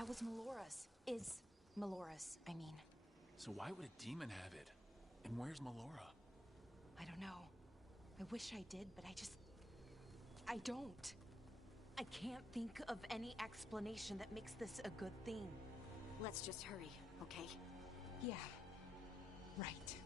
That was Melora's. Is Melora's, I mean. So why would a demon have it? And where's Melora? I don't know. I wish I did, but I don't. I can't think of any explanation that makes this a good thing. Let's just hurry, okay? Yeah. Right.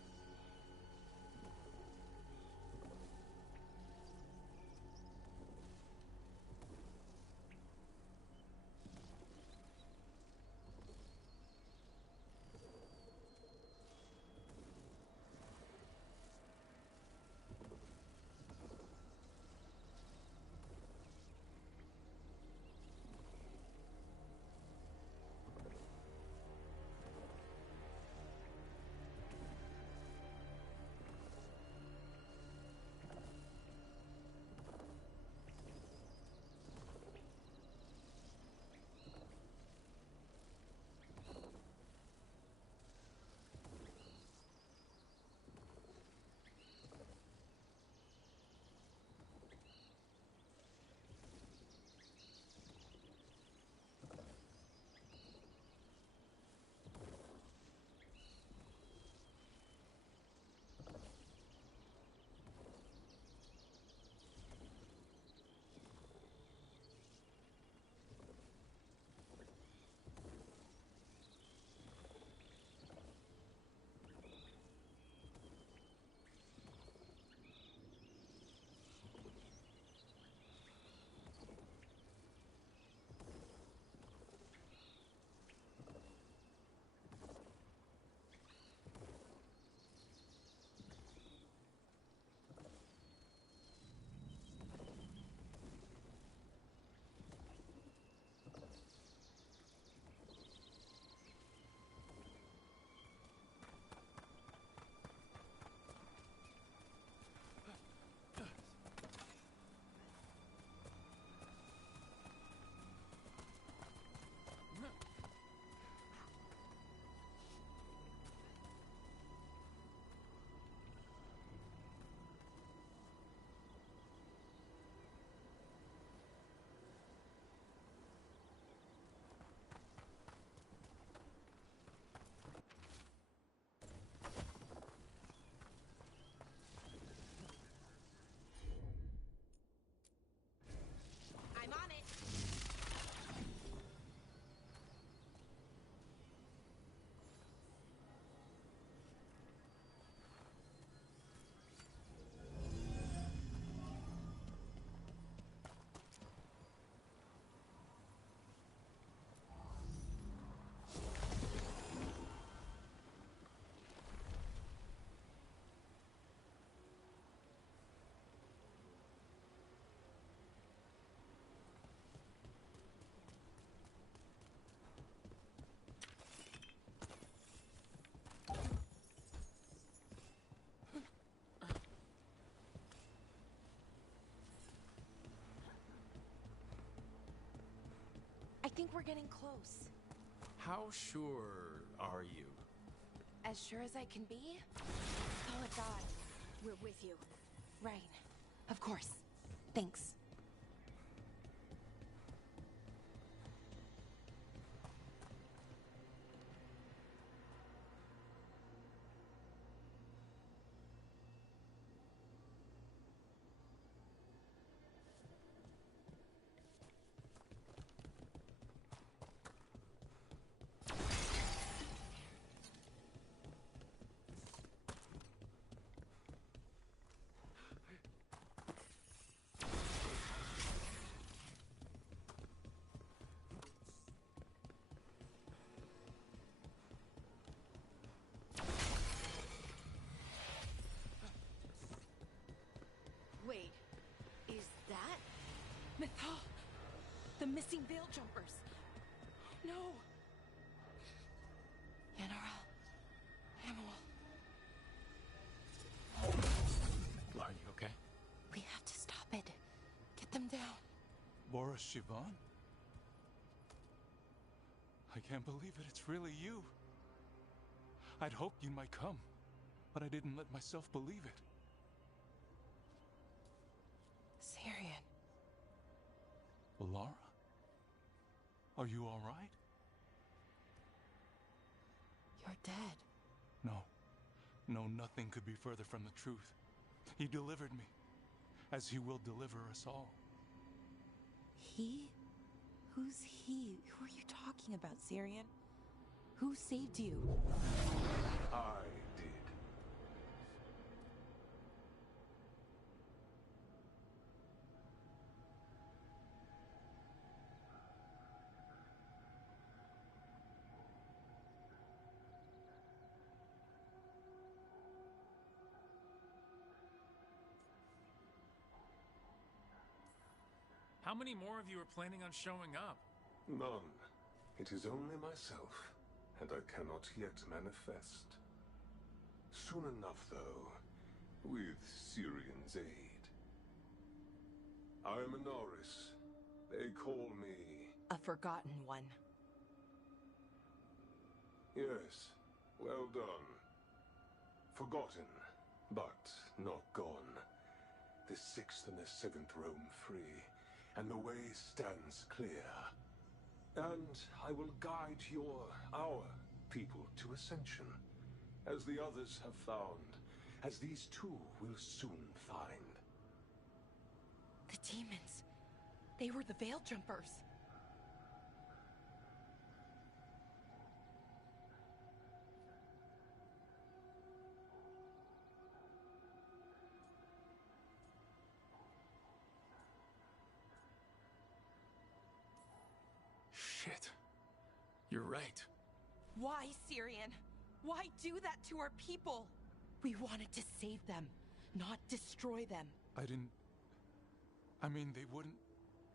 think we're getting close. How sure are you? As sure as I can be? Solid God. We're with you. Right. Of course. Thanks. Wait, is that? Mythal! The missing veil jumpers! No! Yanara. Amul. Are you okay? We have to stop it. Get them down. Boris Shivan? I can't believe it. It's really you. I'd hoped you might come, but I didn't let myself believe it. Syrian. Lara? Are you all right? You're dead. No. No, nothing could be further from the truth. He delivered me, as he will deliver us all. He? Who's he? Who are you talking about, Syrian? Who saved you? I did. How many more of you are planning on showing up? None. It is only myself, and I cannot yet manifest. Soon enough, though, with Syrian's aid. I am Anaris. They call me... A forgotten one. Yes, well done. Forgotten, but not gone. The 6th and the 7th roam free, and the way stands clear. And I will guide our people to ascension, as the others have found, as these two will soon find. The demons. They were the veil jumpers. Shit. You're right. Why, Syrian? Why do that to our people? We wanted to save them, not destroy them. I mean, they wouldn't...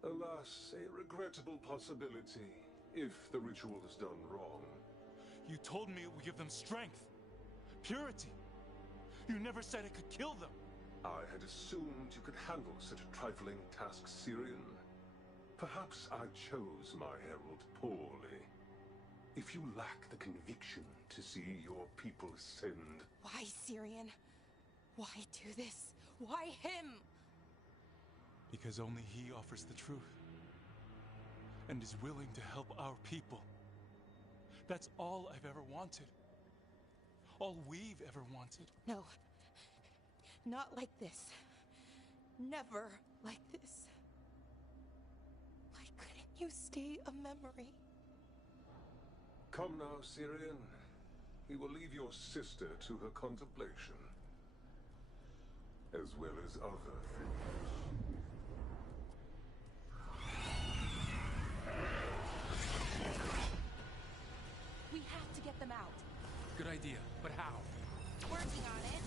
Alas, a regrettable possibility, if the ritual is done wrong. You told me it would give them strength, purity. You never said it could kill them. I had assumed you could handle such a trifling task, Syrian. Perhaps I chose my herald poorly. If you lack the conviction to see your people ascend... Why, Syrian? Why do this? Why him? Because only he offers the truth. And is willing to help our people. That's all I've ever wanted. All we've ever wanted. No. Not like this. Never like this. Why couldn't you stay a memory? Come now, Syrian. We will leave your sister to her contemplation. As well as other things. We have to get them out. Good idea, but how? Working on it.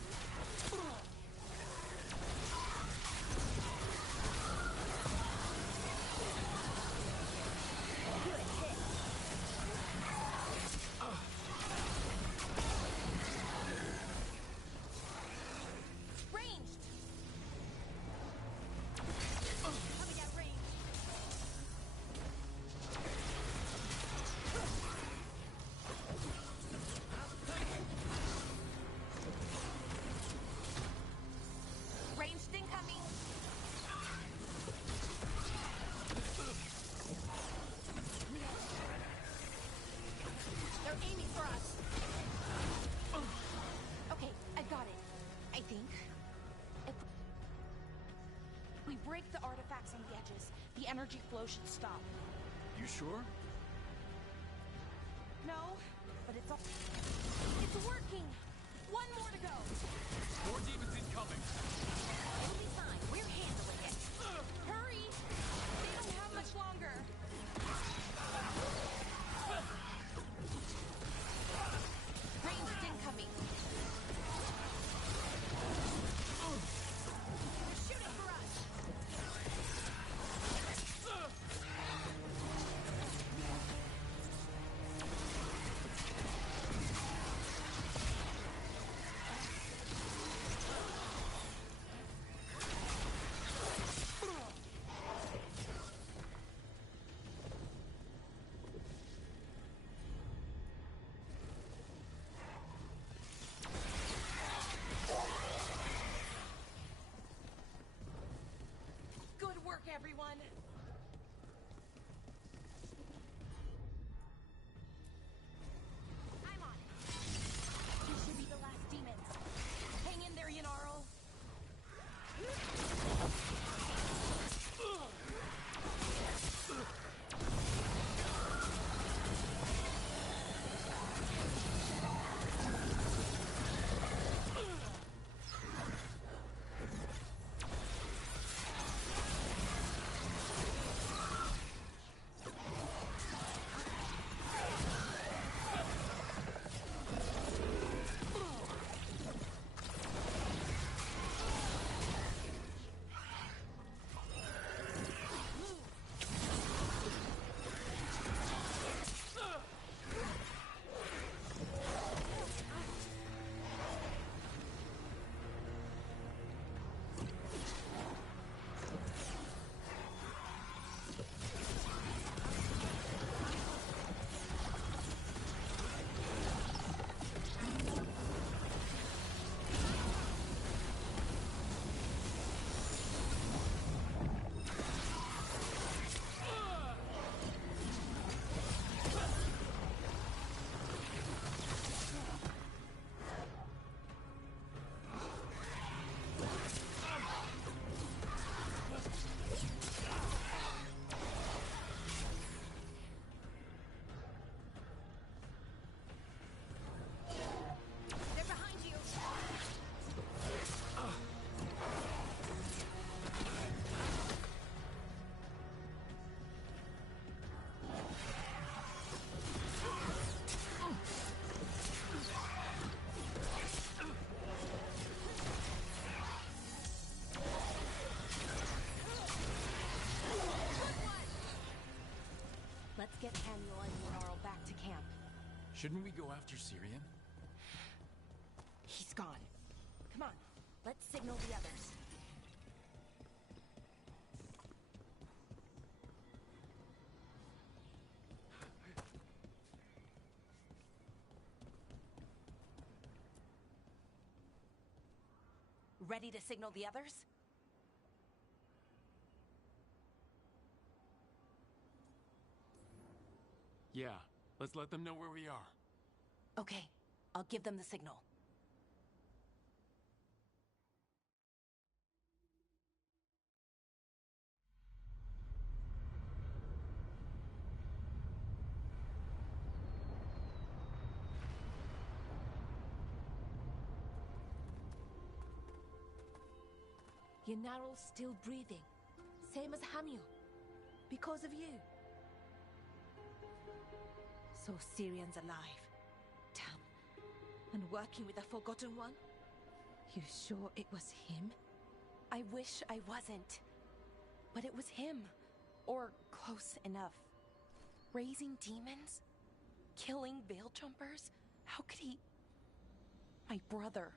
the energy flow should stop. You sure? No, but it's all... It's working! One more to go! More demons incoming! It'll be fine. We're handling it. Hurry! They don't have much longer. Ranged incoming. They're shooting for us. Good work, everyone. I'm on it. These should be the last demons. Hang in there, Yanarl. They're behind you. Let's get Daniel and Yanarl back to camp. Shouldn't we go after Syrian? He's gone. Come on, let's signal the others. Ready to signal the others? Yeah, let's let them know where we are. Okay, I'll give them the signal. Yanarl's still breathing, same as Hamiel, because of you. So Syrian's alive. Damn. And working with the Forgotten One? You sure it was him? I wish I wasn't. But it was him. Or close enough. Raising demons? Killing Veil Jumpers? How could he... My brother.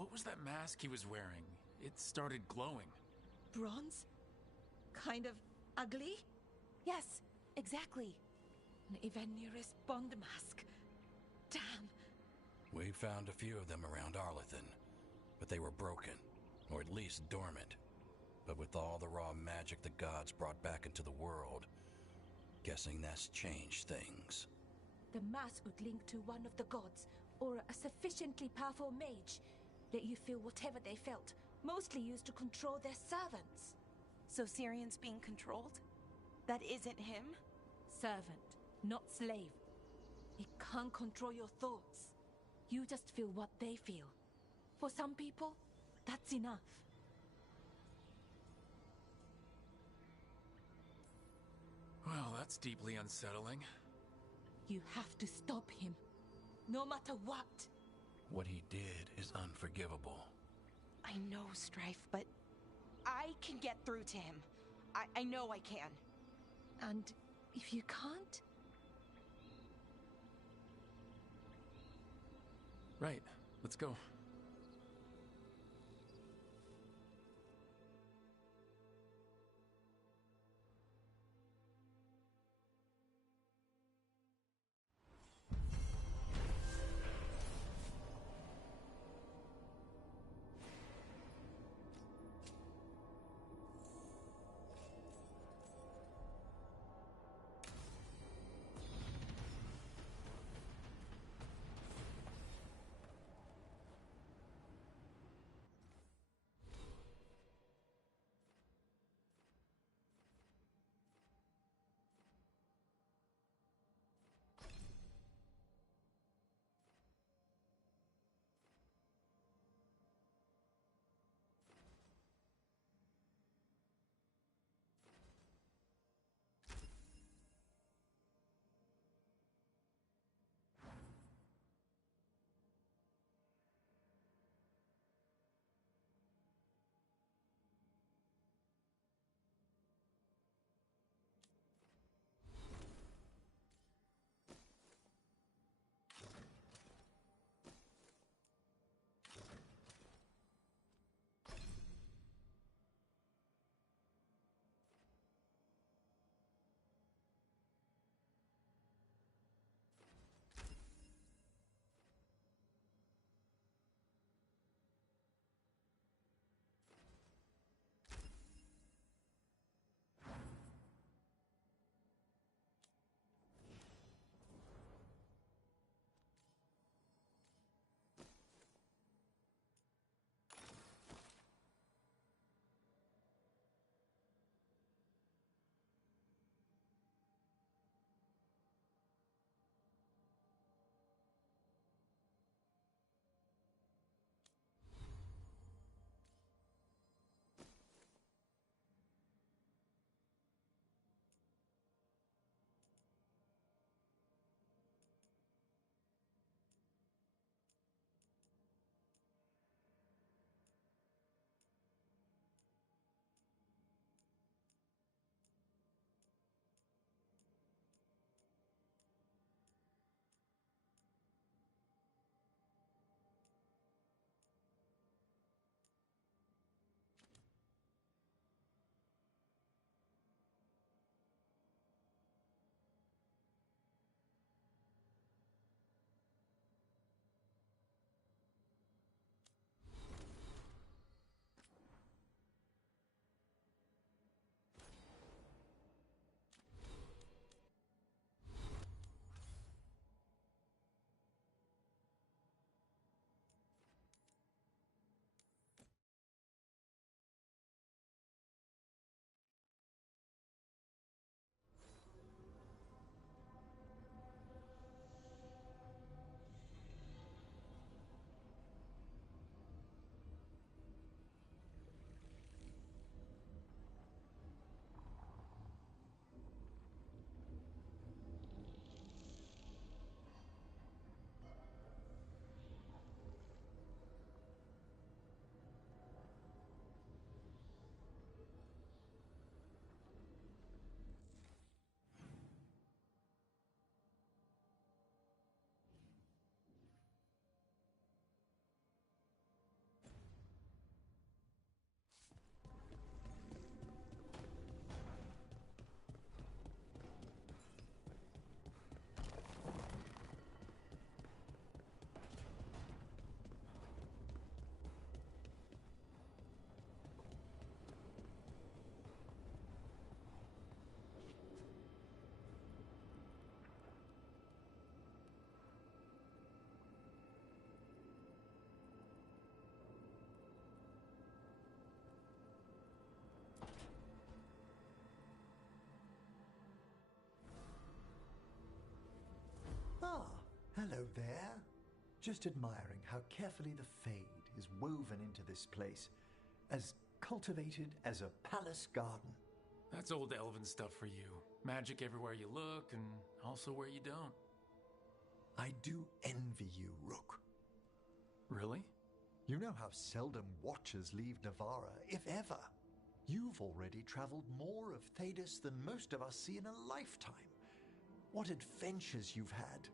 What was that mask he was wearing? It started glowing. Bronze? Kind of ugly? Yes, exactly. An Ivanirus Bond mask. Damn. We found a few of them around Arlathan, but they were broken, or at least dormant. But with all the raw magic the gods brought back into the world, guessing that's changed things. The mask would link to one of the gods, or a sufficiently powerful mage. Let you feel whatever they felt, mostly used to control their servants. So Syrian's being controlled? That isn't him? Servant, not slave. It can't control your thoughts. You just feel what they feel. For some people, that's enough. Well, that's deeply unsettling. You have to stop him, no matter what. What he did is unforgivable. I know, Strife, but I can get through to him. I know I can. And if you can't? Right, let's go. there, just admiring how carefully the Fade is woven into this place, as cultivated as a palace garden. That's old elven stuff for you. Magic everywhere you look, and also where you don't. I do envy you, Rook. Really? You know how seldom watchers leave Navarra, if ever. You've already traveled more of Thedas than most of us see in a lifetime. What adventures you've had.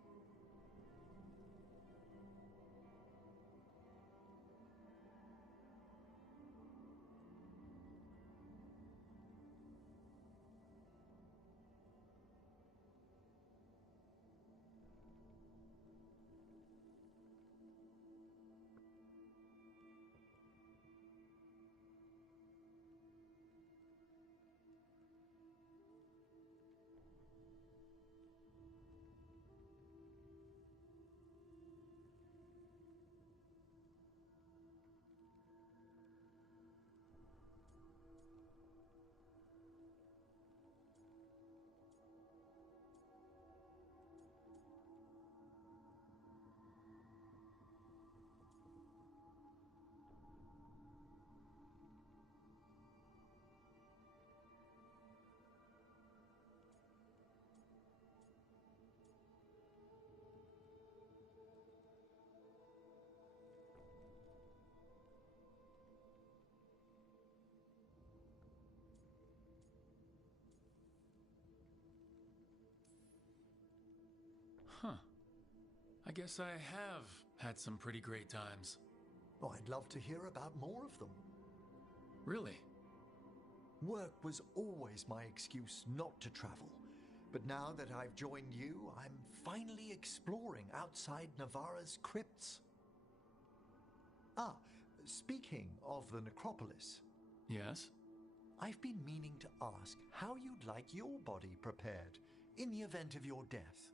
Huh. I guess I have had some pretty great times. Oh, I'd love to hear about more of them. Really? Work was always my excuse not to travel. But now that I've joined you, I'm finally exploring outside Navarra's crypts. Ah, speaking of the necropolis, Yes? I've been meaning to ask how you'd like your body prepared in the event of your death.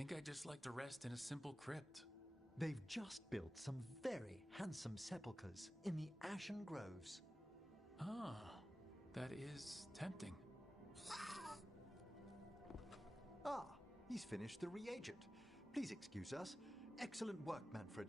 think I'd just like to rest in a simple crypt. They've just built some very handsome sepulchres in the Ashen Groves. Ah, that is tempting. Ah, he's finished the reagent. Please excuse us. Excellent work, Manfred.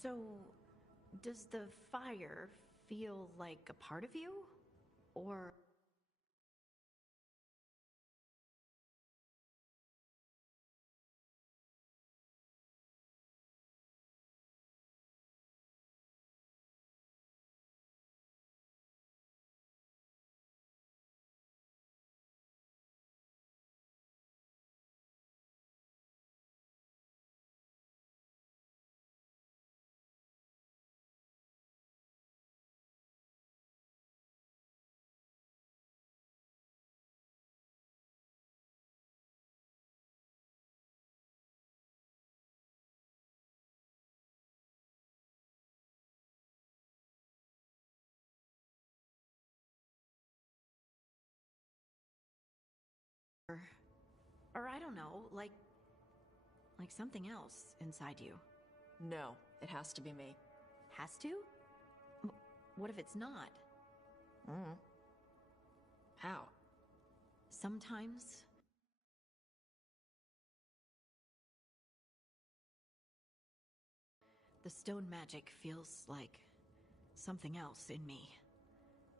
So, does the fire feel like a part of you? Or... Or I don't know, like something else inside you. No, it has to be me. Has to? What if it's not? How? Sometimes... the stone magic feels like something else in me.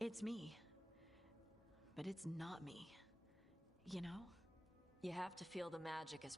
It's me. But it's not me. You know? You have to feel the magic as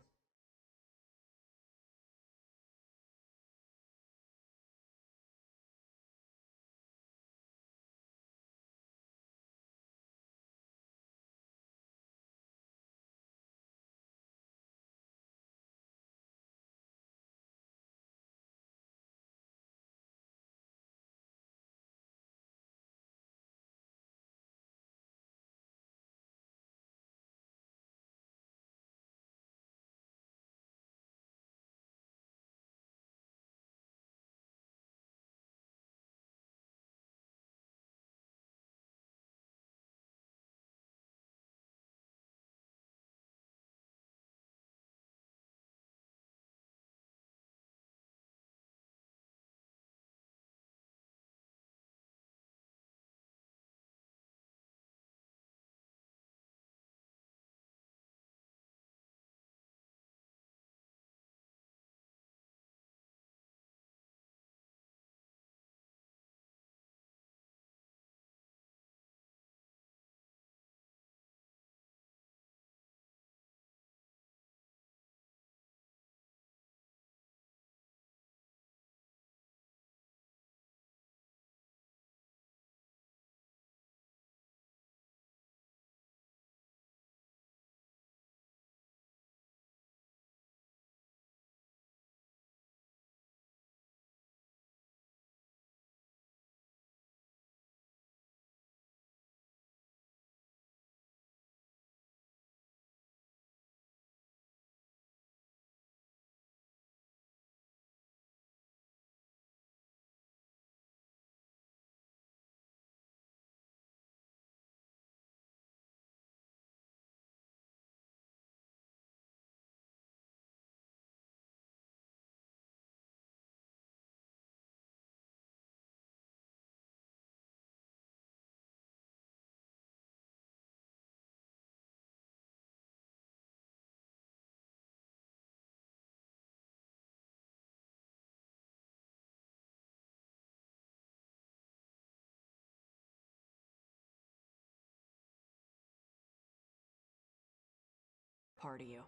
part of you.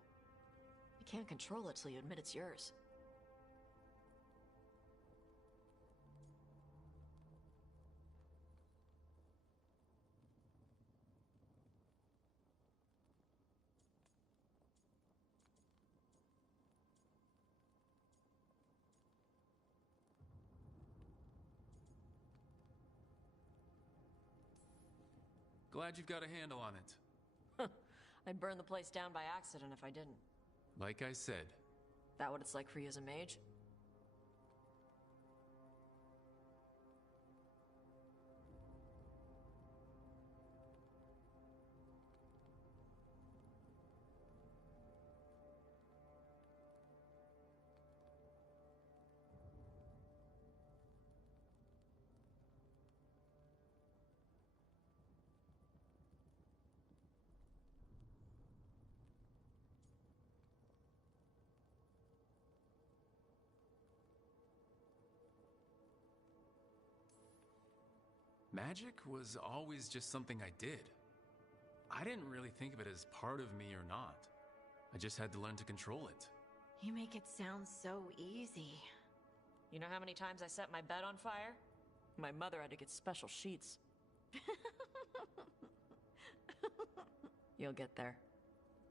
You can't control it till you admit it's yours. Glad you've got a handle on it. I'd burn the place down by accident if I didn't. Like I said. That what it's like for you as a mage? Magic was always just something I did. I didn't really think of it as part of me or not. I just had to learn to control it. You make it sound so easy. You know how many times I set my bed on fire? My mother had to get special sheets. You'll get there.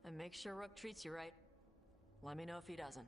And make sure Rook treats you right. Let me know if he doesn't.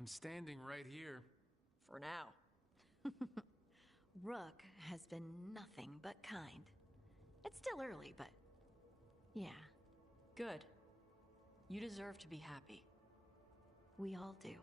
I'm standing right here. For now. Rook has been nothing but kind. It's still early, but yeah, Good. You deserve to be happy. we all do.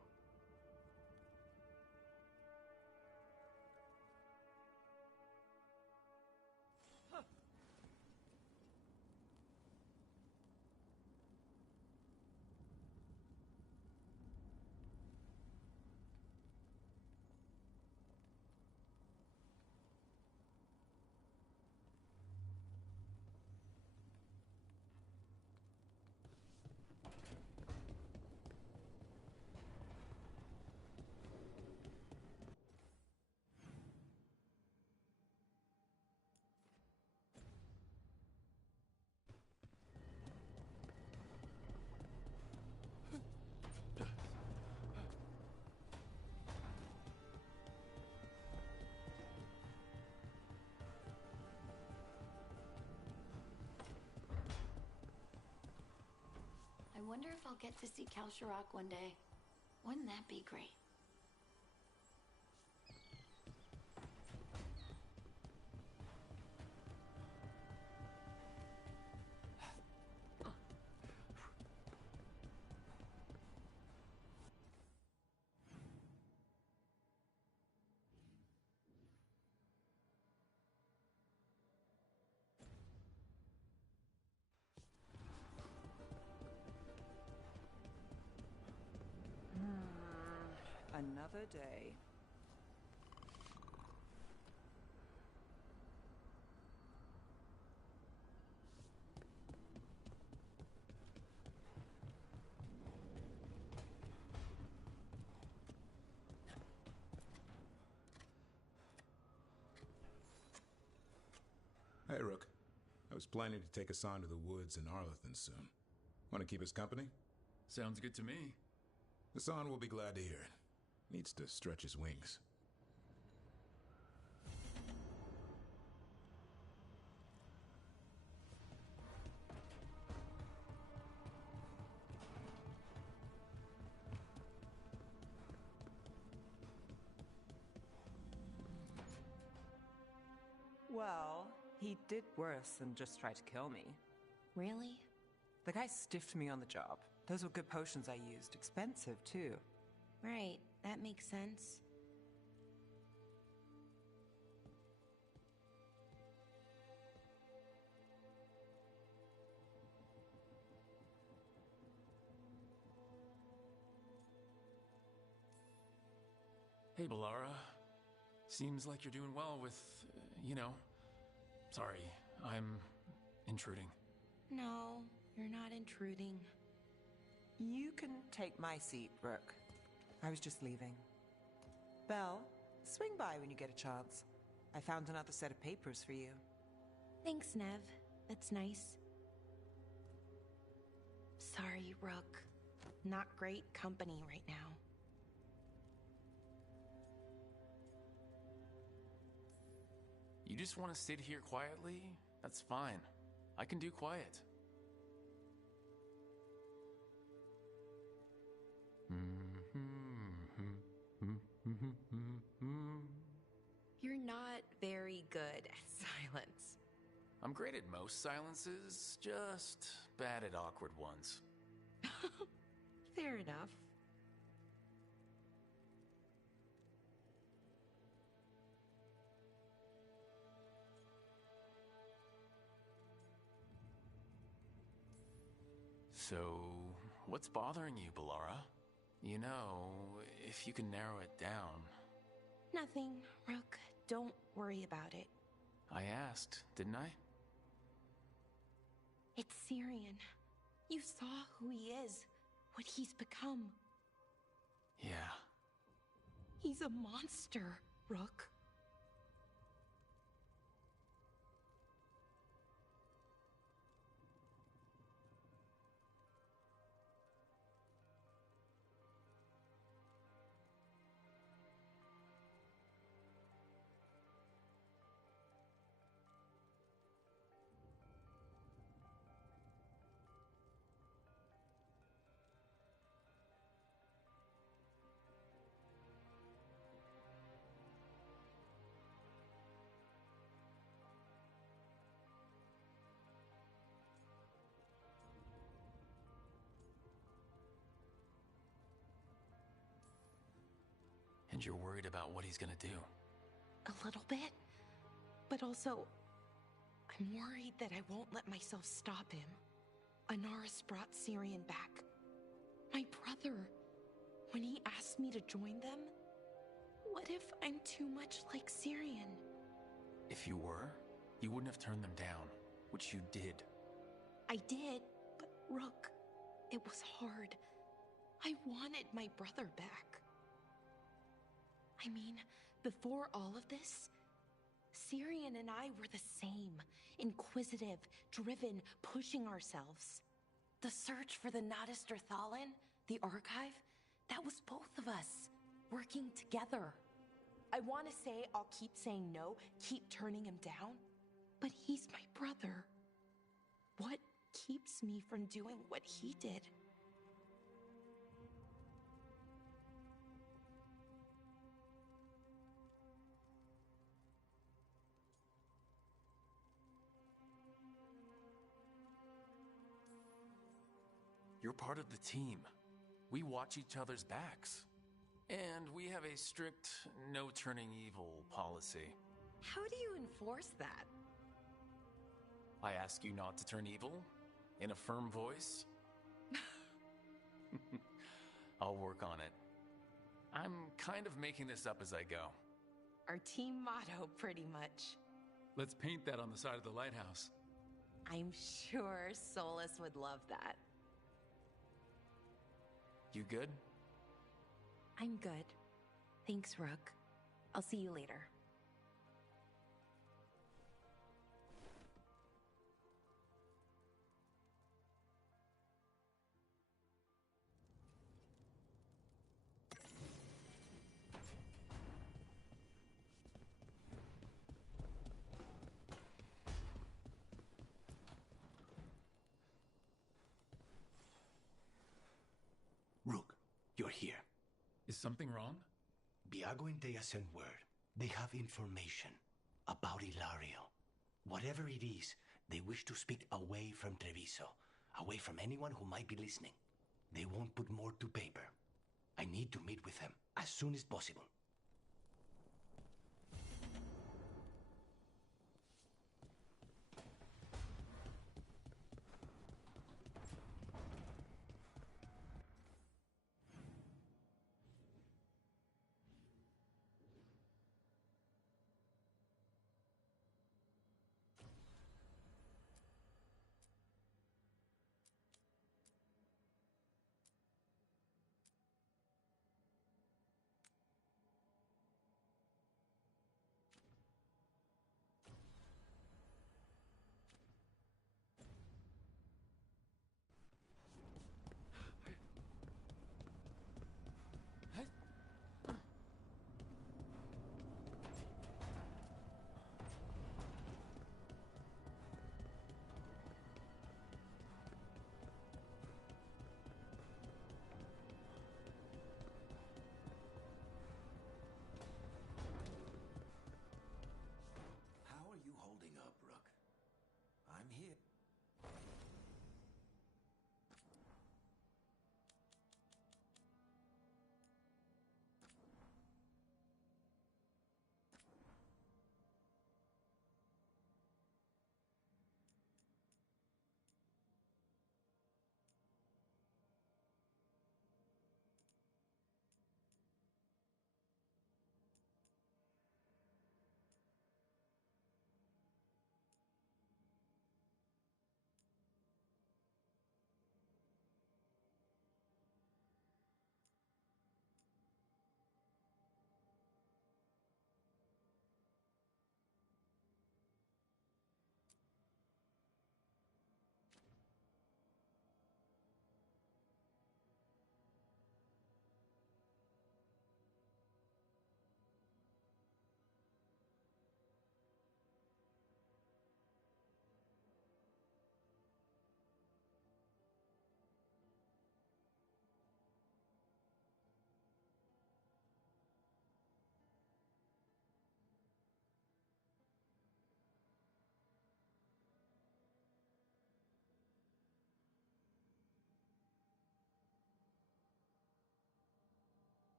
I wonder if I'll get to see Kalsharok one day. Wouldn't that be great? Another day. Hey, Rook. I was planning to take us on to the woods in Arlithan soon. Want to keep us company? Sounds good to me. Hassan will be glad to hear it. Needs to stretch his wings. Well, he did worse than just try to kill me. Really? The guy stiffed me on the job. Those were good potions I used. Expensive, too. Right, that makes sense. Hey, Balara. Seems like you're doing well with, Sorry, I'm intruding. No, you're not intruding. You can take my seat, Rook. I was just leaving. Belle, swing by when you get a chance. I found another set of papers for you. Thanks, Nev. That's nice. Sorry, Rook. Not great company right now. You just want to sit here quietly? That's fine. I can do quiet. You're not very good at silence. I'm great at most silences, just bad at awkward ones. Fair enough. So, what's bothering you, Balara? You know, if you can narrow it down. Nothing, Rook. Don't worry about it. I asked, didn't I? It's Syrian. You saw who he is, what he's become. Yeah. He's a monster, Rook. And you're worried about what he's gonna do. A little bit. But also, I'm worried that I won't let myself stop him. Anaris brought Syrian back. My brother. When he asked me to join them, what if I'm too much like Syrian? If you were, you wouldn't have turned them down, which you did. I did, but Rook, it was hard. I wanted my brother back. I mean, before all of this, Syrian and I were the same. Inquisitive, driven, pushing ourselves. The search for the Natus Thalin, the archive, that was both of us, working together. I want to say I'll keep saying no, keep turning him down, but he's my brother. What keeps me from doing what he did? You're part of the team. We watch each other's backs. And we have a strict no turning evil policy. How do you enforce that? I ask you not to turn evil in a firm voice. I'll work on it. I'm kind of making this up as I go. Our team motto, pretty much. Let's paint that on the side of the lighthouse. I'm sure Solus would love that. You good? I'm good. Thanks, Rook. I'll see you later. Rook, you're here. Is something wrong? Biago and Dea sent word. They have information about Ilario. Whatever it is, they wish to speak away from Treviso, away from anyone who might be listening. They won't put more to paper. I need to meet with them as soon as possible.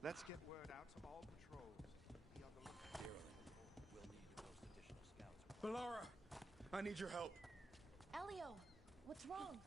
Let's get word out to all patrols. Be on the lookout. We'll need to post additional scouts. Bellara, I need your help. Elio, what's wrong?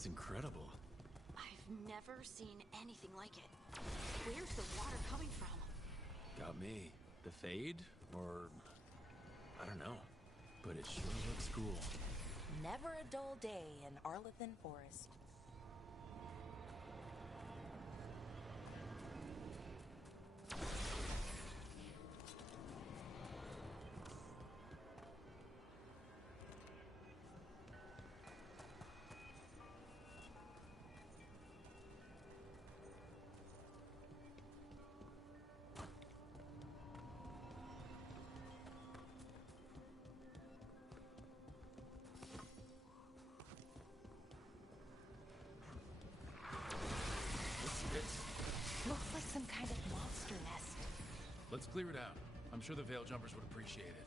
That's incredible. I've never seen anything like it. Where's the water coming from? Got me. The Fade? Or... I don't know. But it sure looks cool. Never a dull day in Arlathan Forest. Looks like some kind of monster nest. Let's clear it out. I'm sure the Veil Jumpers would appreciate it.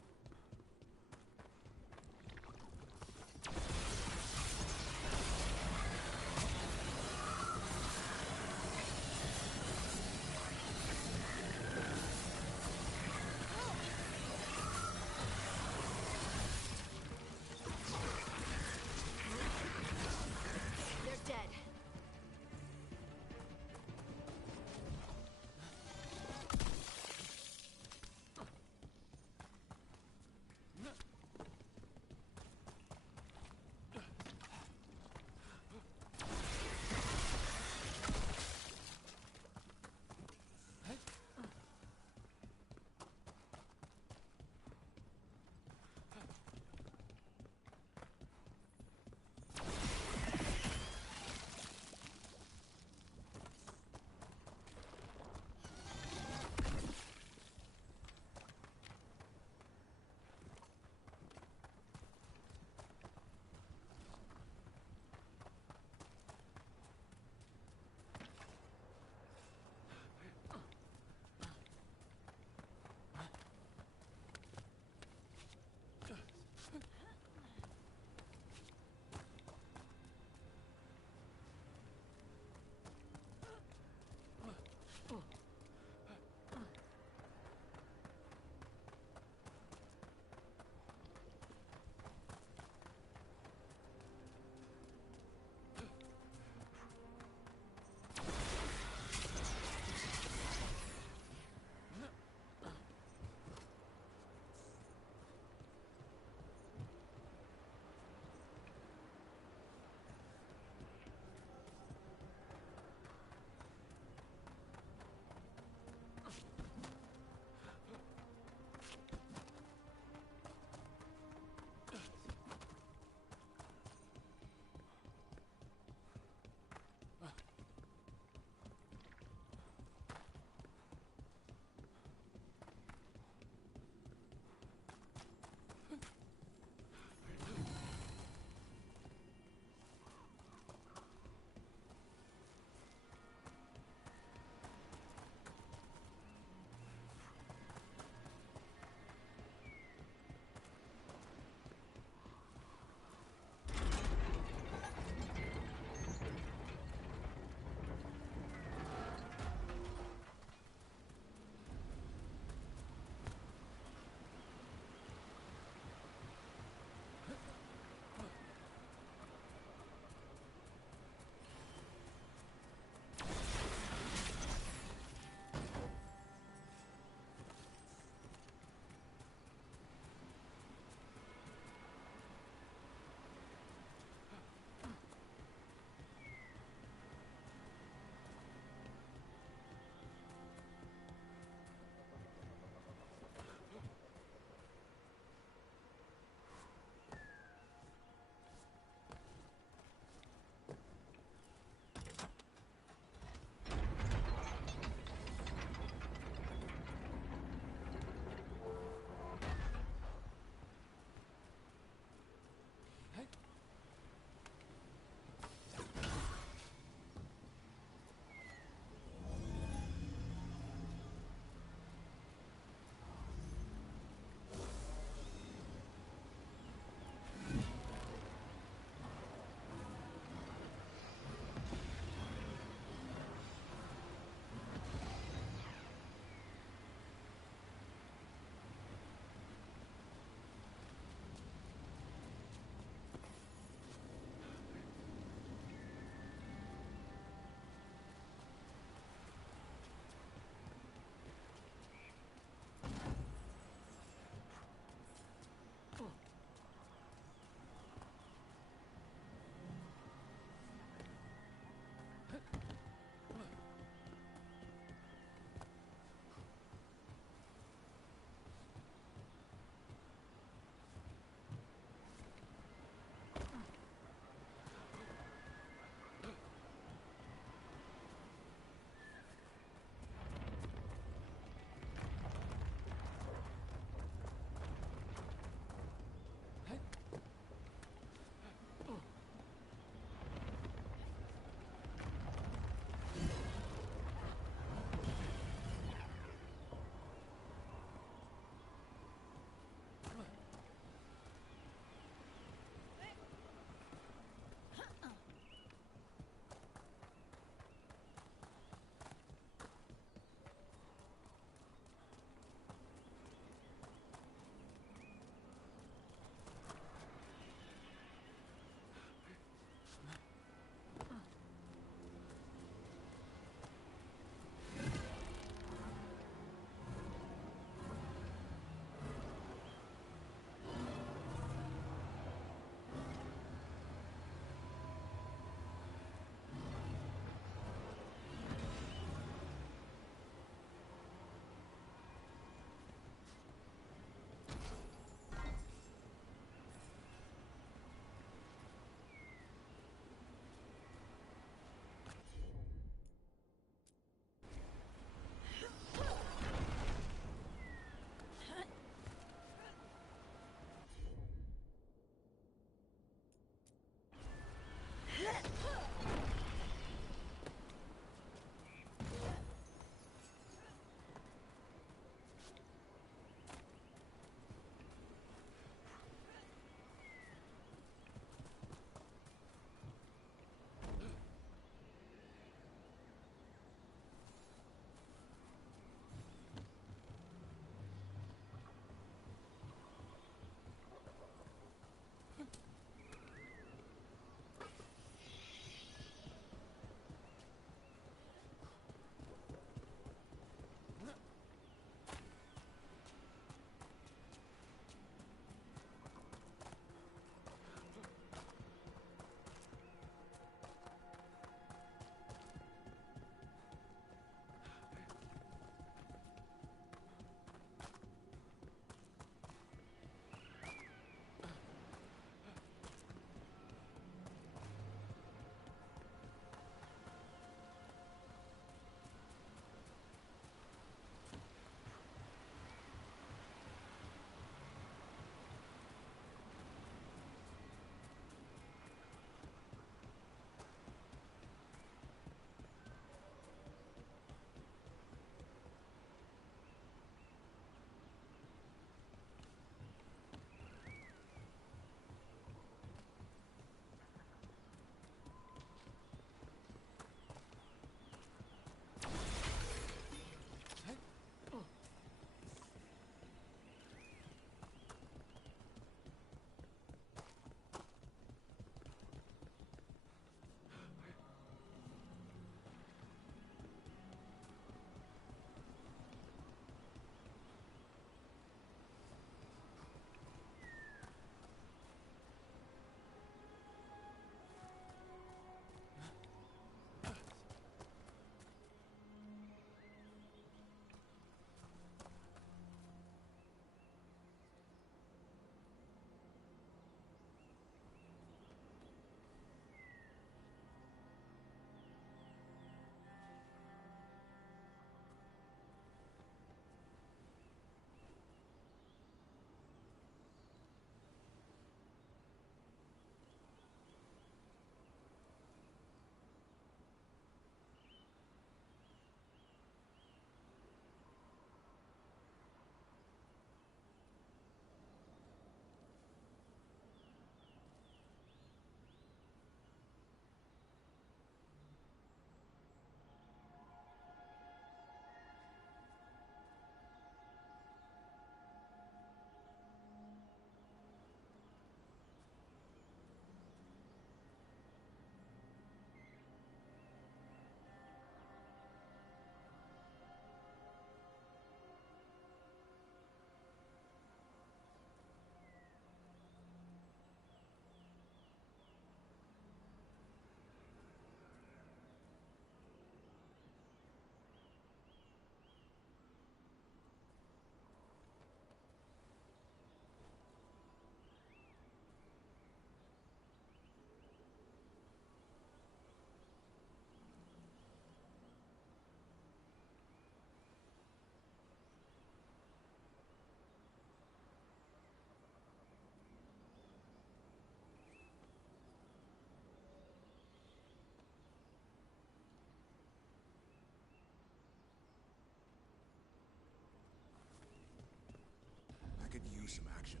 use some action.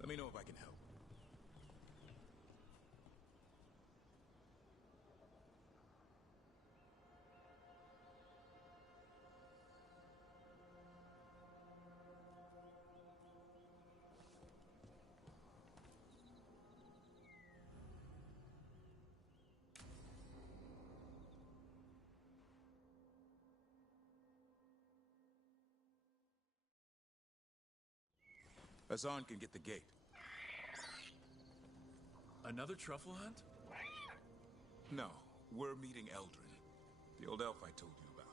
Let me know if I can help. Hassan can get the gate. Another truffle hunt? No, we're meeting Eldrin, the old elf I told you about.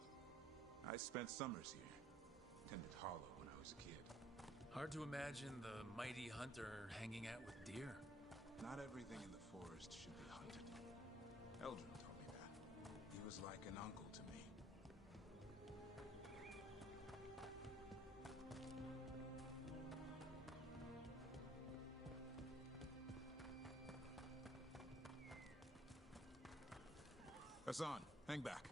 I spent summers here. Tended Hollow when I was a kid. Hard to imagine the mighty hunter hanging out with deer. Not everything in the forest should be hunted. Eldrin told me that. He was like an uncle to me. Hassan, hang back.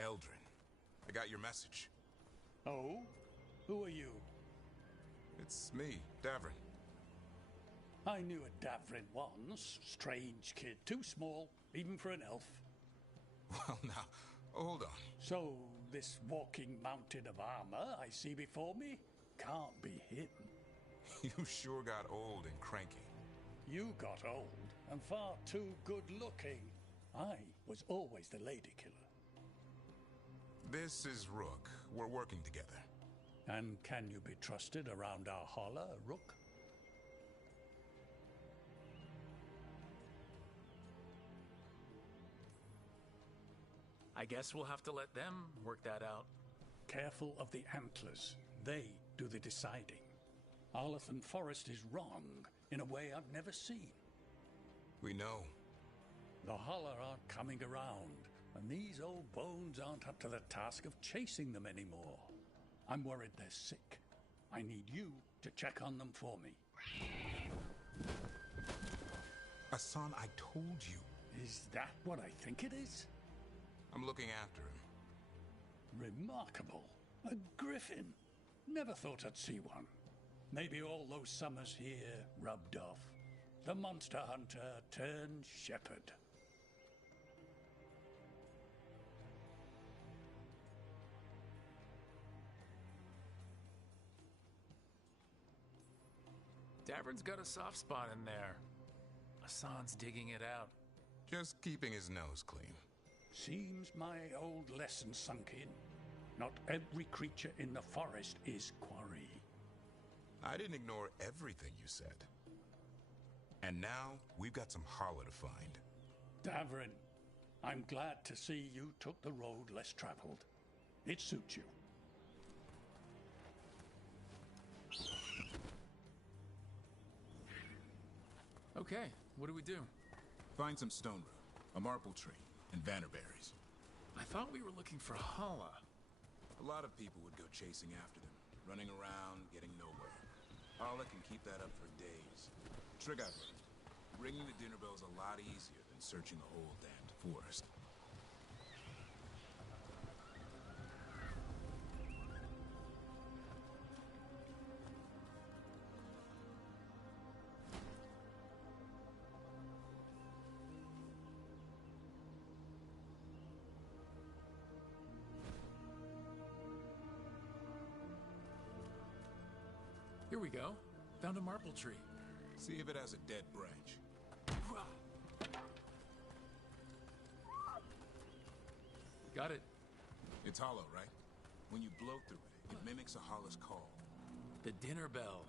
Eldrin, I got your message. Oh? Who are you? It's me, Davrin. I knew a Davrin once. Strange kid. Too small, even for an elf. Well, now, hold on. So, this walking mountain of armor I see before me can't be him. You sure got old and cranky. You got old and far too good looking. I was always the lady killer. This is Rook. We're working together. And can you be trusted around our holler, Rook? I guess we'll have to let them work that out. Careful of the antlers. They do the deciding. Arlathan Forest is wrong in a way I've never seen. We know. The holler aren't coming around, and these old bones aren't up to the task of chasing them anymore. I'm worried they're sick. I need you to check on them for me. Asan, I told you. Is that what I think it is? I'm looking after him. Remarkable. A griffin. Never thought I'd see one. Maybe all those summers here rubbed off. The monster hunter turned shepherd. Davrin's got a soft spot in there. Asan's digging it out. Just keeping his nose clean. Seems my old lesson sunk in. Not every creature in the forest is quarry. I didn't ignore everything you said. And now, we've got some holler to find. Davrin, I'm glad to see you took the road less traveled. It suits you. Okay, what do we do? Find some stone root, a marple tree, and vannerberries. I thought we were looking for Hala. A lot of people would go chasing after them, running around, getting nowhere. Hala can keep that up for days. Trick I've learned. Ringing the dinner bell's a lot easier than searching the whole damned forest. Here we go. Found a marple tree. See if it has a dead branch. Got it. It's hollow, right? When you blow through it, it mimics a hollow's call. The dinner bell.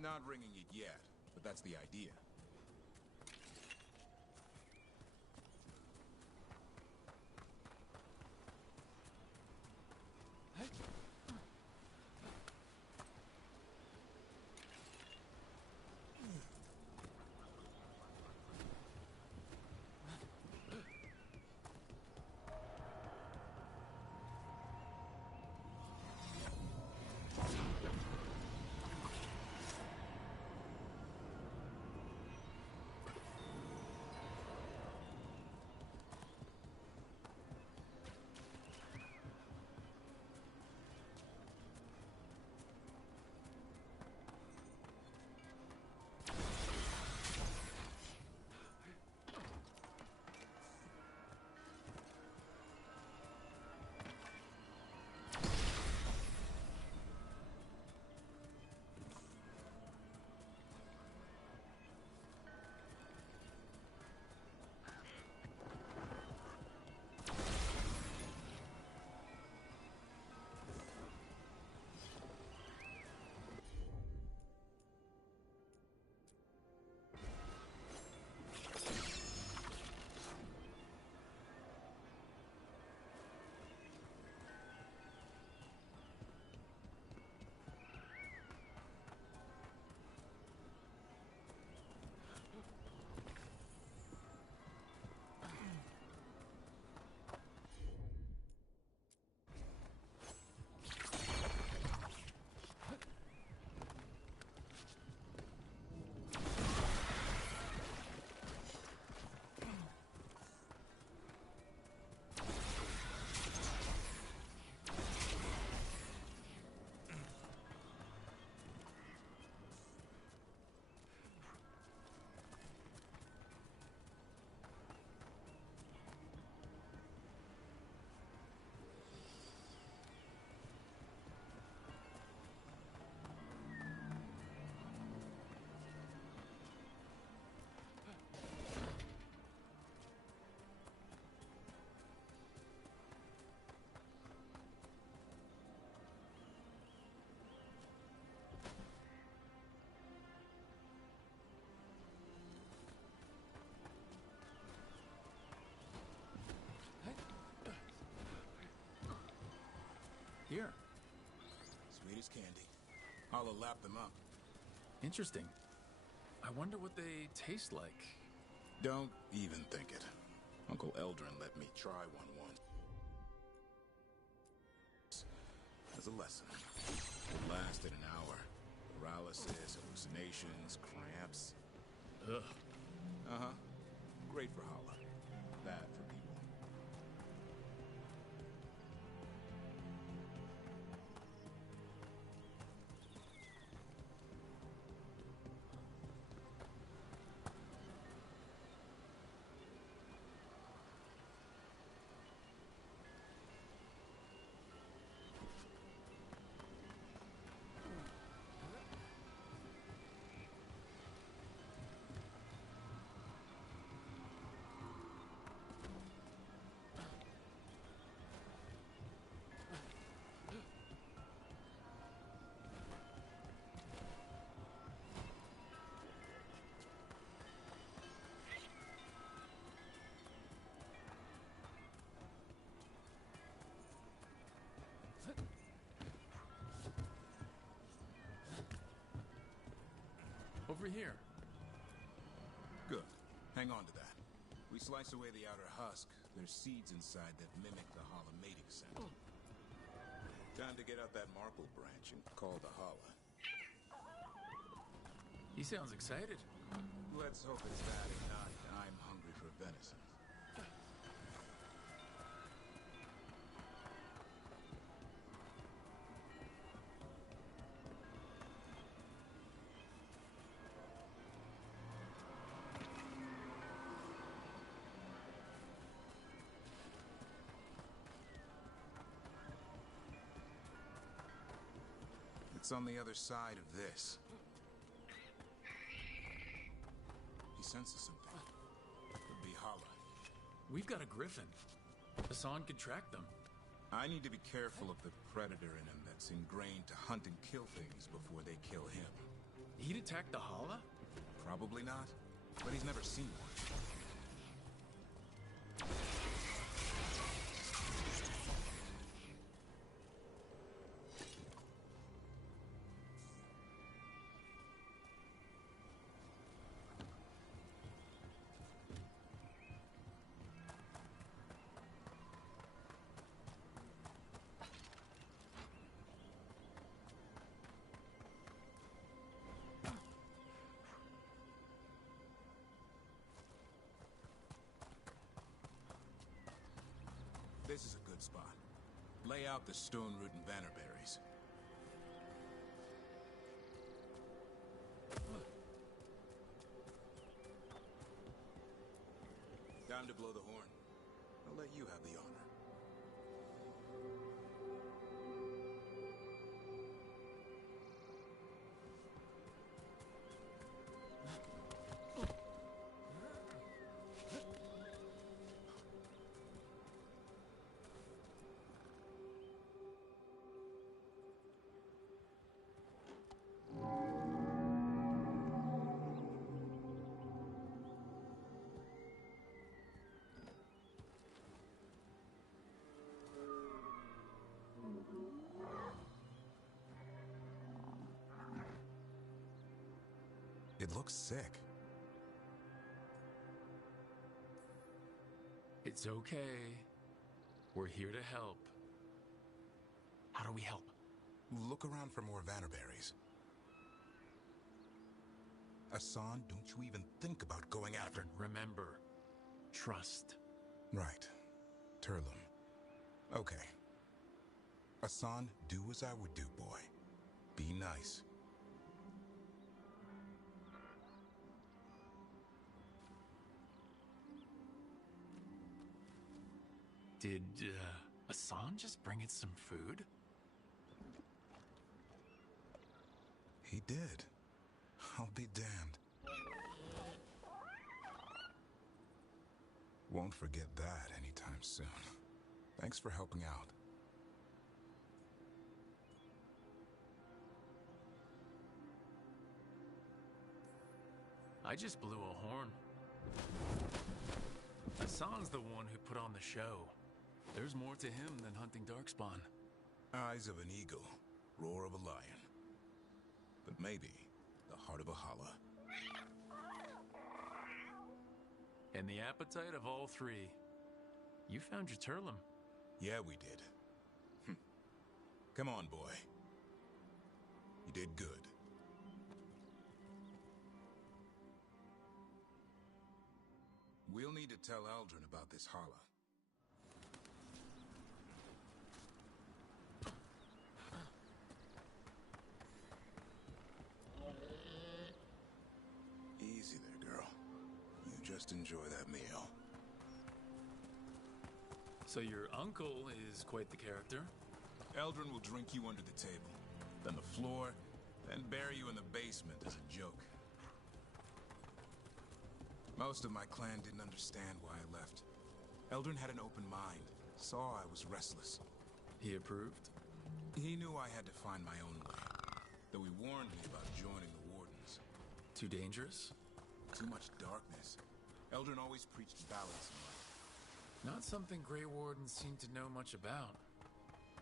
Not ringing it yet, but that's the idea. Here. Sweet as candy. I'll lap them up. Interesting. I wonder what they taste like. Don't even think it. Uncle Eldrin let me try one once. As a lesson. It lasted an hour. Paralysis, hallucinations, cramps. Ugh. Uh-huh. Great for Hala. Bad for people. Over here. Good. Hang on to that. We slice away the outer husk. There's seeds inside that mimic the Hala mating center. Time to get out that marble branch and call the Hala. He sounds excited. Let's hope it's that and not I'm hungry for venison. It's on the other side of this. He senses something. Could be Hala. We've got a griffin. Hassan could track them. I need to be careful of the predator in him that's ingrained to hunt and kill things before they kill him. He'd attack the Hala? Probably not, but he's never seen one. This is a good spot. Lay out the stone root and vannerberries. Time to blow the horn. I'll let you have the honor. It looks sick. It's okay. We're here to help. How do we help? Look around for more vannerberries. Hassan, don't you even think about going after... Remember, trust. Right. Turlum. Okay. Hassan, do as I would do, boy. Be nice. Did, Hassan just bring in some food? He did. I'll be damned. Won't forget that anytime soon. Thanks for helping out. I just blew a horn. Hassan's the one who put on the show. There's more to him than hunting Darkspawn. Eyes of an eagle, roar of a lion. But maybe the heart of a holla. And the appetite of all three. You found your Turlum. Yeah, we did. Come on, boy. You did good. We'll need to tell Eldrin about this holla. Easy there, girl. You just enjoy that meal. So your uncle is quite the character. Eldrin will drink you under the table, then the floor, then bury you in the basement as a joke. Most of my clan didn't understand why I left. Eldrin had an open mind, saw I was restless. He approved? He knew I had to find my own way, though he warned me about joining the Wardens. Too dangerous? Too much darkness. Eldrin always preached balance in life. Not something Grey Wardens seem to know much about.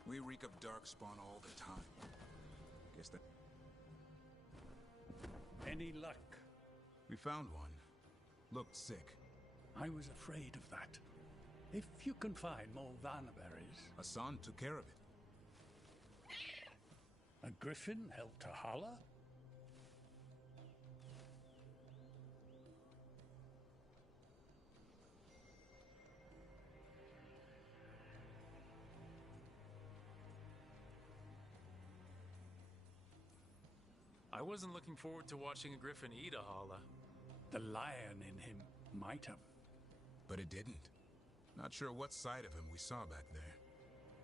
We reek of darkspawn all the time. Guess that... Any luck? We found one. Looked sick. I was afraid of that. If you can find more Vanaberries... Hassan took care of it. A griffin helped a holla? I wasn't looking forward to watching a griffin eat a holla. The lion in him might have. But it didn't. Not sure what side of him we saw back there.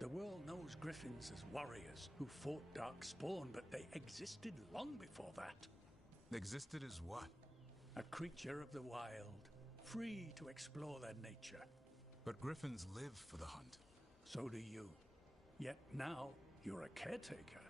The world knows griffins as warriors who fought Darkspawn, but they existed long before that. Existed as what? A creature of the wild, free to explore their nature. But griffins live for the hunt. So do you. Yet now, you're a caretaker.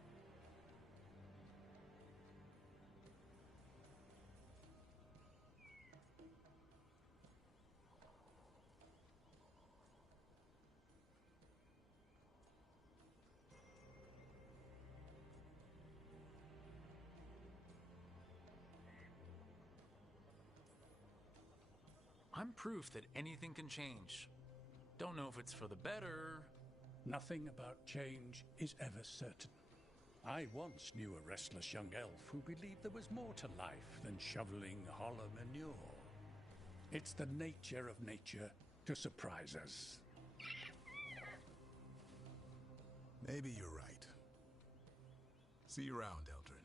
I'm proof that anything can change. Don't know if it's for the better. Nothing about change is ever certain. I once knew a restless young elf who believed there was more to life than shoveling hollow manure. It's the nature of nature to surprise us. Maybe you're right. See you around, Eldrin.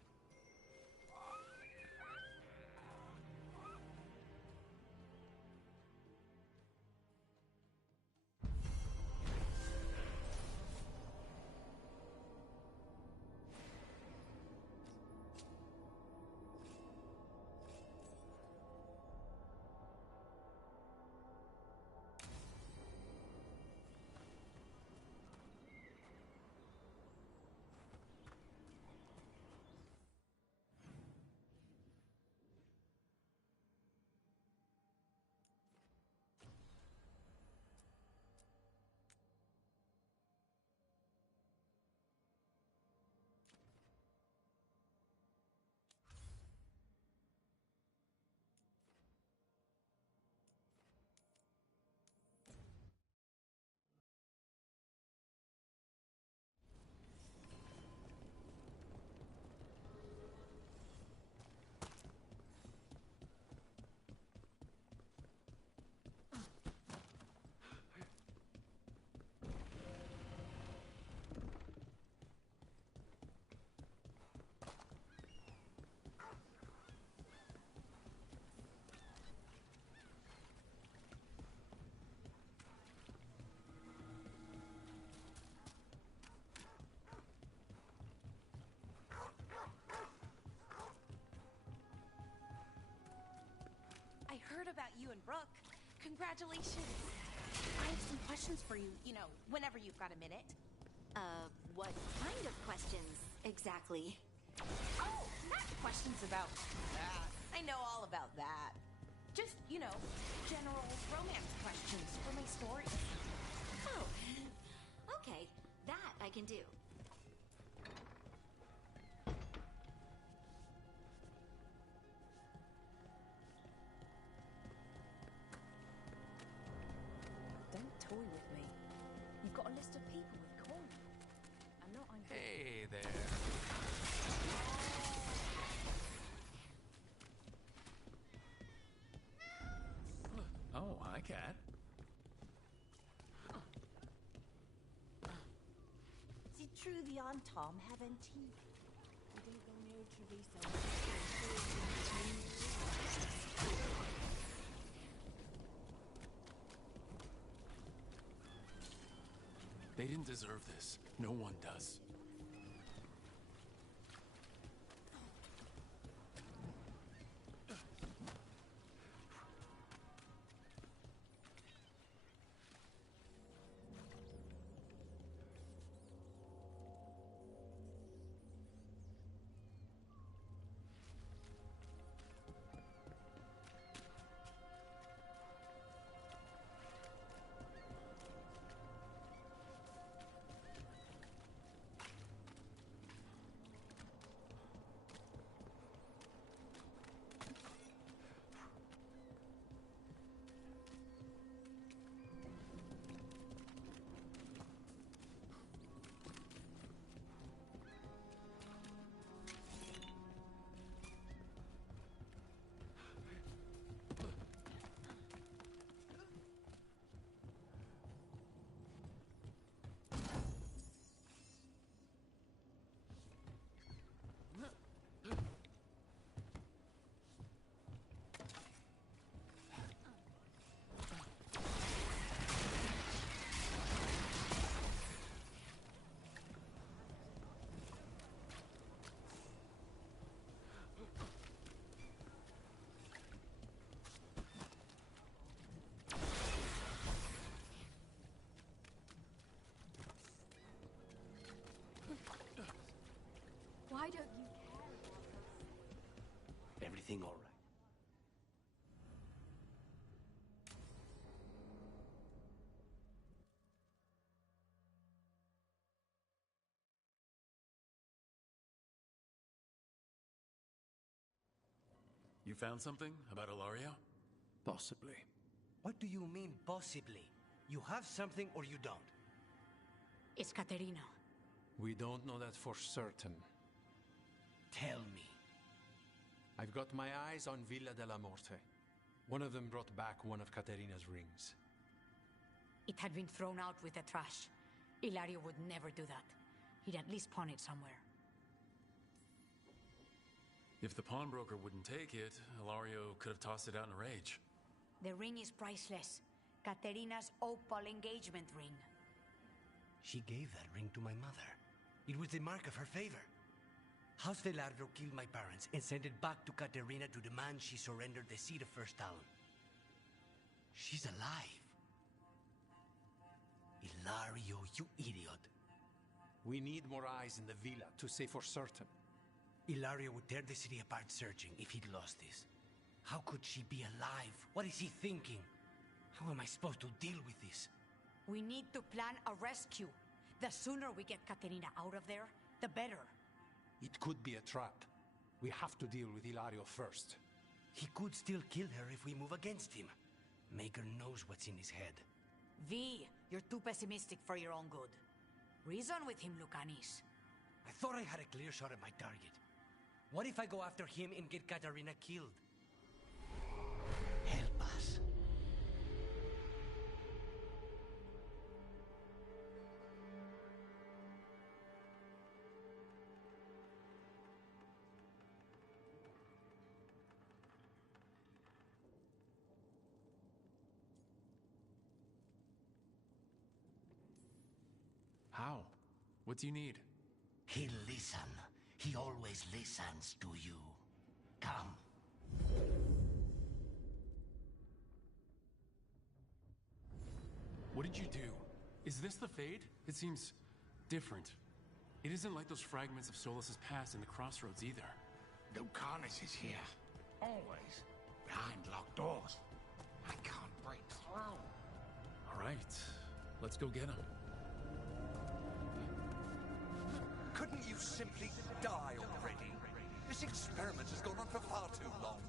I heard about you and Brooke. Congratulations. I have some questions for you, whenever you've got a minute. What kind of questions, exactly? Oh, not questions about that. I know all about that. Just, general romance questions for my stories. Oh, okay. That I can do. there. Oh, hi, cat. The true the on Tom, haven't he? We didn't go near Treviso. They didn't deserve this. No one does. Why don't you care about us? Everything all right? You found something about Ilario? Possibly. What do you mean, possibly? You have something or you don't? It's Caterina. We don't know that for certain. Tell me. I've got my eyes on Villa della Morte. One of them brought back one of Caterina's rings. It had been thrown out with the trash. Ilario would never do that. He'd at least pawn it somewhere. If the pawnbroker wouldn't take it, Ilario could have tossed it out in a rage. The ring is priceless. Caterina's opal engagement ring. She gave that ring to my mother. It was the mark of her favor. House Velardo killed my parents and sent it back to Caterina to demand she surrender the seat of First Talon. She's alive. Ilario, you idiot. We need more eyes in the villa to say for certain. Ilario would tear the city apart searching if he'd lost this. How could she be alive? What is he thinking? How am I supposed to deal with this? We need to plan a rescue. The sooner we get Caterina out of there, the better. It could be a trap. We have to deal with Ilario first. He could still kill her if we move against him. Maker knows what's in his head. V, you're too pessimistic for your own good. Reason with him, Lucanis. I thought I had a clear shot at my target. What if I go after him and get Caterina killed? Help us. How? What do you need? He'll listen. He always listens to you. Come. What did you do? Is this the Fade? It seems different. It isn't like those fragments of Solas's past in the Crossroads either. Lucanis is here. Always. Behind locked doors. I can't break through. All right. Let's go get him. Couldn't you simply die already? This experiment has gone on for far too long.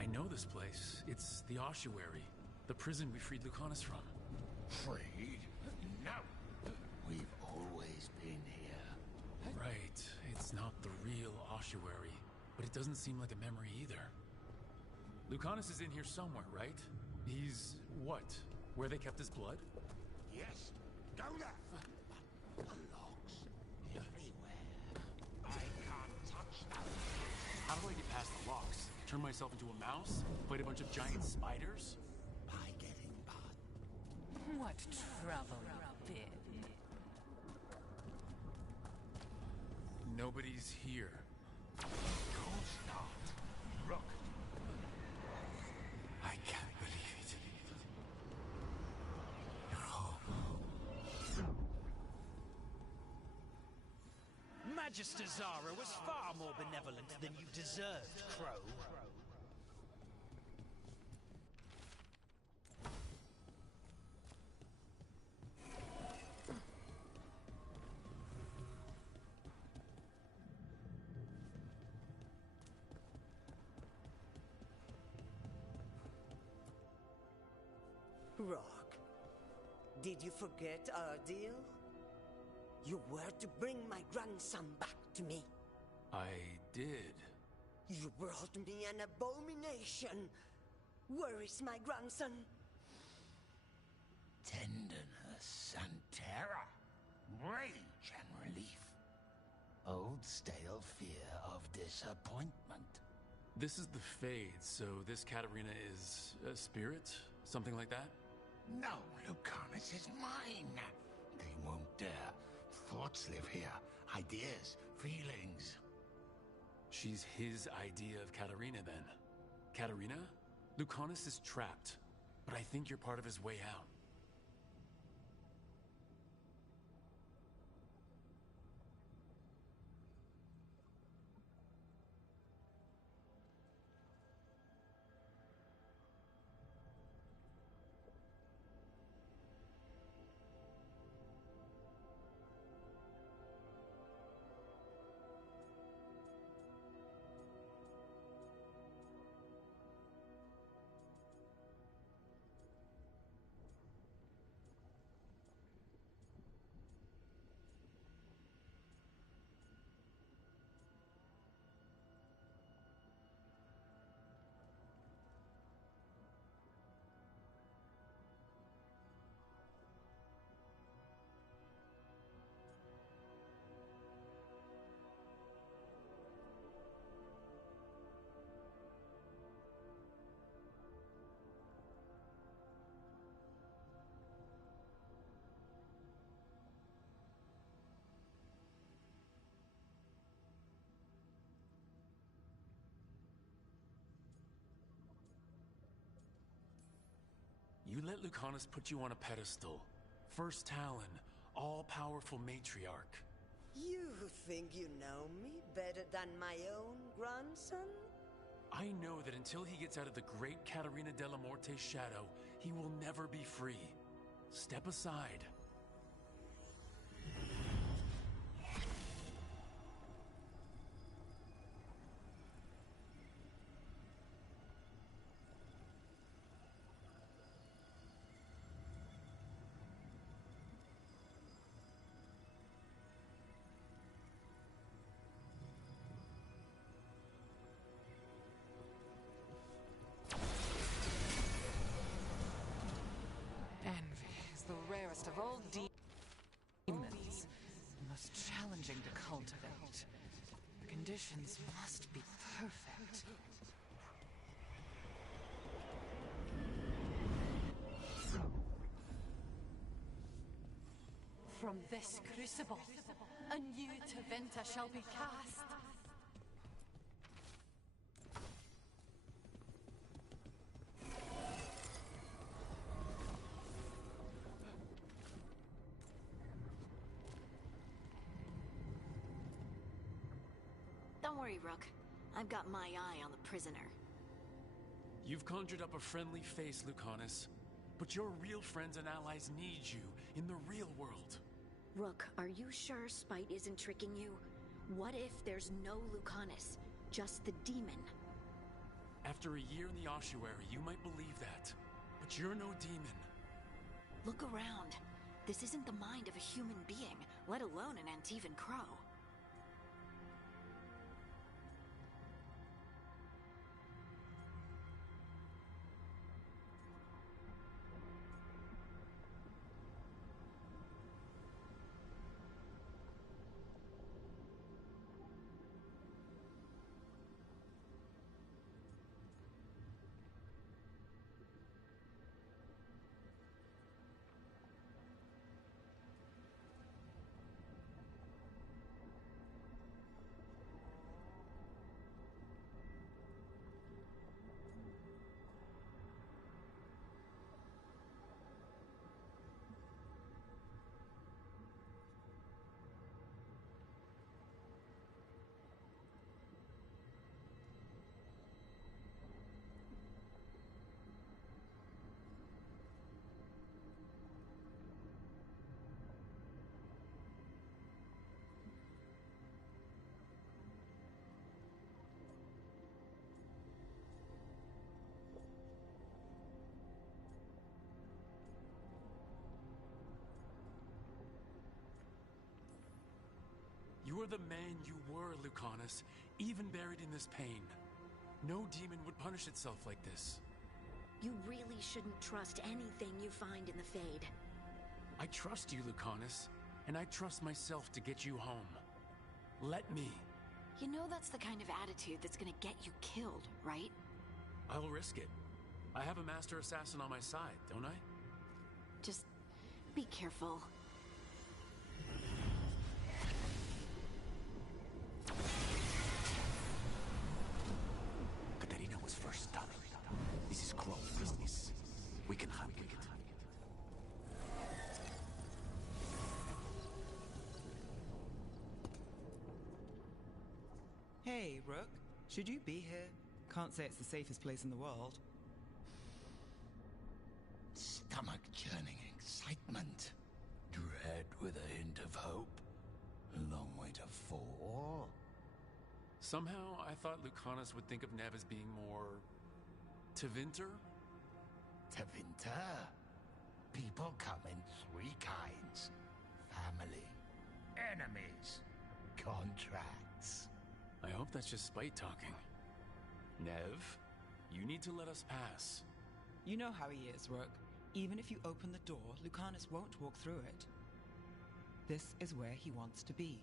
I know this place. It's the ossuary. The prison we freed Lucanis from. Freed? No. We've It doesn't seem like a memory either. Lucanus is in here somewhere, right? He's what? Where they kept his blood? Yes. Go there. The logs everywhere. I can't touch them. How do I get past the locks? Turn myself into a mouse? Fight a bunch of giant spiders? By getting past. What trouble, bid. Nobody's here. Of course not. Rook. I can't believe it. You're home. Magister Zara was far more benevolent than you deserved, Crow. Rock, did you forget our deal? You were to bring my grandson back to me. I did. You brought me an abomination. Where is my grandson? Tenderness and terror. Rage and relief. Old stale fear of disappointment. This is the Fade, so this Katarina is a spirit? Something like that? No, Lucanus is mine. They won't dare. Thoughts live here. Ideas, feelings. She's his idea of Katarina, then. Katarina? Lucanus is trapped, but I think you're part of his way out. You let Lucanus put you on a pedestal. First Talon, all-powerful matriarch. You think you know me better than my own grandson? I know that until he gets out of the great Catarina Della Morte's shadow, he will never be free. Step aside. Rarest of all demons, most challenging to cultivate. The conditions must be perfect. From this crucible, a new Teventa shall be cast. Don't worry, Rook. I've got my eye on the prisoner. You've conjured up a friendly face, Lucanus. But your real friends and allies need you in the real world. Rook, are you sure Spite isn't tricking you? What if there's no Lucanus, just the demon? After a year in the ossuary, you might believe that. But you're no demon. Look around. This isn't the mind of a human being, let alone an Antivan Crow. are the man you were, Lucanus, even buried in this pain. No demon would punish itself like this. You really shouldn't trust anything you find in the Fade. I trust you, Lucanus, and I trust myself to get you home. Let me. You know that's the kind of attitude that's gonna get you killed, right? I'll risk it. I have a master assassin on my side, don't I? Just be careful. Caterina was first stunned. This is Crow business. We can handle it. Hey, Rook. Should you be here? Can't say it's the safest place in the world. Stomach-churning excitement. Dread with a hint of hope. Long way to fall. Somehow, I thought Lucanus would think of Nev as being more... Tevinter? Tevinter? People come in three kinds. Family, enemies, contracts. I hope that's just spite talking. Nev, you need to let us pass. You know how he is, Rook. Even if you open the door, Lucanus won't walk through it. This is where he wants to be.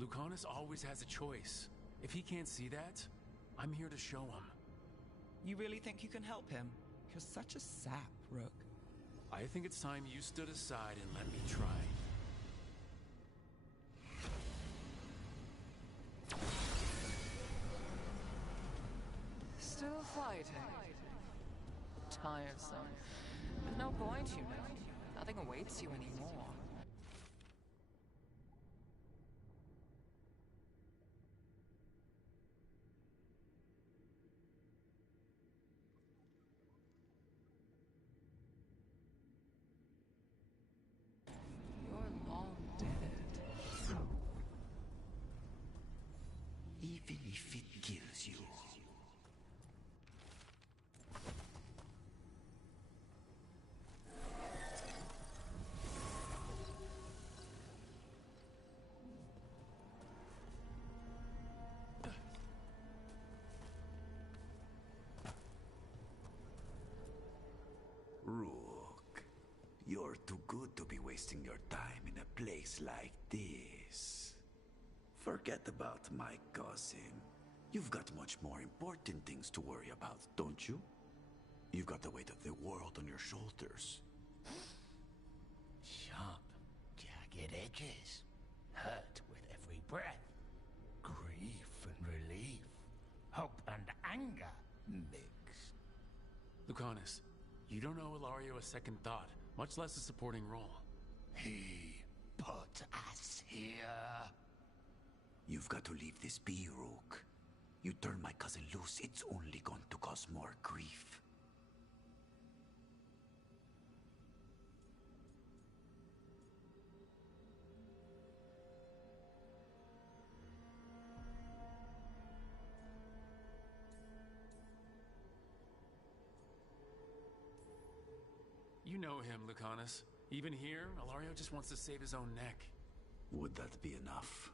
Lucanus always has a choice. If he can't see that, I'm here to show him. You really think you can help him? You're such a sap, Rook. I think it's time you stood aside and let me try. Still fighting. Tiresome. But no point, you know. Nothing awaits you anymore. Even if it kills you. Rook, you're too good to be wasting your time in a place like this. Forget about my cousin. You've got much more important things to worry about, don't you? You've got the weight of the world on your shoulders. Sharp, jagged edges. Hurt with every breath. Grief and relief. Hope and anger mixed. Lucanus, you don't owe Ilario a second thought, much less a supporting role. He put us here. You've got to leave this be, Rook. You turn my cousin loose, it's only going to cause more grief. You know him, Lucanus. Even here, Ilario just wants to save his own neck. Would that be enough?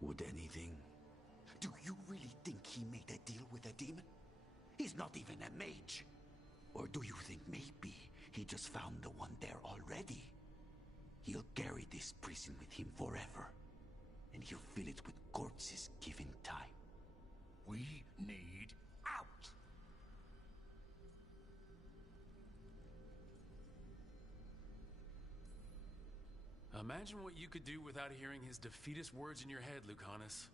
Would anything? Do you really think he made a deal with a demon? He's not even a mage. Or do you think maybe he just found the one there already? He'll carry this prison with him forever. And he'll fill it with corpses given time. We need out! Imagine what you could do without hearing his defeatist words in your head, Lucanus.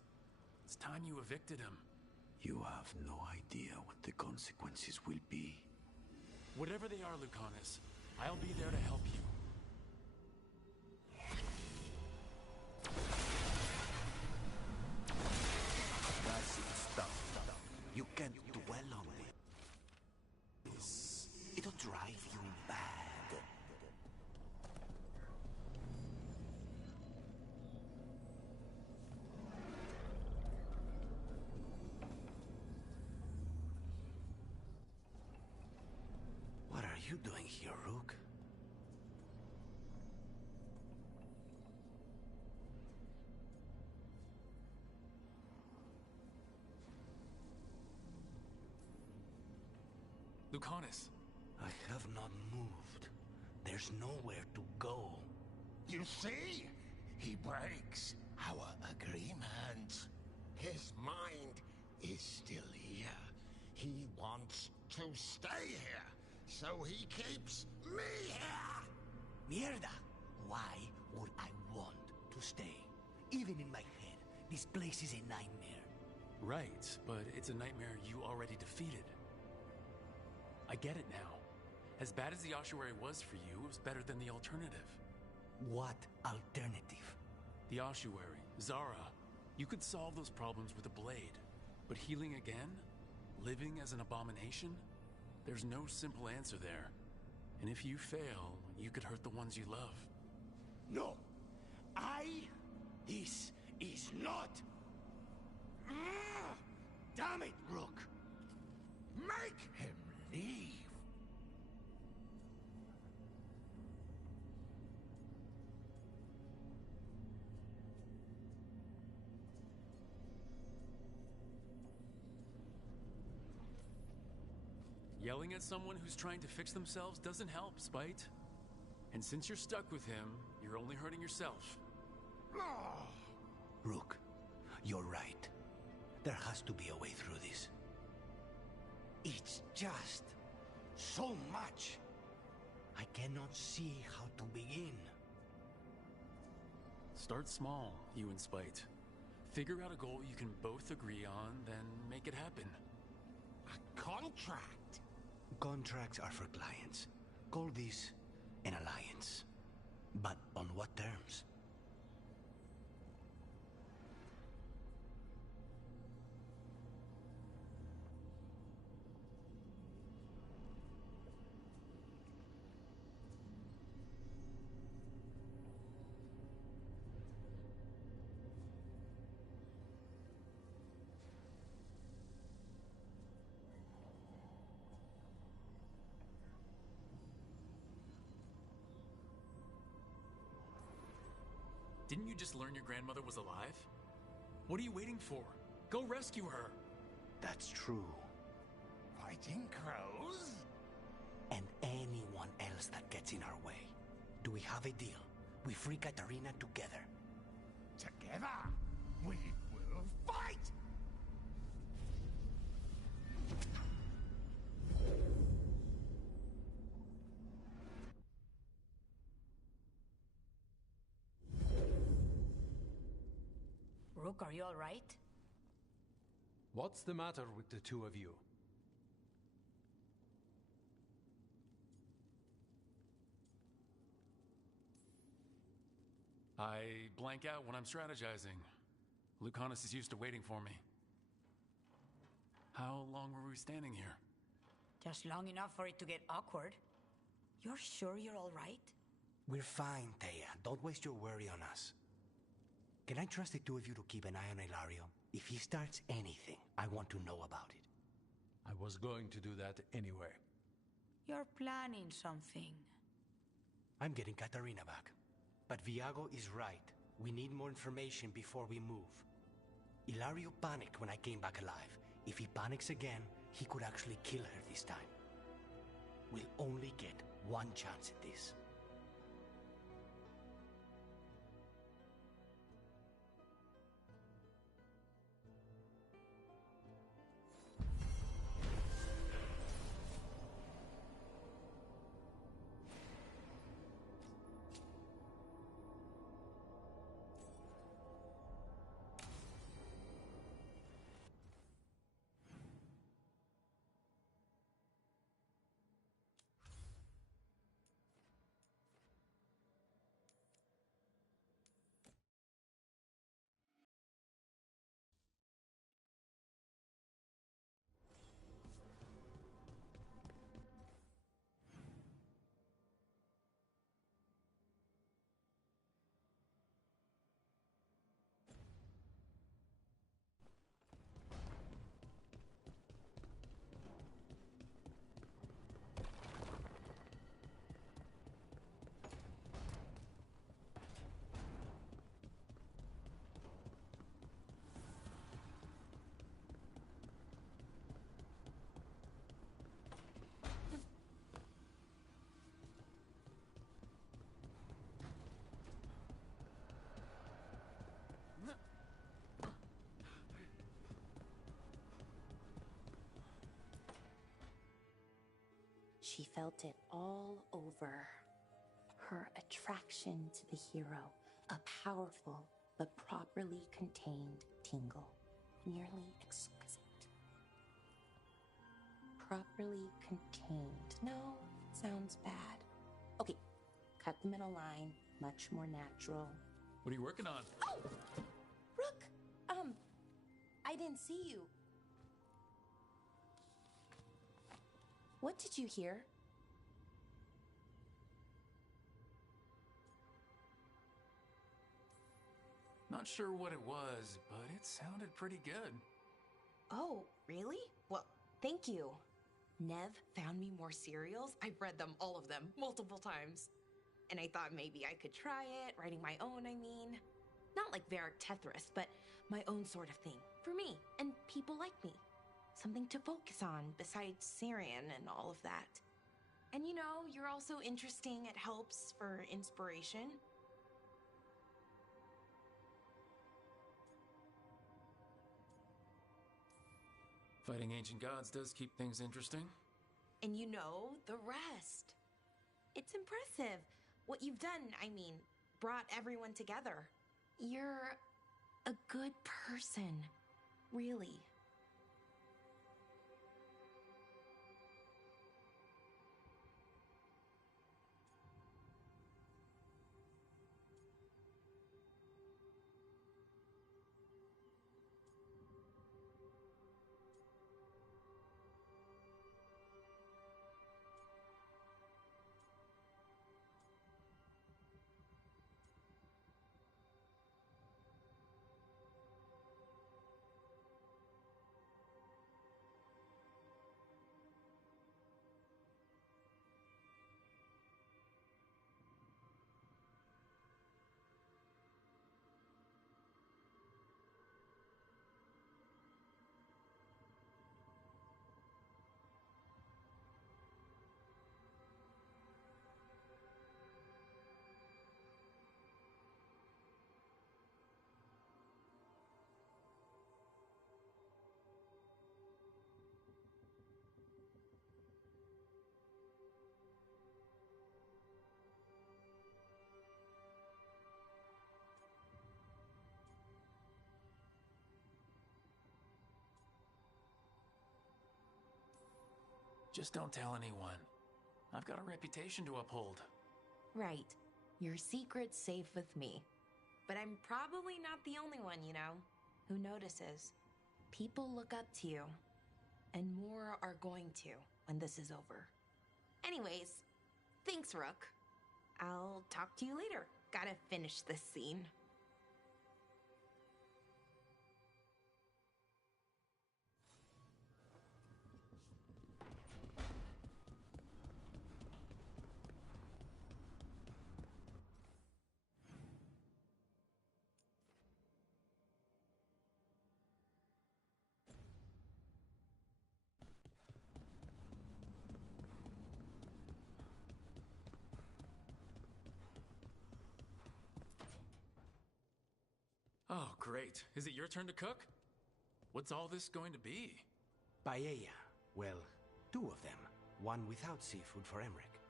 It's time you evicted him. You have no idea what the consequences will be. Whatever they are, Lucanus, I'll be there to help you. That's stuff you can't dwell on it. It'll drive you mad. What are you doing here, Rook? Lucanus. I have not moved. There's nowhere to go. You see? He breaks our agreement. His mind is still here. He wants to stay here, so he keeps me here! Mierda! Why would I want to stay? Even in my head, this place is a nightmare. Right, but it's a nightmare you already defeated. I get it now. As bad as the ossuary was for you, it was better than the alternative. What alternative? The ossuary, Zara. You could solve those problems with a blade. But healing again? Living as an abomination? There's no simple answer there. And if you fail, you could hurt the ones you love. No! This is not... Damn it, Rook! Make him leave! Yelling at someone who's trying to fix themselves doesn't help, Spite. And since you're stuck with him, you're only hurting yourself. Rook, you're right. There has to be a way through this. It's just so much. I cannot see how to begin. Start small, you and Spite. Figure out a goal you can both agree on, then make it happen. A contract? Contracts are for clients. Call this an alliance. But on what terms? Didn't you just learn your grandmother was alive? What are you waiting for? Go rescue her! That's true. Fighting crows? And anyone else that gets in our way. Do we have a deal? We free Katarina together. Together? We will fight! Rook, are you all right? What's the matter with the two of you? I blank out when I'm strategizing. Lucanus is used to waiting for me. How long were we standing here? Just long enough for it to get awkward. You're sure you're all right? We're fine, Thea. Don't waste your worry on us. Can I trust the two of you to keep an eye on Hilario? If he starts anything, I want to know about it. I was going to do that anyway. You're planning something. I'm getting Katarina back. But Viago is right. We need more information before we move. Hilario panicked when I came back alive. If he panics again, he could actually kill her this time. We'll only get one chance at this. She felt it all over. Her attraction to the hero, a powerful but properly contained tingle, nearly exquisite. Properly contained. No, sounds bad. Okay, cut the middle line, much more natural. What are you working on? Oh! Rook! I didn't see you. What did you hear? Not sure what it was, but it sounded pretty good. Oh, really? Well, thank you. Nev found me more serials. I've read them, all of them, multiple times. And I thought maybe I could try it, writing my own, I mean. Not like Varric Tethris, but my own sort of thing. For me, and people like me. Something to focus on, besides Syrian and all of that. And you know, you're also interesting, it helps for inspiration. Fighting ancient gods does keep things interesting. And you know the rest. It's impressive. What you've done, I mean, brought everyone together. You're a good person. Really. Just don't tell anyone. I've got a reputation to uphold. Right. Your secret's safe with me. But I'm probably not the only one, you know, who notices. People look up to you. And more are going to when this is over. Anyways, thanks, Rook. I'll talk to you later. Gotta finish this scene. Oh, great. Is it your turn to cook? What's all this going to be? Paella. Well, two of them. One without seafood for Emmerich.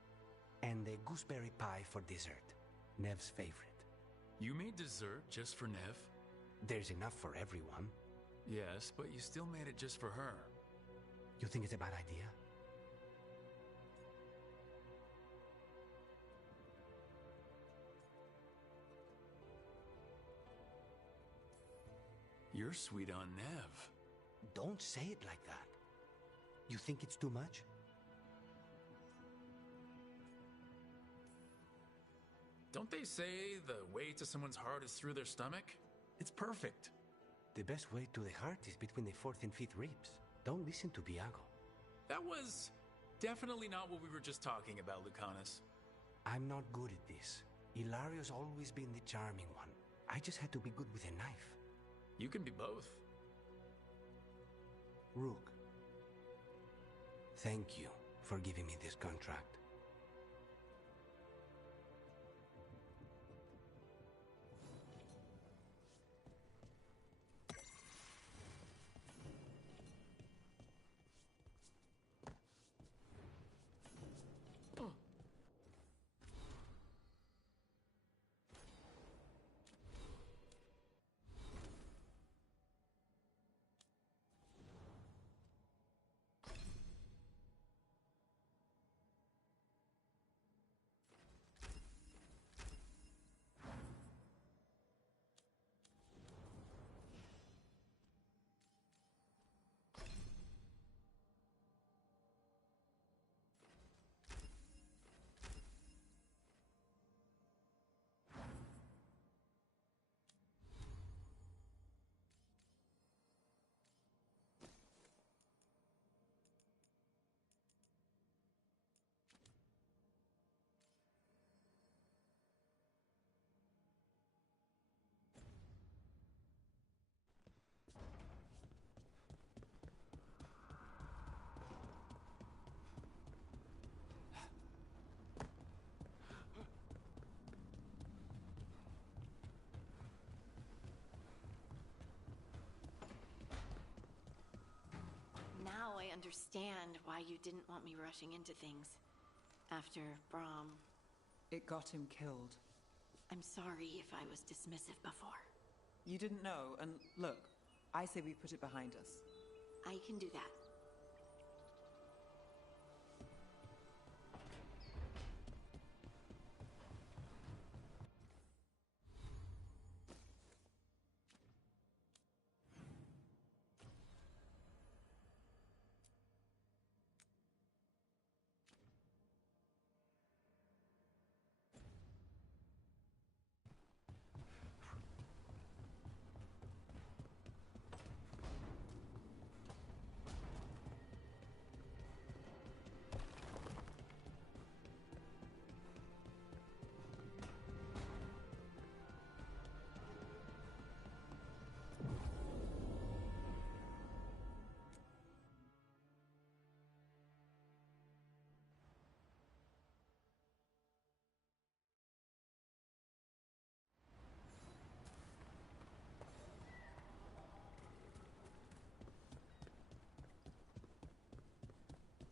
And a gooseberry pie for dessert. Nev's favorite. You made dessert just for Nev? There's enough for everyone. Yes, but you still made it just for her. You think it's a bad idea? You're sweet on Nev. Don't say it like that. You think it's too much? Don't they say the way to someone's heart is through their stomach? It's perfect. The best way to the heart is between the fourth and fifth ribs. Don't listen to Viago. That was definitely not what we were just talking about, Lucanus. I'm not good at this. Hilario's always been the charming one. I just had to be good with a knife. You can be both. Rook, thank you for giving me this contract. understand why you didn't want me rushing into things. After Brahm. It got him killed. I'm sorry if I was dismissive before. You didn't know, and look, I say we put it behind us. I can do that.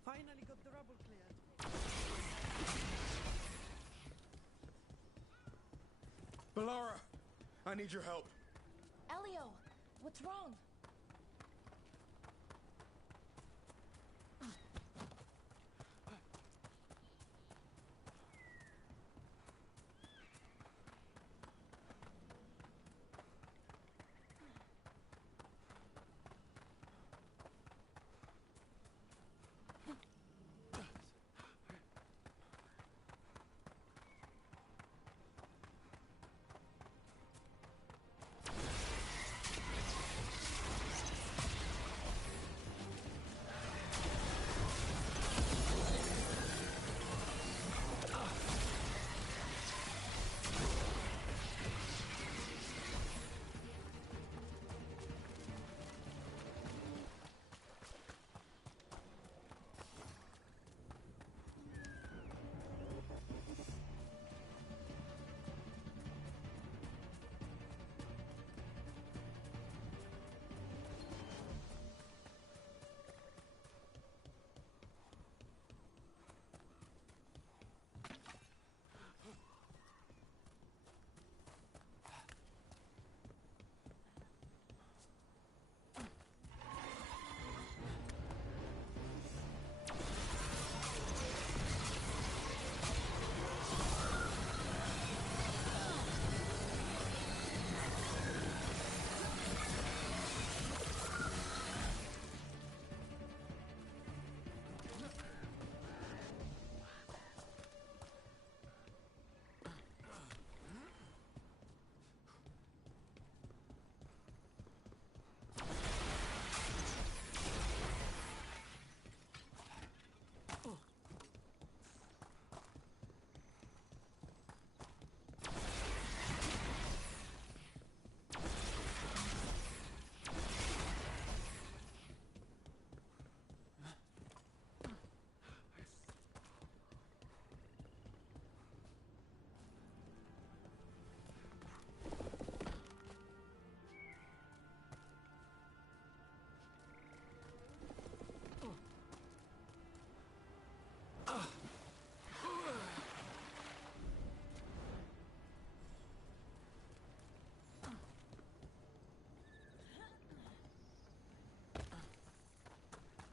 Finally got the rubble cleared. Bellara, I need your help. Elio, what's wrong?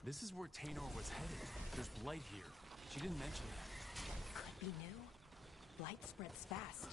This is where Tainor was headed. There's blight here. She didn't mention that. Could be new. Blight spreads fast.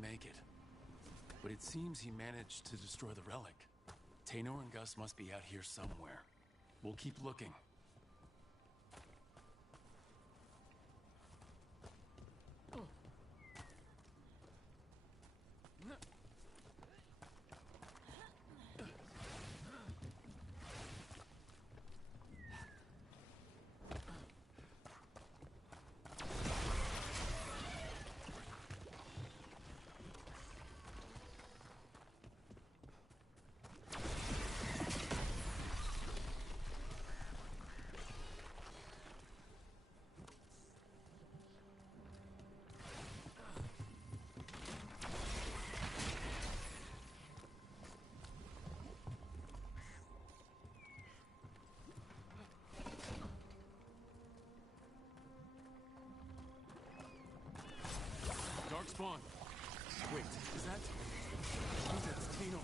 Make it. But it seems he managed to destroy the relic. Tainor and Gus must be out here somewhere. We'll keep looking. Spawn. Wait, is that... I think that's Tino.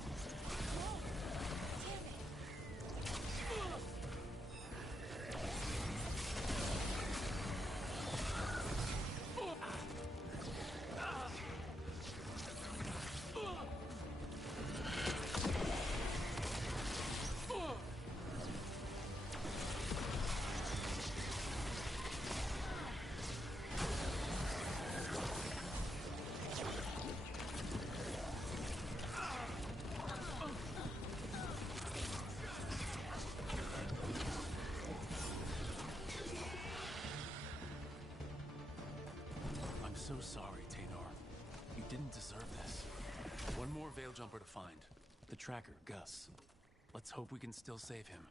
So sorry, Taynor. You didn't deserve this. One more Veil Jumper to find. The tracker, Gus. Let's hope we can still save him.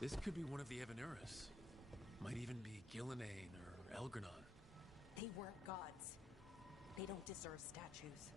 This could be one of the Evanuras. Might even be Gillenane or Elgranon. They weren't gods. They don't deserve statues.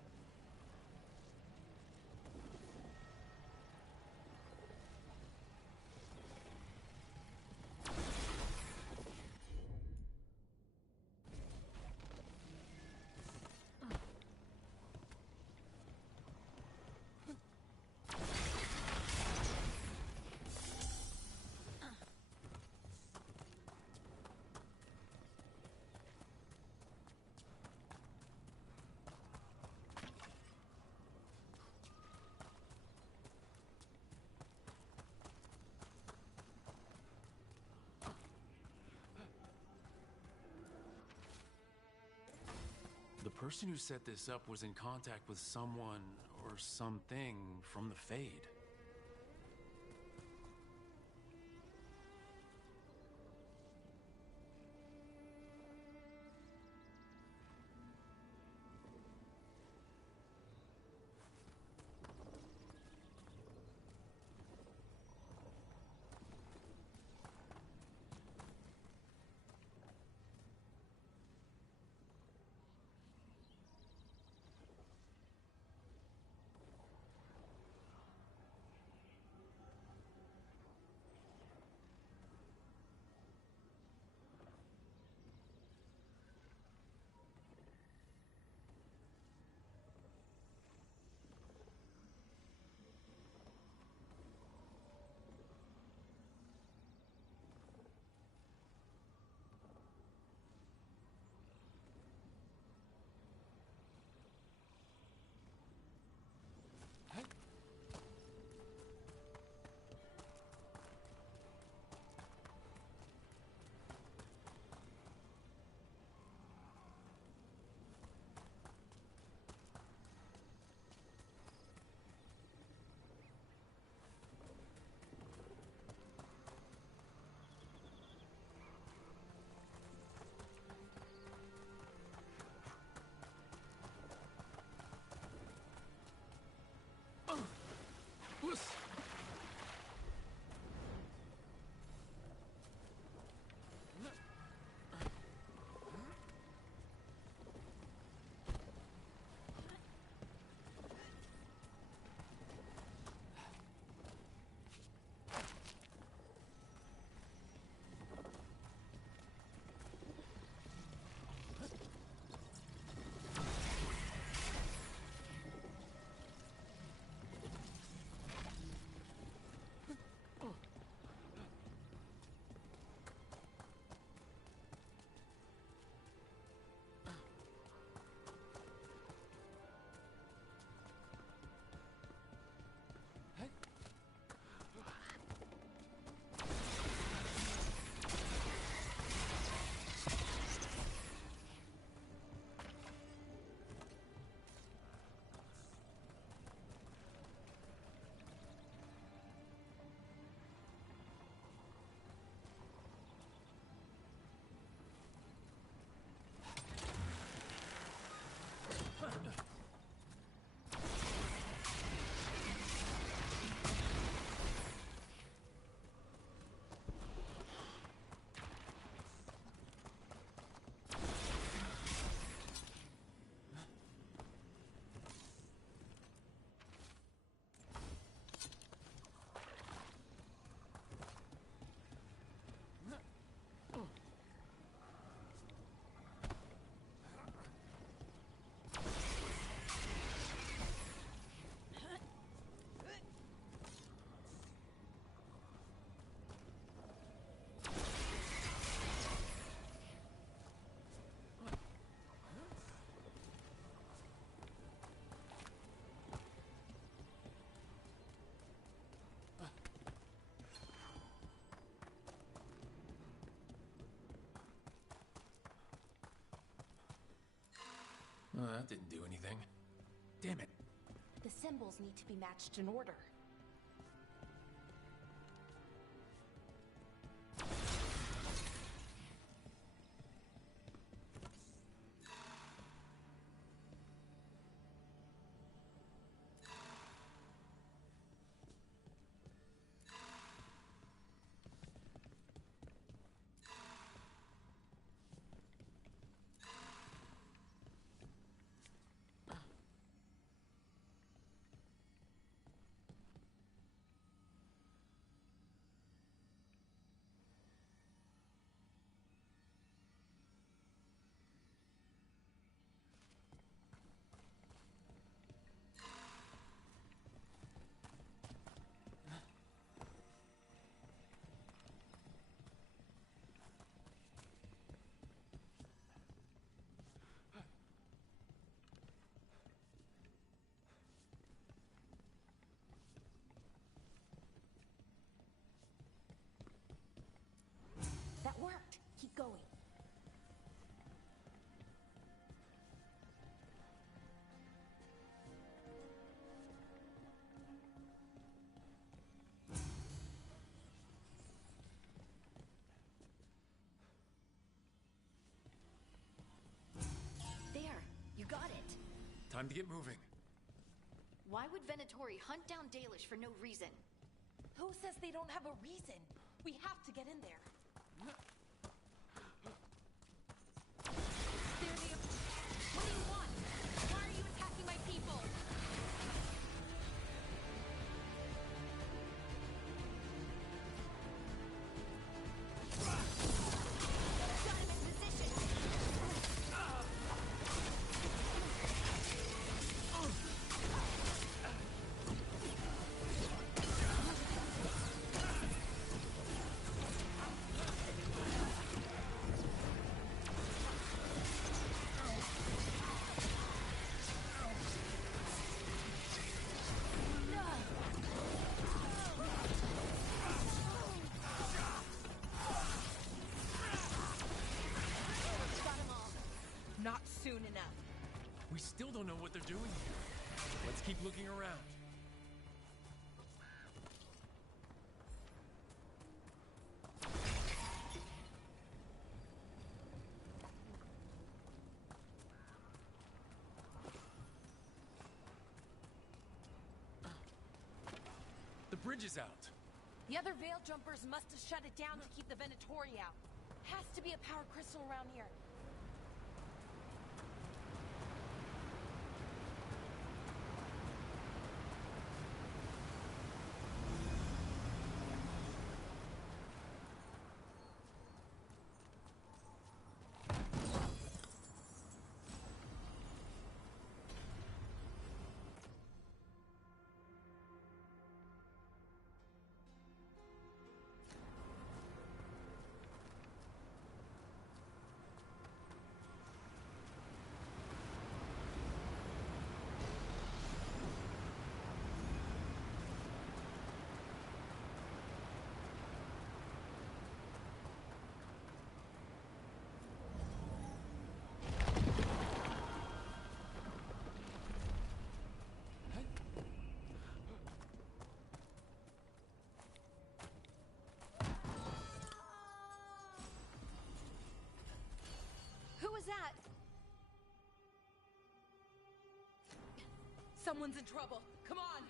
The person who set this up was in contact with someone or something from the Fade. That didn't do anything. Damn it. The symbols need to be matched in order. That worked. Keep going. Time to get moving. Why would Venatori hunt down Dalish for no reason? Who says they don't have a reason? We have to get in there. What do you want? Why are you attacking my people? Got him in position. Not soon enough. We still don't know what they're doing here. Let's keep looking around. The bridge is out. The other Veil Jumpers must have shut it down to keep the Venatori out. Has to be a power crystal around here. Who was that? Someone's in trouble. Come on!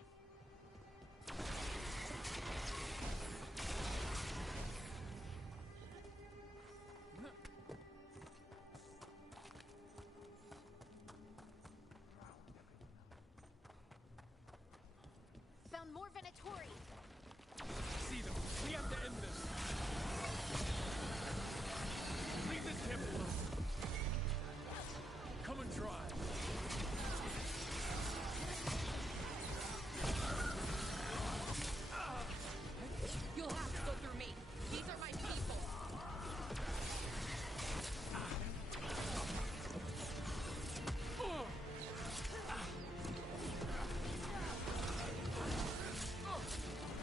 Found more Venatori. See them. We have to end this. Leave this camp alone. Come and try. You'll have to go through me. These are my people.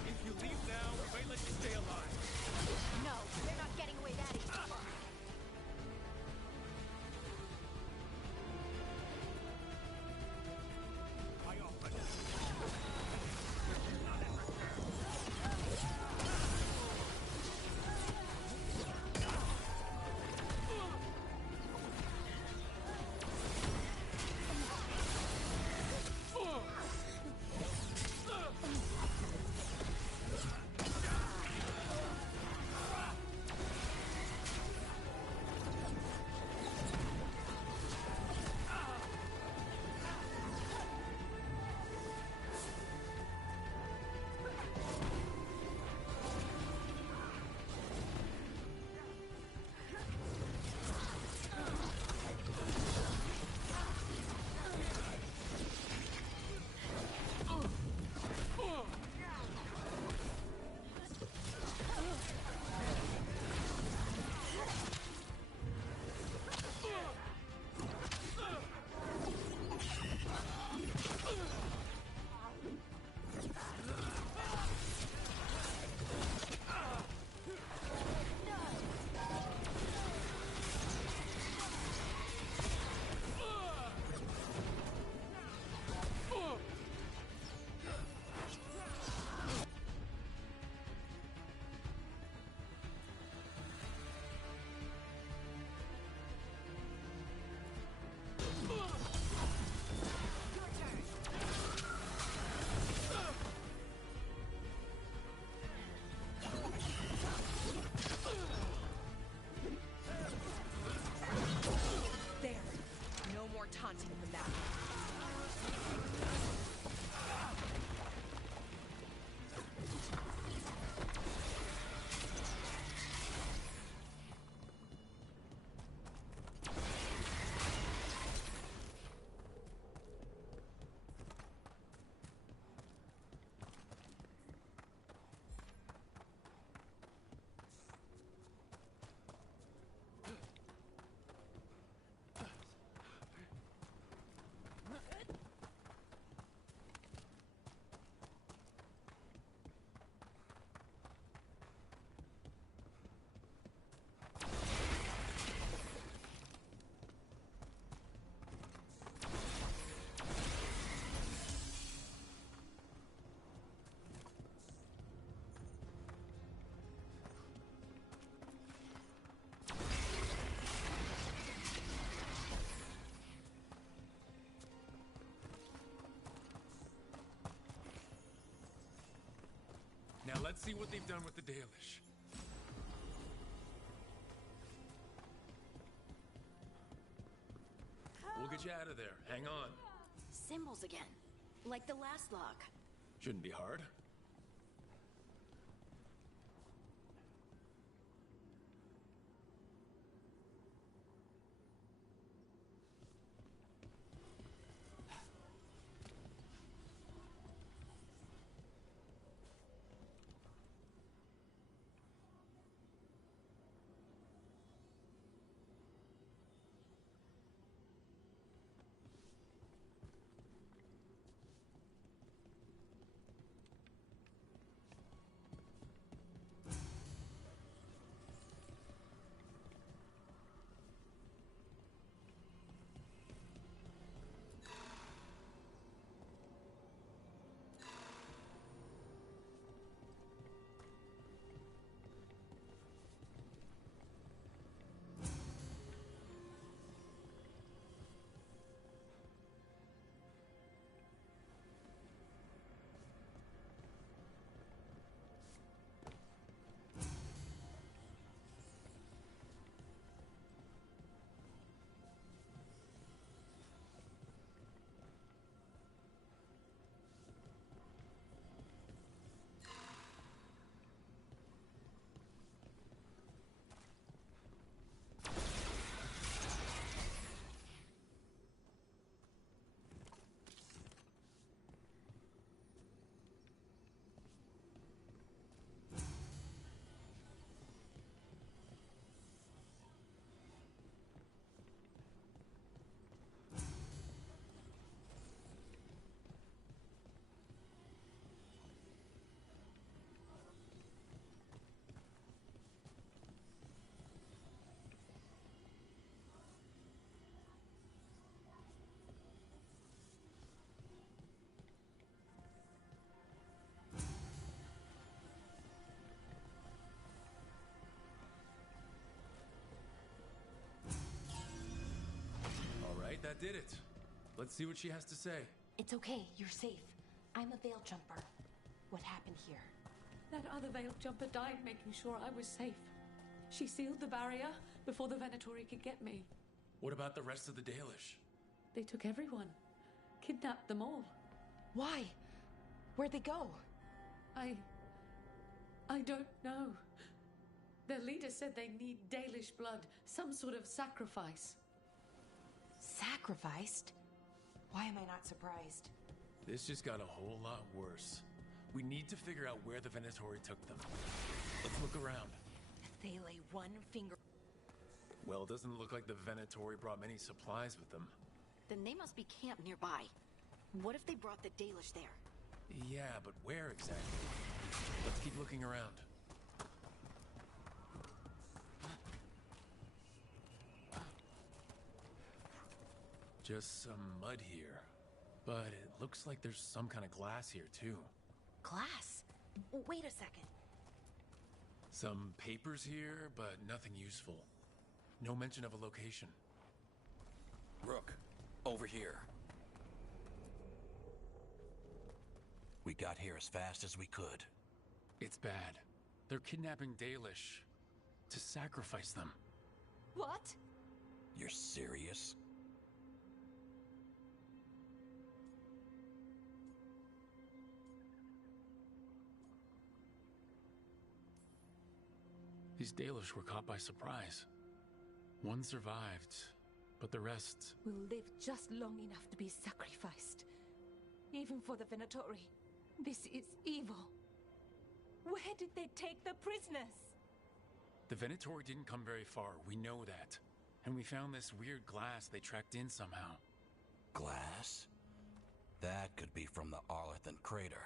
If you leave now, we might let you stay alive. taunting them that way. Now let's see what they've done with the Dalish. We'll get you out of there. Hang on. Symbols again. Like the last log. Shouldn't be hard. That did it. Let's see what she has to say. It's okay, you're safe. I'm a veil jumper. What happened here? That other veil jumper died making sure I was safe. She sealed the barrier before the Venatori could get me. What about the rest of the Dalish? They took everyone. Kidnapped them all. Why? Where'd they go? I don't know. Their leader said they need Dalish blood, some sort of sacrifice. Sacrificed? Why am I not surprised? This just got a whole lot worse. We need to figure out where the Venatori took them. Let's look around. If they lay one finger... Well, it doesn't look like the Venatori brought many supplies with them. Then they must be camped nearby. What if they brought the Dalish there? Yeah, but where exactly? Let's keep looking around. Just some mud here. But it looks like there's some kind of glass here, too. Glass? Wait a second. Some papers here, but nothing useful. No mention of a location. Rook, over here. We got here as fast as we could. It's bad. They're kidnapping Dalish to sacrifice them. What? You're serious? These Dalish were caught by surprise. One survived, but the rest... will live just long enough to be sacrificed. Even for the Venatori. This is evil. Where did they take the prisoners? The Venatori didn't come very far, we know that. And we found this weird glass they tracked in somehow. Glass? That could be from the Arlathan crater.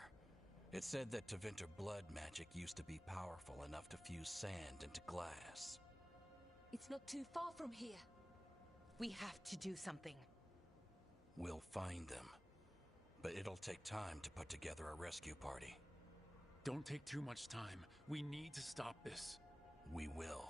It said that Tevinter blood magic used to be powerful enough to fuse sand into glass. It's not too far from here. We have to do something. We'll find them. But it'll take time to put together a rescue party. Don't take too much time. We need to stop this. We will.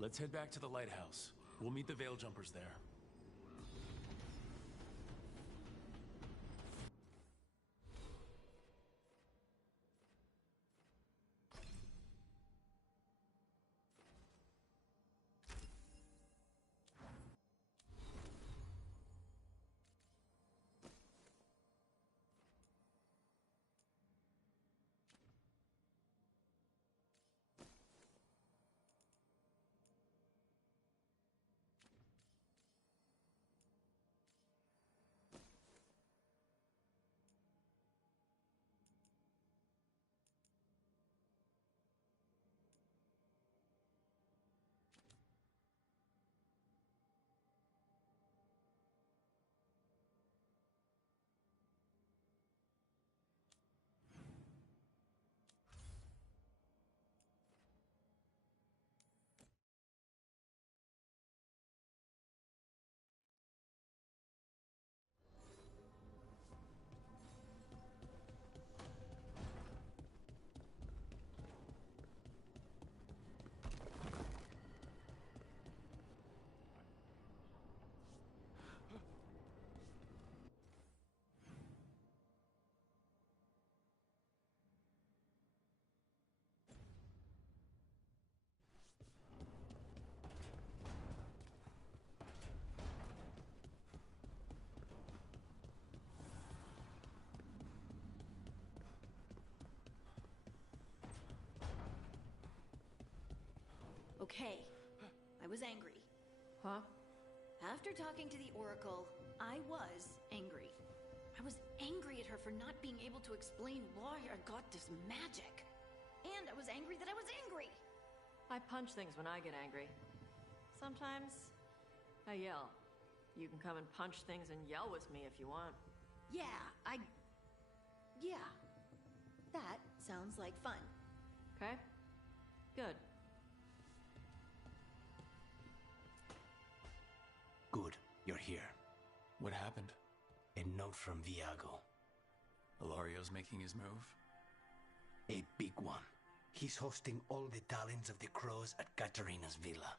Let's head back to the lighthouse. We'll meet the Veil Jumpers there. Okay, I was angry. Huh? After talking to the Oracle, I was angry. I was angry at her for not being able to explain why I got this magic. And I was angry that I was angry. I punch things when I get angry. Sometimes I yell. You can come and punch things and yell with me if you want. Yeah, that sounds like fun. Okay? Good. Good, you're here. What happened? A note from Viago. Ilario's making his move? A big one. He's hosting all the talents of the crows at Katarina's villa.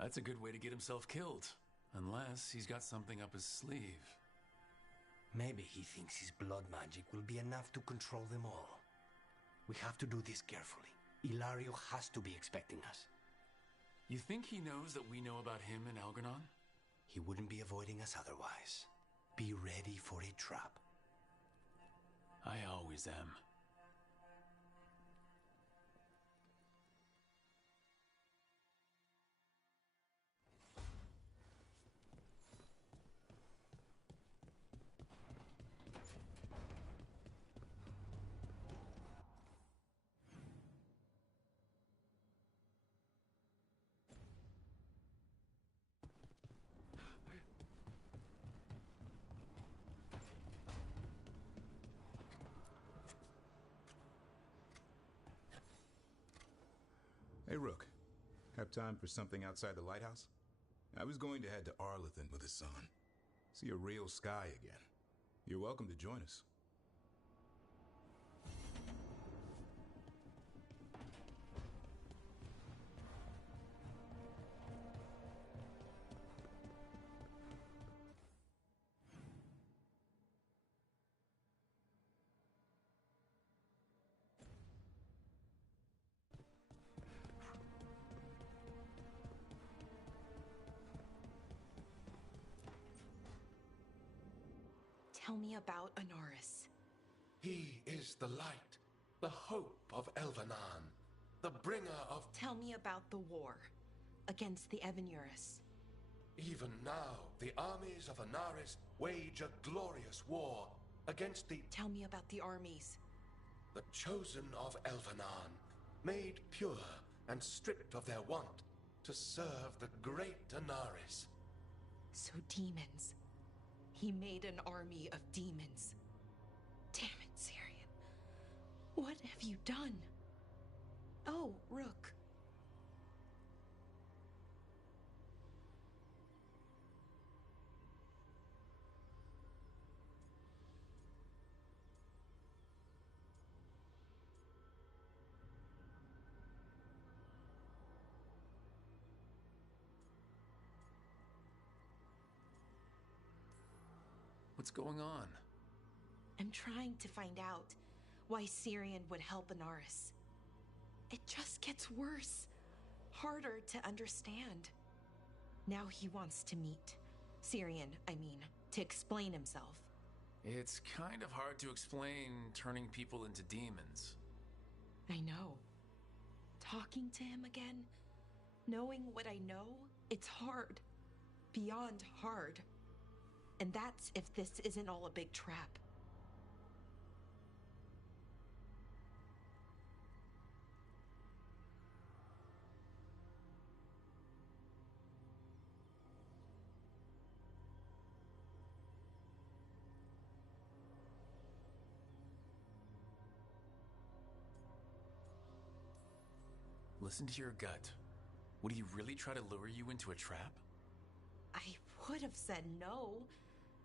That's a good way to get himself killed. Unless he's got something up his sleeve. Maybe he thinks his blood magic will be enough to control them all. We have to do this carefully. Ilario has to be expecting us. You think he knows that we know about him and Algernon? He wouldn't be avoiding us otherwise. Be ready for a trap. I always am. Hey, Rook. Have time for something outside the lighthouse? I was going to head to Arlathan with the sun. See a real sky again. You're welcome to join us. Tell me about Anaris. He is the light, the hope of Elvenan, the bringer of... Tell me about the war against the Evenuris. Even now, the armies of Anaris wage a glorious war against the... Tell me about the armies. The chosen of Elvenan, made pure and stripped of their want to serve the great Anaris. So demons. He made an army of demons. Damn it, Syrian. What have you done? Oh, Rook. What's going on? I'm trying to find out why Syrian would help Anaris. It just gets worse. Harder to understand. Now he wants to meet. Syrian, I mean, to explain himself. It's kind of hard to explain turning people into demons. I know. Talking to him again, knowing what I know, it's hard. Beyond hard. And that's if this isn't all a big trap. Listen to your gut. Would he really try to lure you into a trap? I would have said no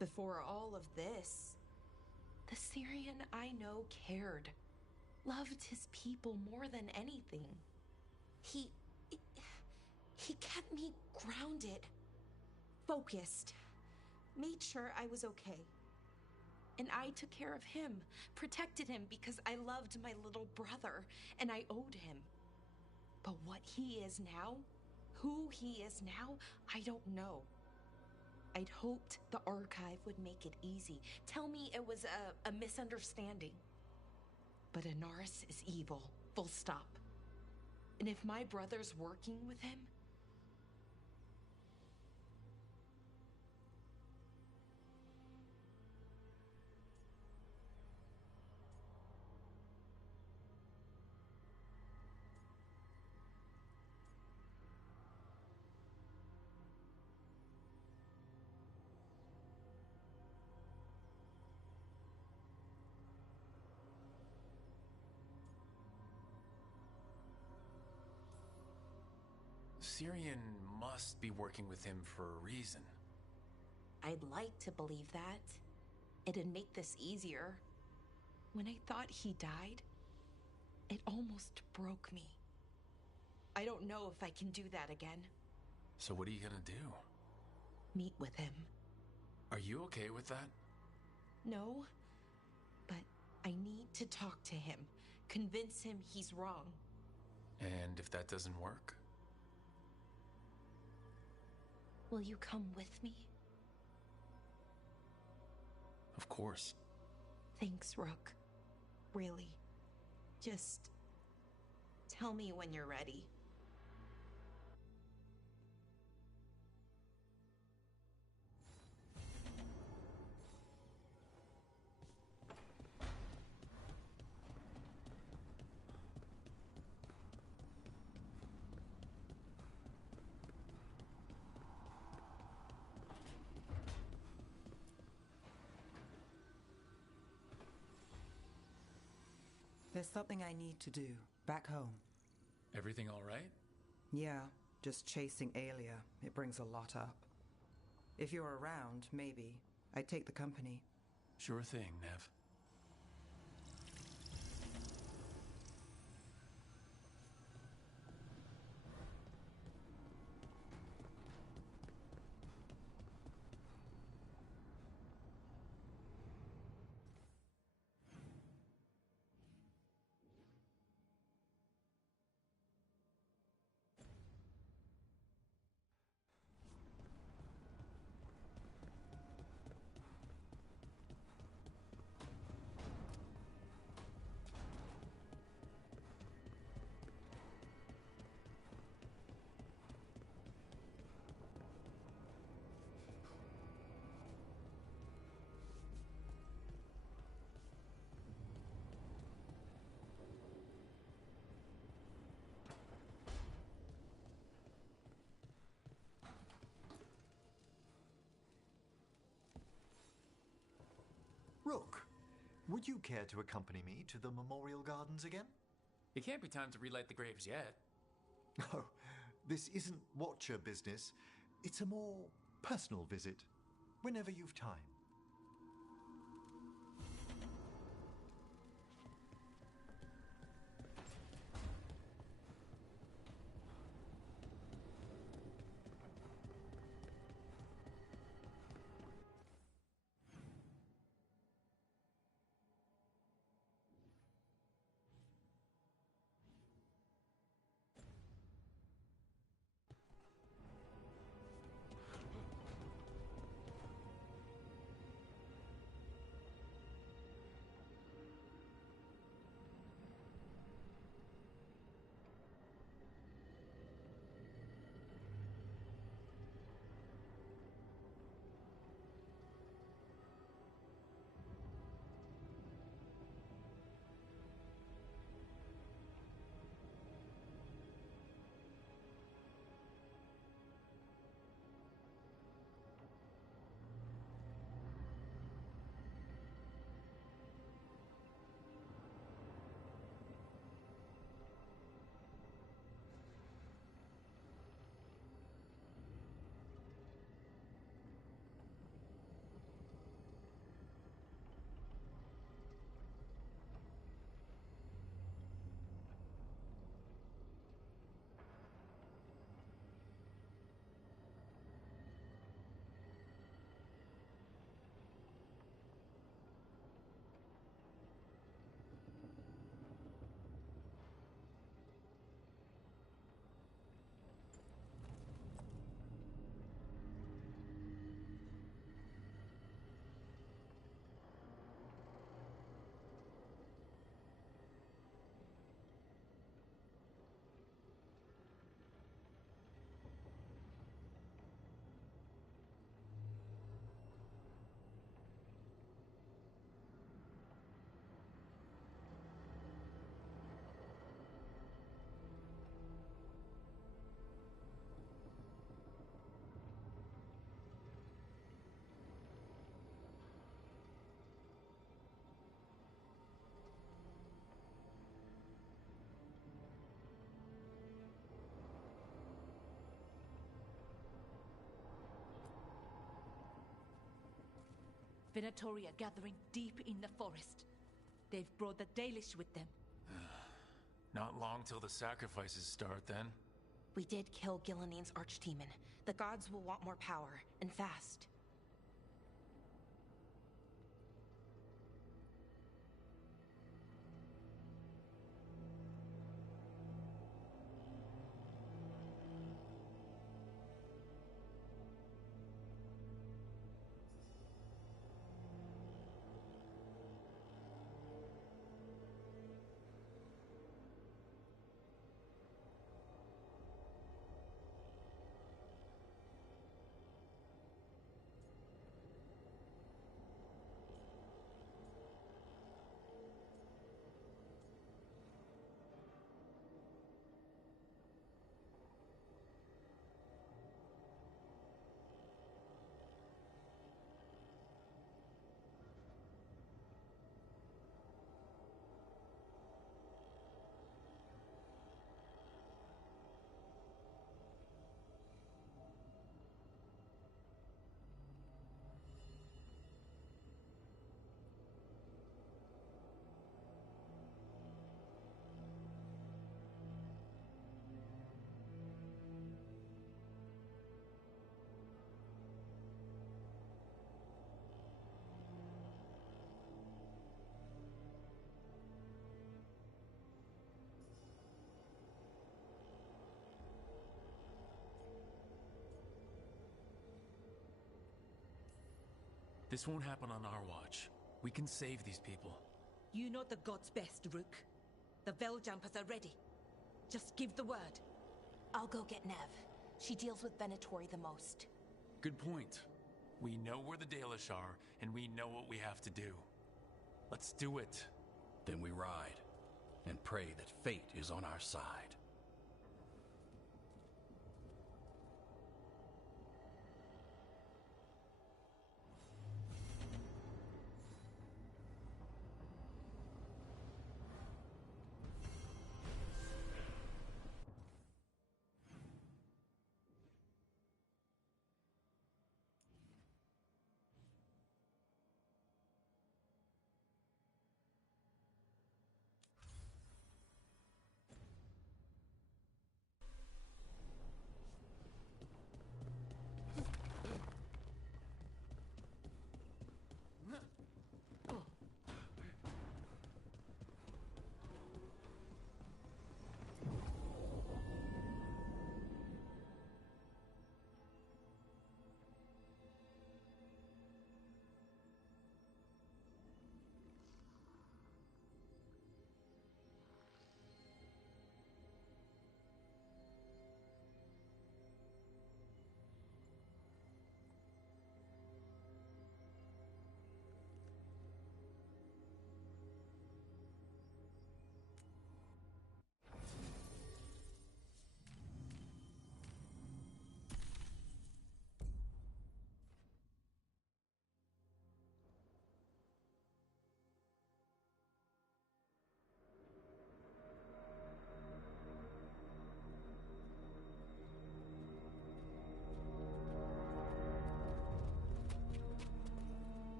before all of this. The Syrian I know cared. Loved his people more than anything. He kept me grounded. Focused. Made sure I was okay. And I took care of him. Protected him because I loved my little brother. And I owed him. But what he is now, who he is now, I don't know. I'd hoped the archive would make it easy. Tell me it was a misunderstanding. But Anaris is evil, full stop. And if my brother's working with him... Syrian must be working with him for a reason. I'd like to believe that. It'd make this easier. When I thought he died, it almost broke me. I don't know if I can do that again. So what are you gonna do? Meet with him. Are you okay with that? No, but I need to talk to him. Convince him he's wrong. And if that doesn't work? Will you come with me? Of course. Thanks, Rook. Really. Just tell me when you're ready. There's something I need to do back home. Everything all right? Yeah, Just chasing Aelia, it brings a lot up. If you're around, maybe. I'd take the company. Sure thing, Nev. Rook, would you care to accompany me to the Memorial Gardens again? It can't be time to relight the graves yet. No, this isn't Watcher business. It's a more personal visit, whenever you've time. Venatori are gathering deep in the forest. They've brought the Dalish with them. Not long till the sacrifices start, then. We did kill Gilanine's archdemon. The gods will want more power, and fast. This won't happen on our watch. We can save these people. You know the gods best, Rook. The Veiljumpers are ready. Just give the word. I'll go get Nev. She deals with Venatori the most. Good point. We know where the Dalish are, and we know what we have to do. Let's do it. Then we ride, and pray that fate is on our side.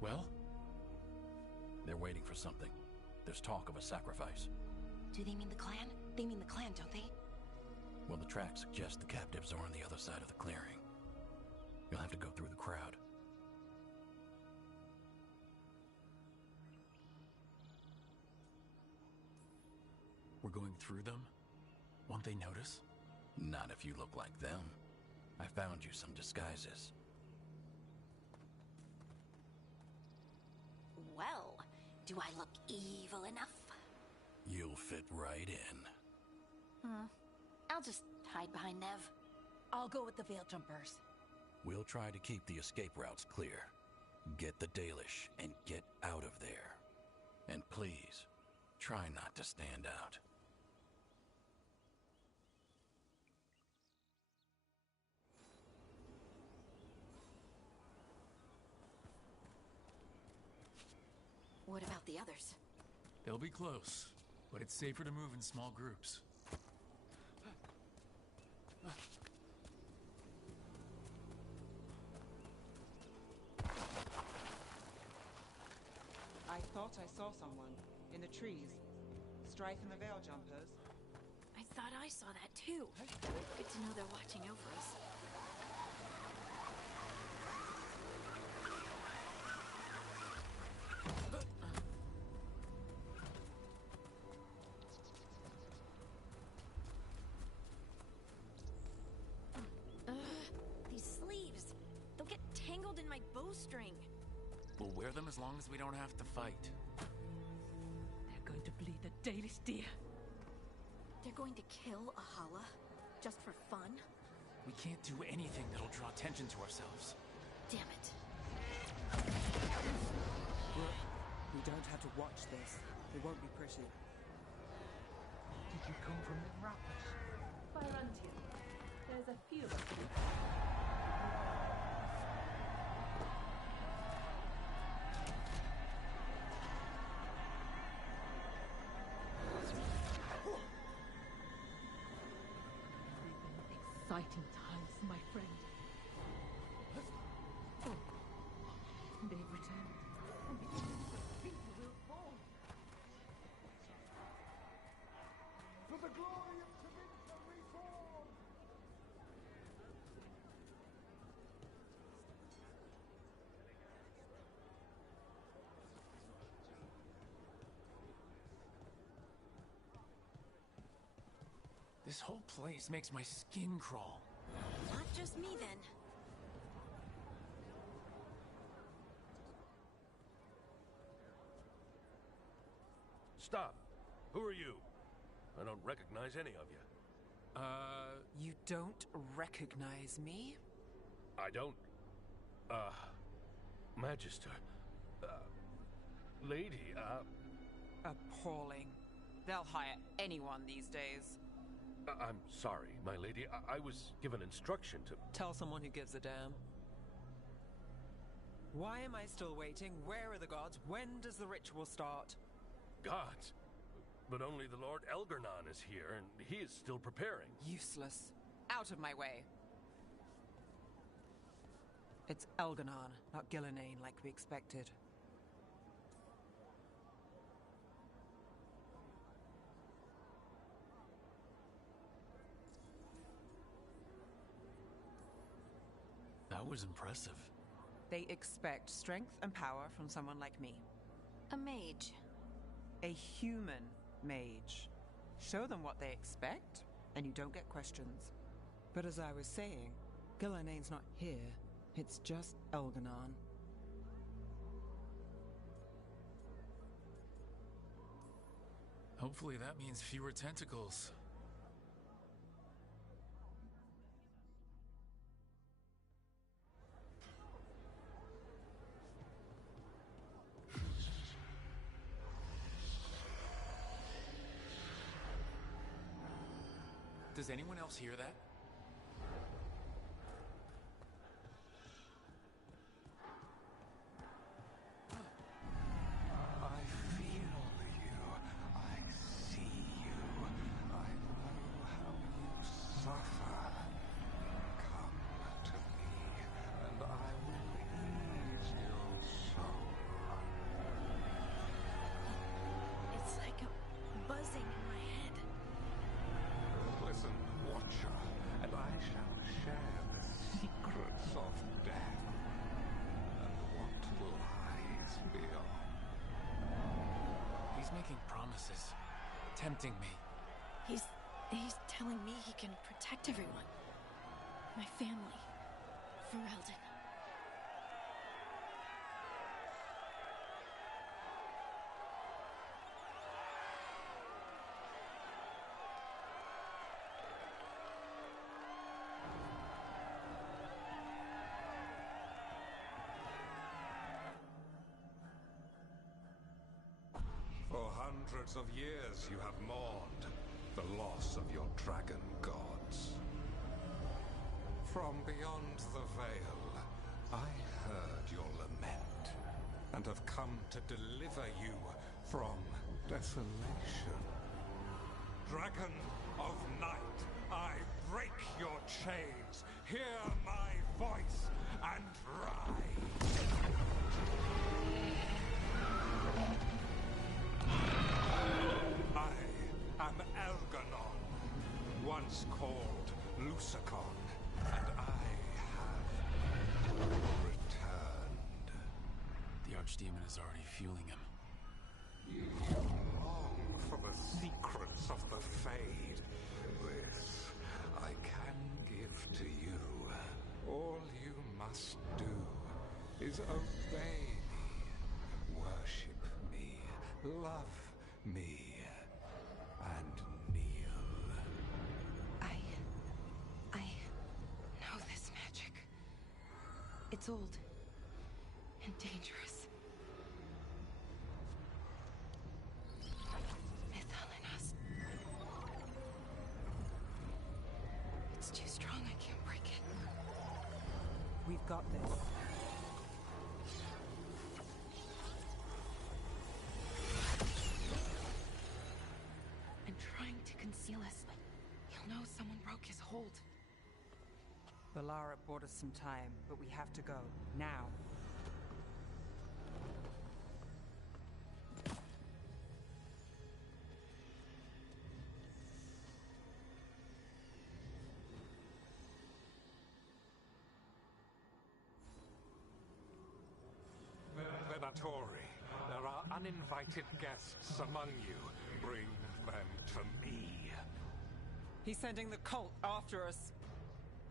Well? They're waiting for something. There's talk of a sacrifice. Do they mean the clan? They mean the clan, don't they? Well, the tracks suggest the captives are on the other side of the clearing. You'll have to go through the crowd. We're going through them? Won't they notice? Not if you look like them. I found you some disguises. Well, do I look evil enough? You'll fit right in. I'll just hide behind Nev. I'll go with the Veiljumpers. We'll try to keep the escape routes clear. Get the Dalish and get out of there. And please, try not to stand out. What about the others? They'll be close, but it's safer to move in small groups. I thought I saw someone in the trees. Strife and the Veiljumpers. I thought I saw that too. Good to know they're watching over us. These sleeves. They'll get tangled in my bowstring. We'll wear them as long as we don't have to fight. They're going to bleed the Dalish deer. They're going to kill Ahala? Just for fun? We can't do anything that'll draw attention to ourselves. Damn it. Brooke, we don't have to watch this. It won't be pretty. Did you come from the rapids? Pyrantian. There's a few of us. Exciting times, my friend. Oh, they've returned. And people will fall. For the glory of Tevinter Reform! This whole place makes my skin crawl. Not just me, then. Stop. Who are you? I don't recognize any of you. You don't recognize me? I don't. Magister. Lady, Appalling. They'll hire anyone these days. I'm sorry, my lady. I was given instruction to... Tell someone who gives a damn. Why am I still waiting? Where are the gods? When does the ritual start? Gods? But only the Lord Elgar'nan is here, and he is still preparing. Useless. Out of my way. It's Elgar'nan, not Gillenane like we expected. That was impressive. They expect strength and power from someone like me. A mage. A human mage. Show them what they expect, and you don't get questions. But as I was saying, Gillenane's not here. It's just Elgar'nan. Hopefully that means fewer tentacles. Does anyone else hear that? I feel you. I see you. I know how you suffer. Come to me, and I will ease your soul. It's like a buzzing in my head. Listen, Watcher, and I shall share the secrets of death and what lies beyond. He's making promises, tempting me. He's telling me he can protect everyone. My family. Ferelden. For hundreds of years you have mourned the loss of your dragon gods. From beyond the veil, I heard your lament, and have come to deliver you from desolation. Dragon of night, I break your chains. Hear my voice and rise. I am Elgar'nan, once called Lusakon, and I have returned. The Archdemon is already fueling him. You long for the secrets of the Fade. This I can give to you. All you must do is obey me, worship me, love me, and kneel. I know this magic. It's old and dangerous. Mythalinas. It's too strong, I can't break it. We've got this. I'm trying to conceal us. He'll know someone broke his hold. Valara bought us some time, but we have to go. Now. Venatori, there are uninvited guests among you. Bring them to me. He's sending the cult after us.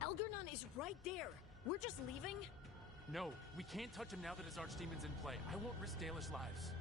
Elgar'nan is right there. We're just leaving? No, we can't touch him now that his Archdemon's in play. I won't risk Dalish lives.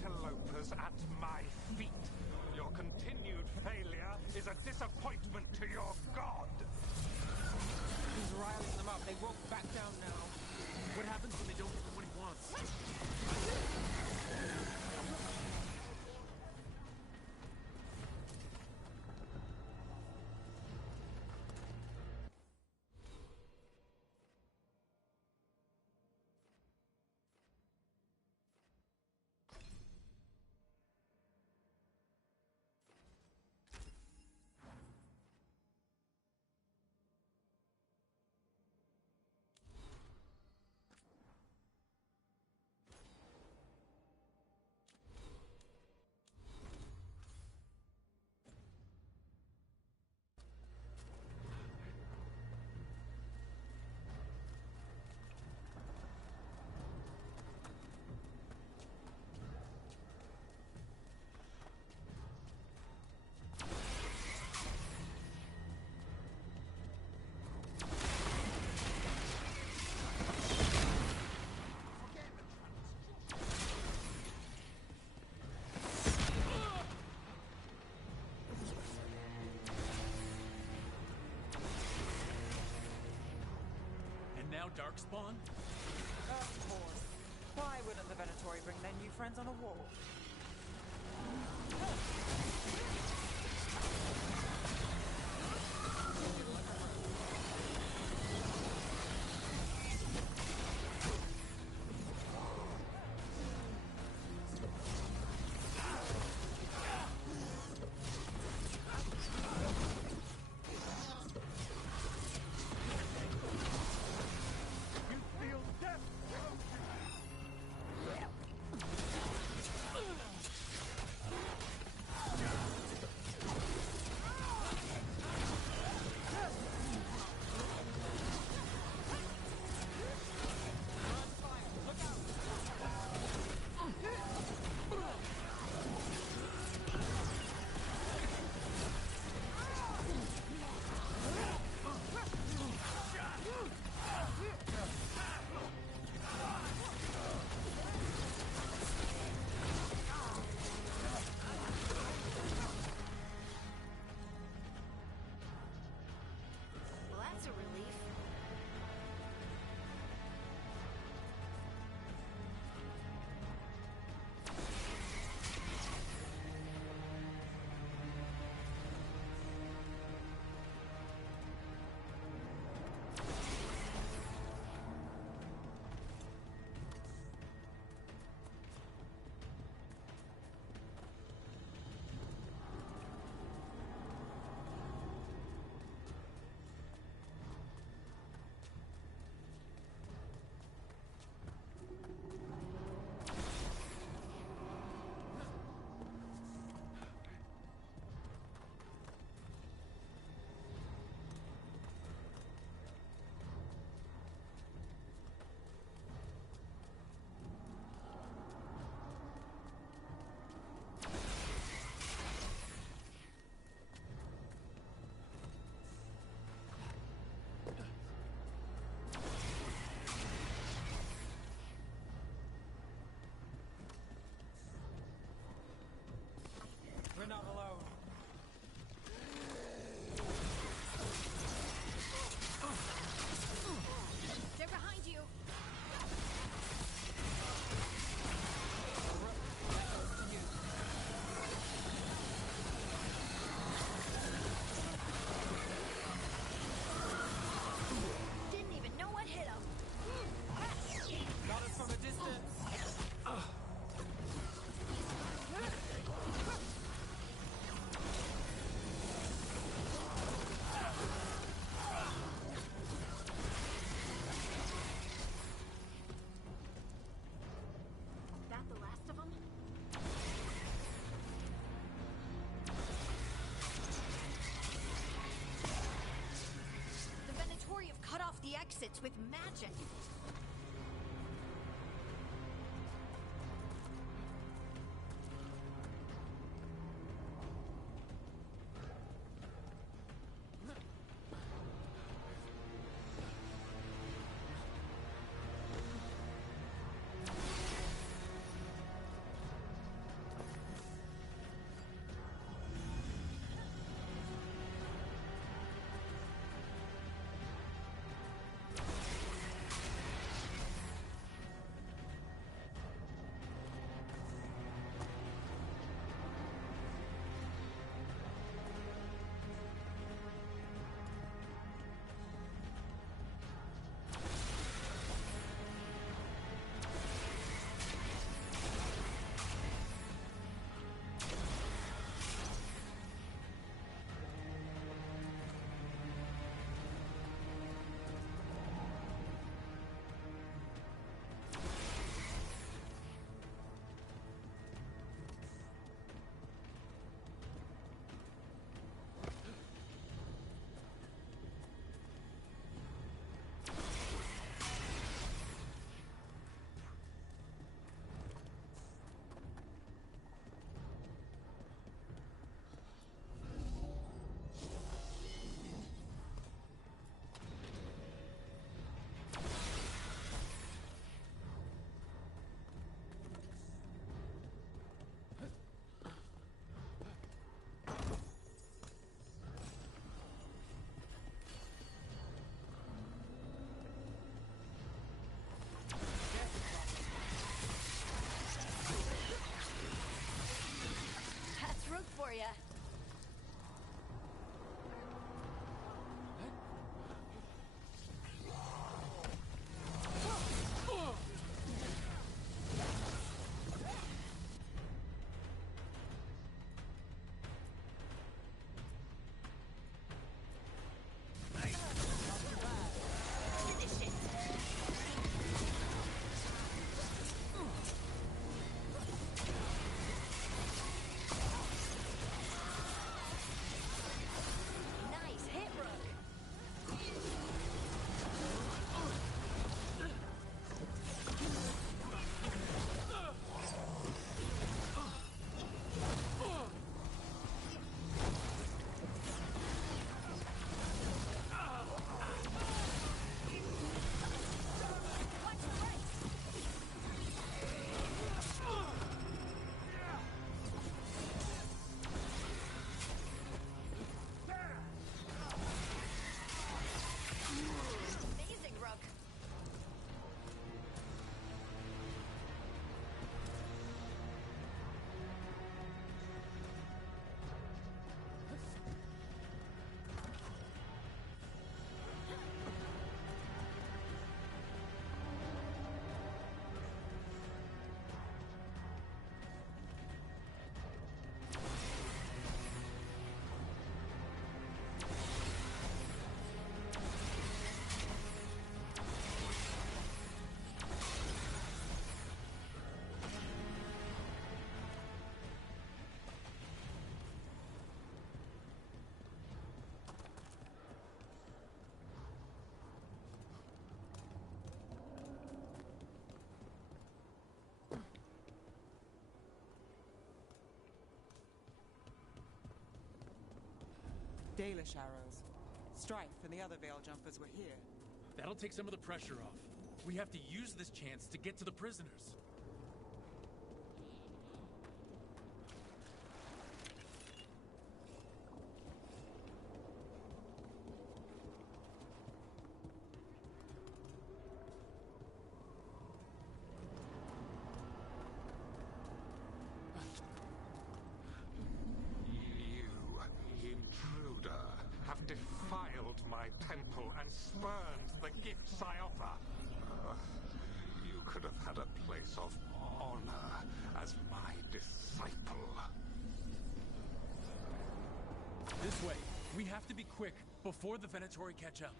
interlopers at my feet. Your continued failure is a disappointment to your god. He's riling them up. They won't back down now. What happens when they don't get what he wants? Now Darkspawn? Of course. Why wouldn't the Venatori bring their new friends on a walk? We're not alone. They're behind you. Didn't even know what hit him. Got us from a distance. That the last of them? The Venatori have cut off the exits with magic. area. Dalish arrows. Strife and the other Veil Jumpers were here. That'll take some of the pressure off. We have to use this chance to get to the prisoners. My temple and spurned the gifts I offer. You could have had a place of honor as my disciple. This way. We have to be quick before the Venatori catch up.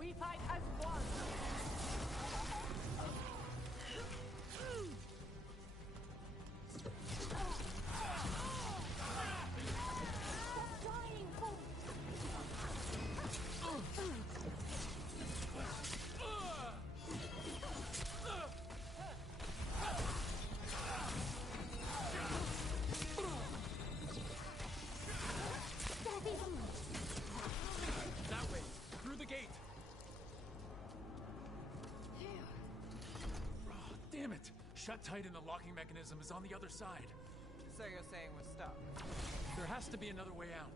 We fight as one! That way, through the gate. Oh, damn it! Shut tight and the locking mechanism is on the other side. So you're saying we're stuck? There has to be another way out.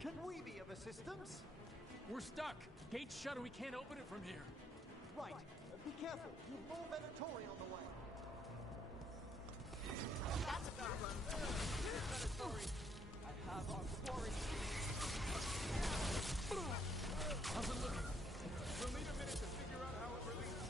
Can we be of assistance? We're stuck. Gate's shut and we can't open it from here. Right. Be careful. You've more Venatori on the way. That's a problem. I have our quarry. How's it looking? We'll need a minute to figure out how it releases.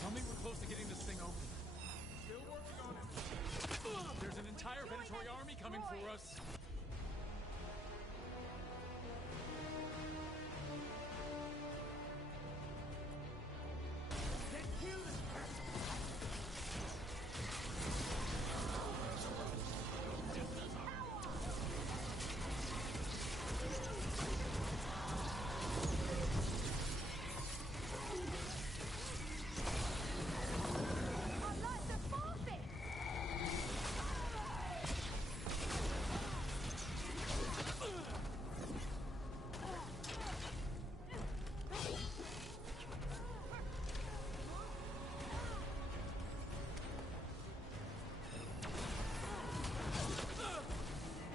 Tell me we're close to getting this thing open. Still working on it. There's an entire Venatori army coming for us.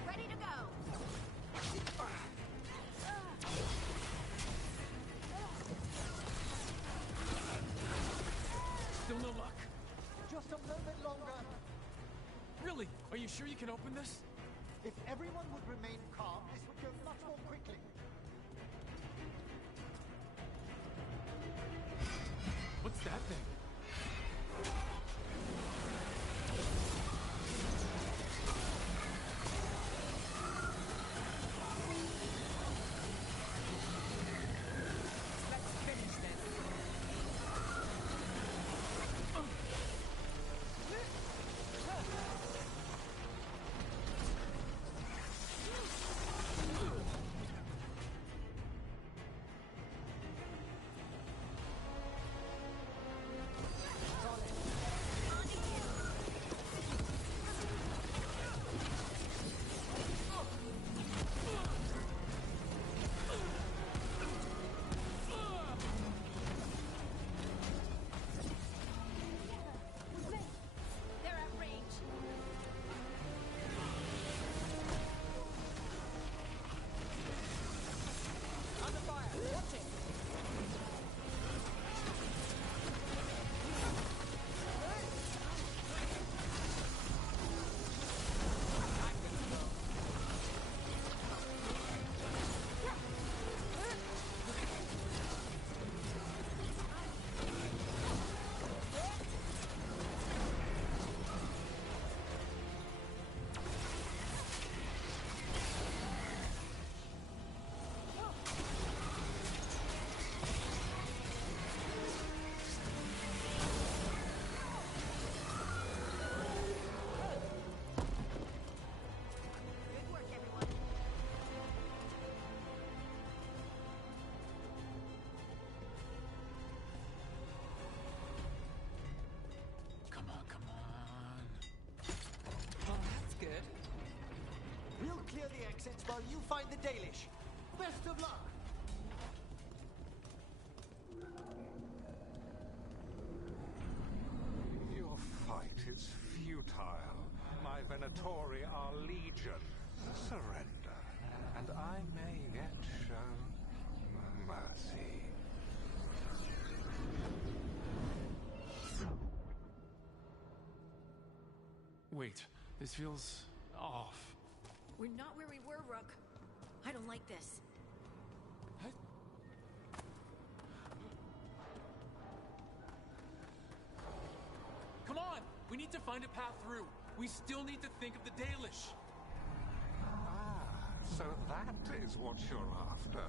Ready to go. Still no luck. Just a little bit longer. Really? Are you sure you can open this? If everyone would remain calm, this would go much more quickly. What's that thing? Let's finish this. They're at range. Under fire. Watch it. Good work, everyone. Come on, come on. Well, that's good. We'll clear the exits while you find the Dalish. Best of luck. Your fight is futile. My Venatori are legion. Surrender, and I may yet show mercy. Wait, this feels off. We're not where we were, Rook. I don't like this. Come on! We need to find a path through. We still need to think of the Dalish. So that is what you're after.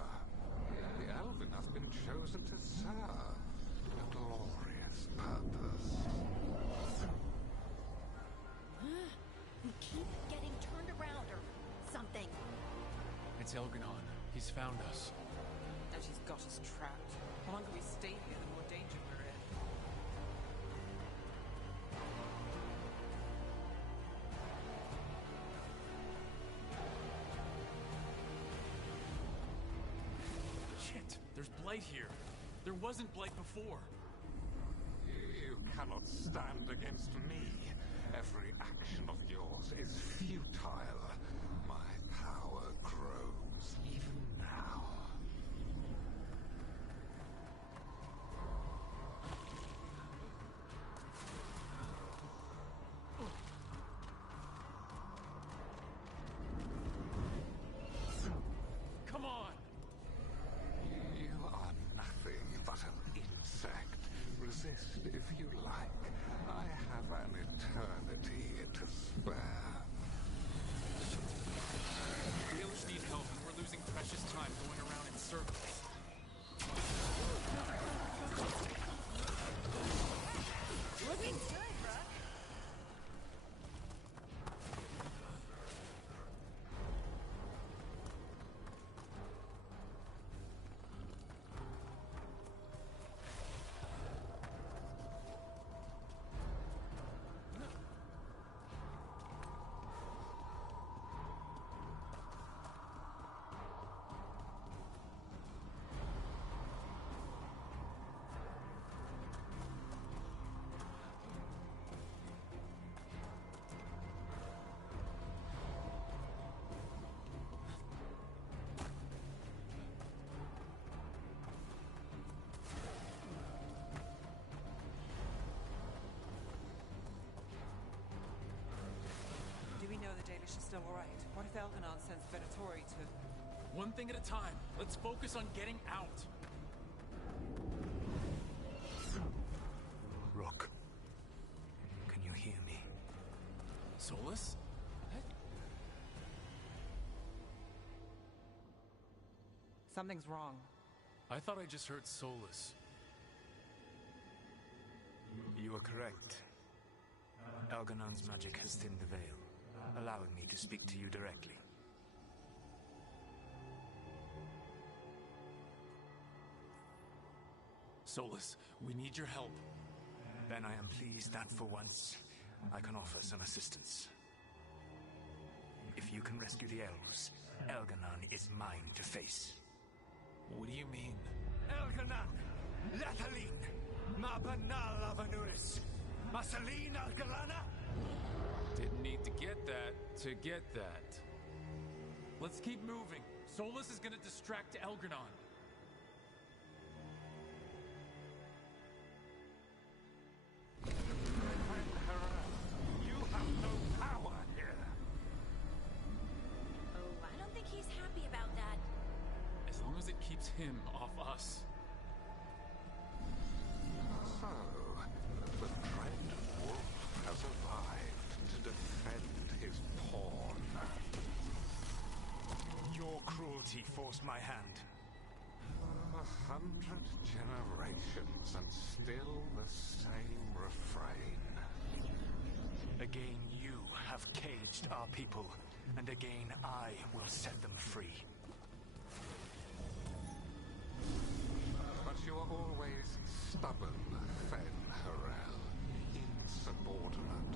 The Elven has been chosen to serve a glorious purpose. It's Elganon. He's found us. And she's got us trapped. The longer we stay here, the more danger we're in. Shit, there's blight here. There wasn't blight before. You cannot stand against me. Every action of yours is futile. My power grows even now. Come on! You are nothing but an insect. Resist if you like. I have an eternity to spare. We each need help, and we're losing precious time going around in circles. Looking good, Brooke. Do we know the Dalish is still alright? What if Elganon sends Venatori to... One thing at a time. Let's focus on getting out. Rook, can you hear me? Solus? Something's wrong. I thought I just heard Solus. You are correct. Elganon's magic has thinned the veil, allowing me to speak to you directly. Solus, we need your help. Then I am pleased that for once, I can offer some assistance. If you can rescue the elves, Elganon is mine to face. What do you mean? Elganon! Lathaline! Ma banal avanuris! Masaline Algalana! Didn't need to get that. Let's keep moving. Solus is gonna distract Elganon. You have no power here. Oh, I don't think he's happy about that. As long as it keeps him off us. So, the Dread Wolf has arrived to defend his pawn. Your cruelty forced my hand. 100 generations and still the same refrain. Again you have caged our people, and again I will set them free. But you are always stubborn, Fen Harel. Insubordinate,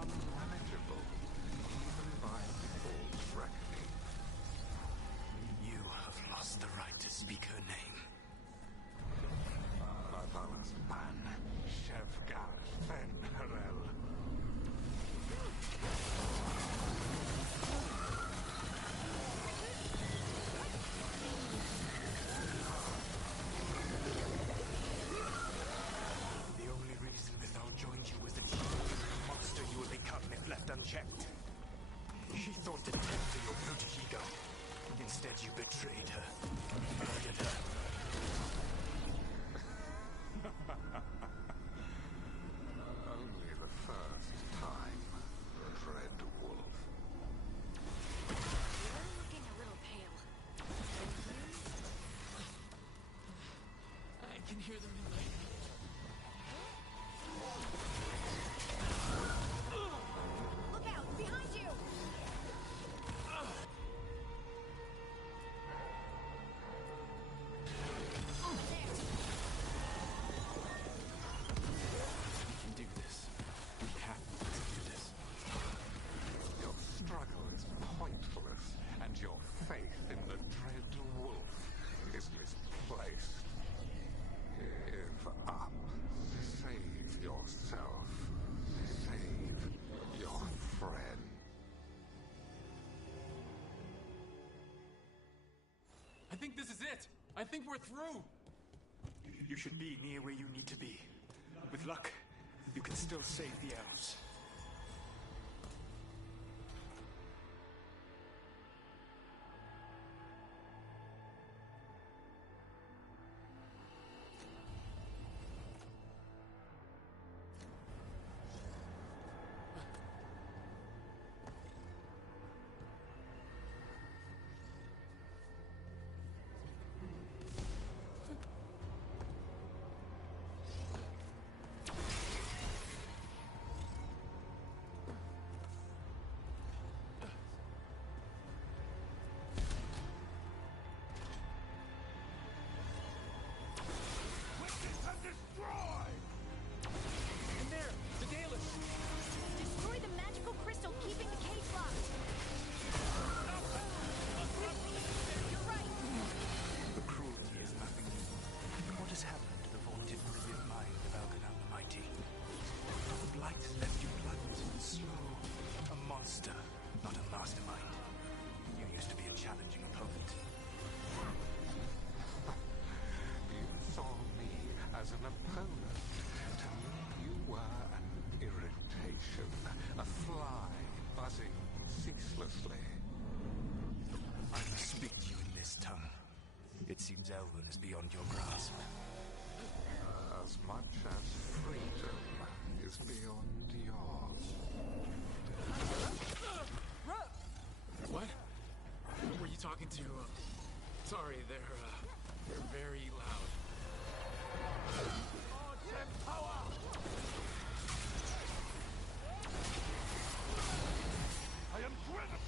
unmanageable, even by people's reckoning. You have lost the right to speak her name. Avalas Ban, Shevgar Fen Harel. The only reason Mythal joined you was that she knew the monster you would become if left unchecked. She thought to tend to your brutish ego. Instead, you betrayed her, murdered her. Only the first time, Dread Wolf. You're looking a little pale. I can hear them in my... Look out! Behind you! think we're through! You should be near where you need to be. With luck, you can still save the elves. It seems Elven is beyond your grasp. As much as freedom is beyond yours. What? Were you talking to, Sorry, they're very loud. Power! I am driven!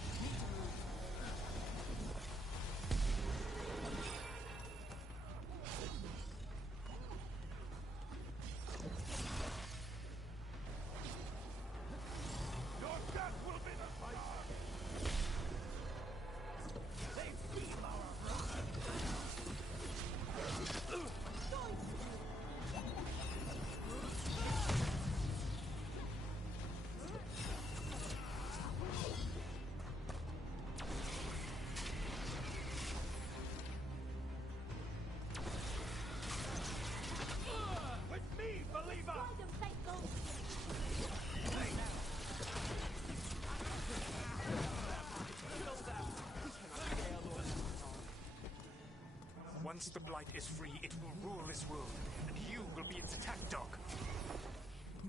Once the Blight is free, it will rule this world, and you will be its attack dog.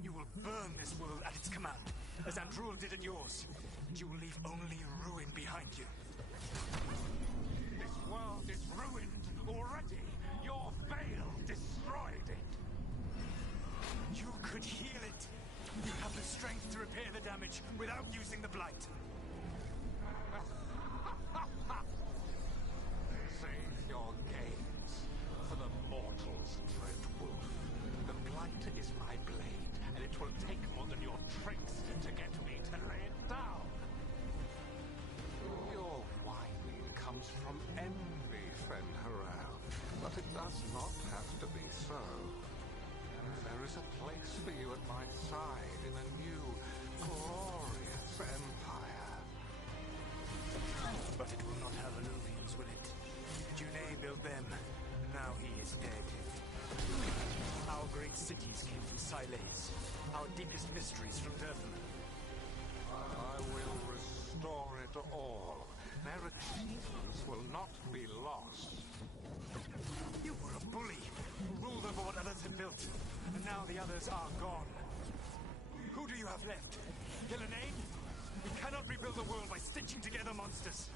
You will burn this world at its command, as Andrul did at yours, and you will leave only ruin behind you. This world is ruined already. Your veil destroyed it. You could heal it. You have the strength to repair the damage without using the Blight. Save your games for the mortals, Dreadwolf. The Blight is my blade, and it will take more than your tricks to get me to lay it down. Your whining comes from envy, friend Harel, but it does not have to be so. There is a place for you at my side in a new, glorious empire. But it will not have Illuvians, will it? Junei built them. Now he is dead. Our great cities came from Sileys. Our deepest mysteries from Durthaman. I will restore it all. Their achievements will not be lost. You were a bully who ruled over what others had built, and now the others are gone. Who do you have left? Gillenane? We cannot rebuild the world by stitching together monsters.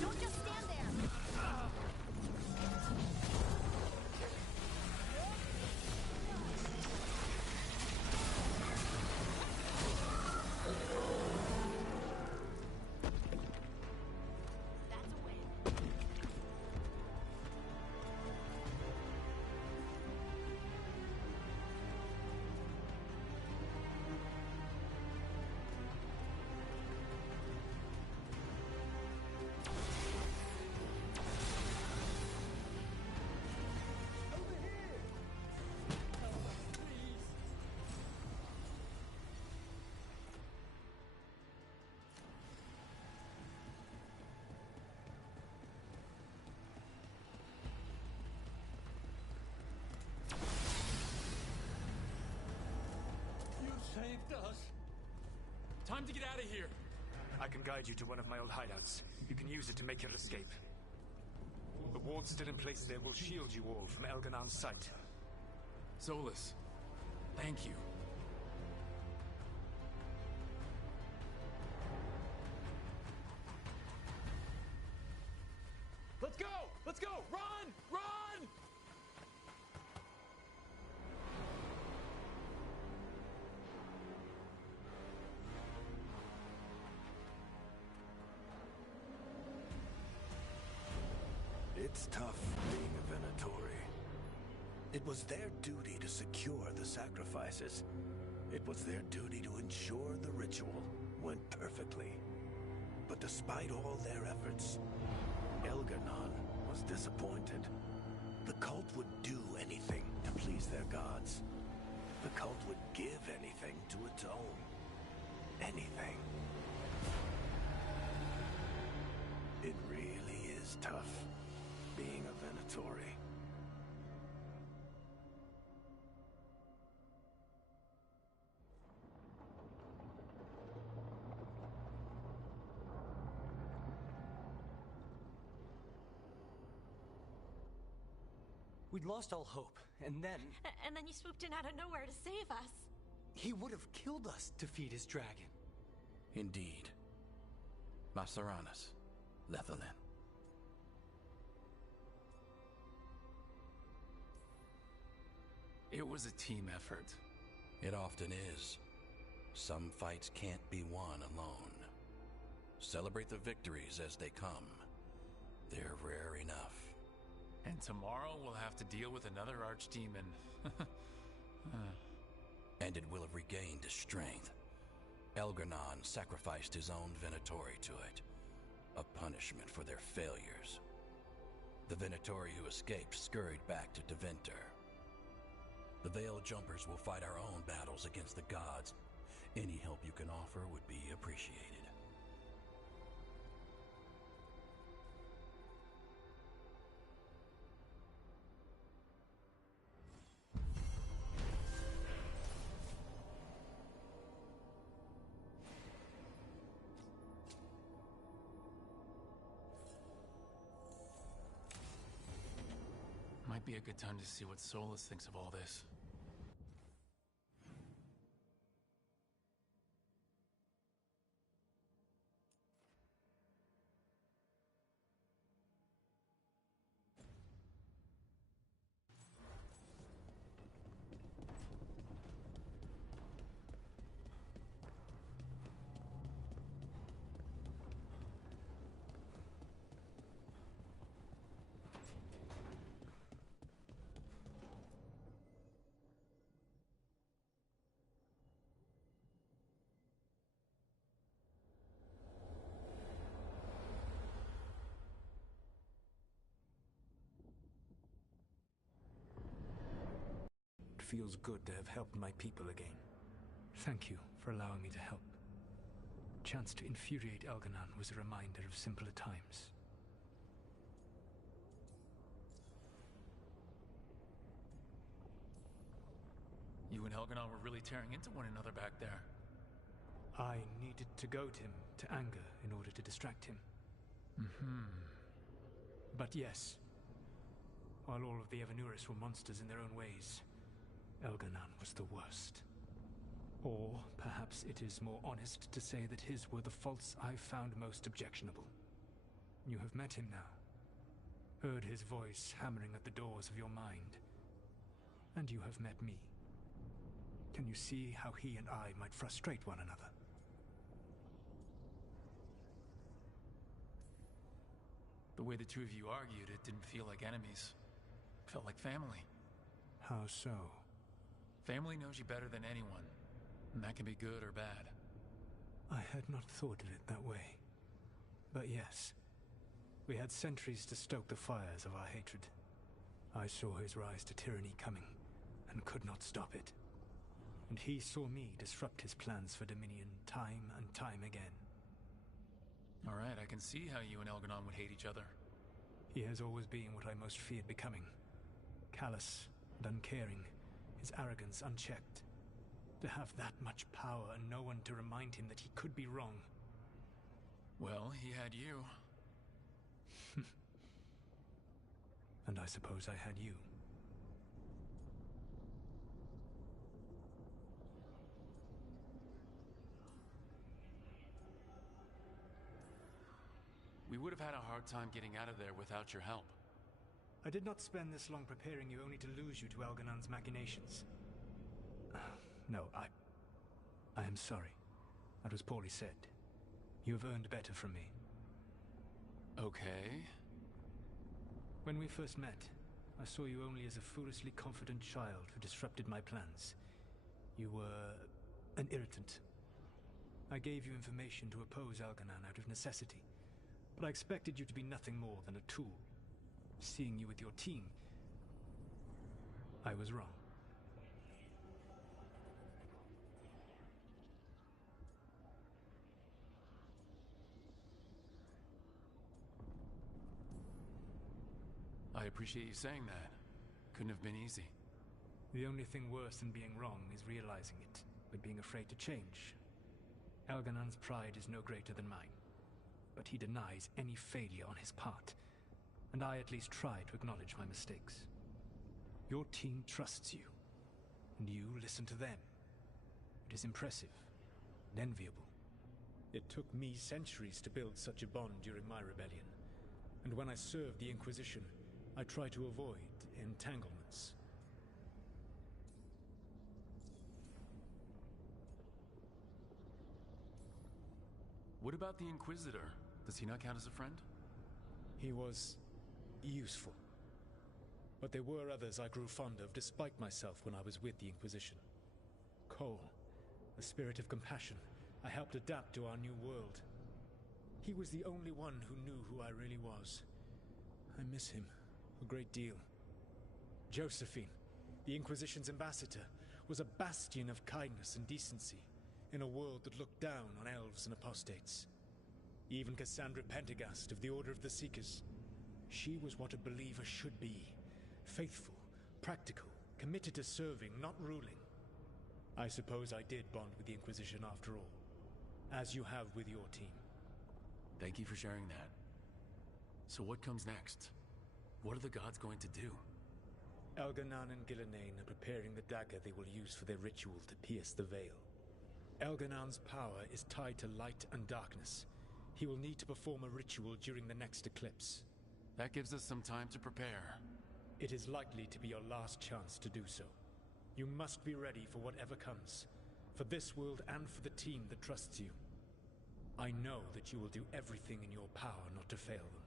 Don't just stand there! That's a win. saved us. Time to get out of here. I can guide you to one of my old hideouts. You can use it to make your escape. The wards still in place there will shield you all from Elganon's sight. Solus, thank you. Let's go! Let's go! Run! Run! It's tough being a Venatori. It was their duty to secure the sacrifices. It was their duty to ensure the ritual went perfectly. But despite all their efforts, Elgar'nan was disappointed. The cult would do anything to please their gods. The cult would give anything to atone. Anything. It really is tough being a Venatori. We'd lost all hope, and then... And then you swooped in out of nowhere to save us. He would have killed us to feed his dragon. Indeed. Masaranas, Lethalin. It was a team effort. It often is. Some fights can't be won alone. Celebrate the victories as they come. They're rare enough. And tomorrow we'll have to deal with another archdemon. And it will have regained its strength. Elgar'nan sacrificed his own Venatori to it. A punishment for their failures. The Venatori who escaped scurried back to Tevinter. The Veil Jumpers will fight our own battles against the gods. Any help you can offer would be appreciated. Might be a good time to see what Solus thinks of all this. It feels good to have helped my people again. Thank you for allowing me to help. Chance to infuriate Elgar'nan was a reminder of simpler times. You and Elgar'nan were really tearing into one another back there. I needed to goad him to anger in order to distract him. But yes, while all of the Evanuris were monsters in their own ways, Elgar'nan was the worst. Or perhaps it is more honest to say that his were the faults I found most objectionable. You have met him now. Heard his voice hammering at the doors of your mind. And you have met me. Can you see how he and I might frustrate one another? The way the two of you argued, it didn't feel like enemies. It felt like family. How so? Family knows you better than anyone, and that can be good or bad. I had not thought of it that way. But yes, we had centuries to stoke the fires of our hatred. I saw his rise to tyranny coming, and could not stop it. And he saw me disrupt his plans for Dominion time and time again. All right, I can see how you and Elgar'nan would hate each other. He has always been what I most feared becoming. Callous and uncaring, his arrogance unchecked. To have that much power and no one to remind him that he could be wrong. Well, he had you. And I suppose I had you. We would have had a hard time getting out of there without your help. I did not spend this long preparing you only to lose you to Elganon's machinations. No, I am sorry. That was poorly said. You have earned better from me. Okay. When we first met, I saw you only as a foolishly confident child who disrupted my plans. You were an irritant. I gave you information to oppose Elganon out of necessity, but I expected you to be nothing more than a tool. Seeing you with your team, I was wrong. I appreciate you saying that. Couldn't have been easy. The only thing worse than being wrong is realizing it, but being afraid to change. Elganon's pride is no greater than mine, but he denies any failure on his part, and I at least try to acknowledge my mistakes. Your team trusts you, and you listen to them. It is impressive and enviable. It took me centuries to build such a bond during my rebellion, and when I served the Inquisition, I try to avoid entanglements. What about the Inquisitor? Does he not count as a friend? He was useful. But there were others I grew fond of despite myself when I was with the Inquisition. Cole, a spirit of compassion, I helped adapt to our new world. He was the only one who knew who I really was. I miss him a great deal. Josephine, the Inquisition's ambassador, was a bastion of kindness and decency in a world that looked down on elves and apostates. Even Cassandra Pendergast of the Order of the Seekers. She was what a believer should be. Faithful, practical, committed to serving, not ruling. I suppose I did bond with the Inquisition after all, as you have with your team. Thank you for sharing that. So what comes next? What are the gods going to do? Elganon and Gillenane are preparing the dagger they will use for their ritual to pierce the veil. Elganon's power is tied to light and darkness. He will need to perform a ritual during the next eclipse. That gives us some time to prepare. It is likely to be your last chance to do so. You must be ready for whatever comes, for this world and for the team that trusts you. I know that you will do everything in your power not to fail them.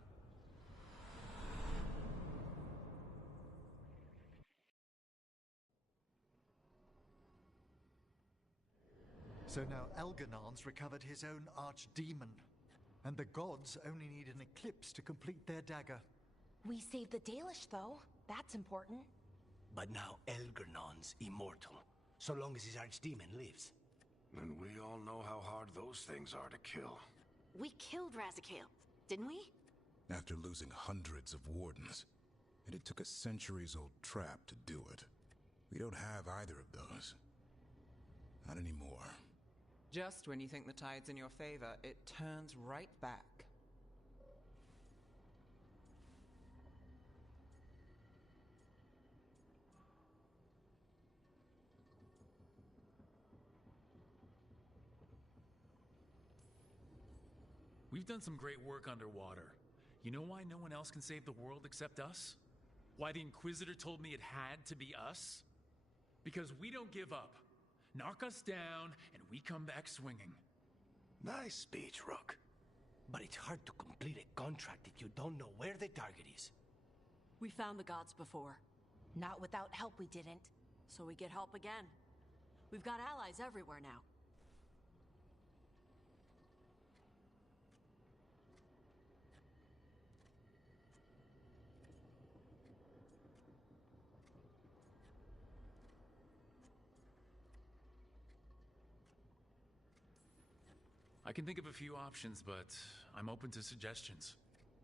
So now Elganon's recovered his own archdemon, and the gods only need an eclipse to complete their dagger. We saved the Dalish, though. That's important. But now Elganon's immortal, so long as his archdemon lives. And we all know how hard those things are to kill. We killed Razikale, didn't we? After losing hundreds of wardens, and it took a centuries-old trap to do it. We don't have either of those. Not anymore. Just when you think the tide's in your favor, it turns right back. We've done some great work underwater. You know why no one else can save the world except us? Why the Inquisitor told me it had to be us? Because we don't give up. Knock us down, and we come back swinging. Nice speech, Rook. But it's hard to complete a contract if you don't know where the target is. We found the gods before. Not without help, we didn't. So we get help again. We've got allies everywhere now. I can think of a few options, but I'm open to suggestions.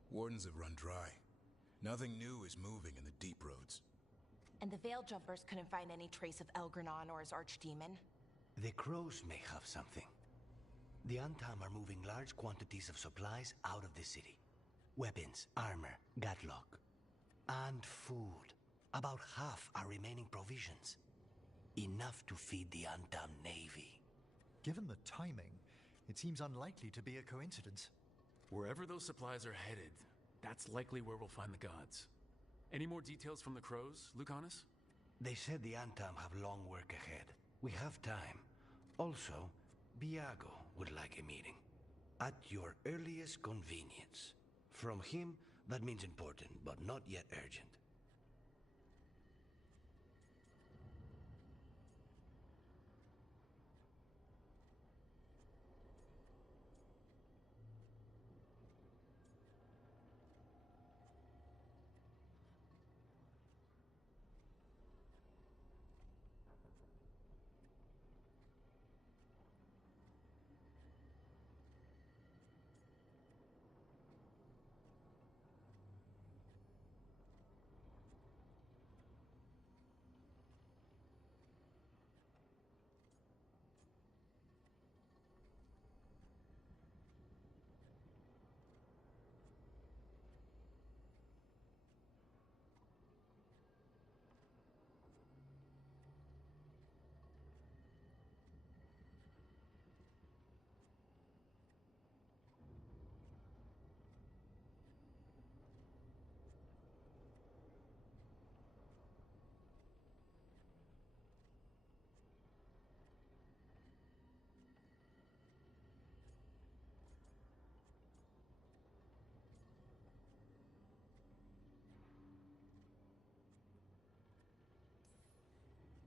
Wardens have run dry. Nothing new is moving in the deep roads. And the Veil Jumpers couldn't find any trace of Elgranon or his archdemon. The crows may have something. The Antam are moving large quantities of supplies out of the city. Weapons, armor, gatlock. And food. About half are remaining provisions. Enough to feed the Antam navy. Given the timing, it seems unlikely to be a coincidence. Wherever those supplies are headed, that's likely where we'll find the gods. Any more details from the crows, Lucanus? They said the Antam have long work ahead. We have time. Also, Biago would like a meeting. At your earliest convenience. From him, that means important, but not yet urgent.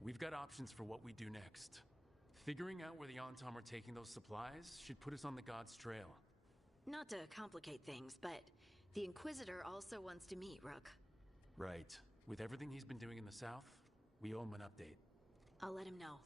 We've got options for what we do next. Figuring out where the Antam are taking those supplies should put us on the God's trail. Not to complicate things, but the Inquisitor also wants to meet Rook. Right. With everything he's been doing in the south, we owe him an update. I'll let him know.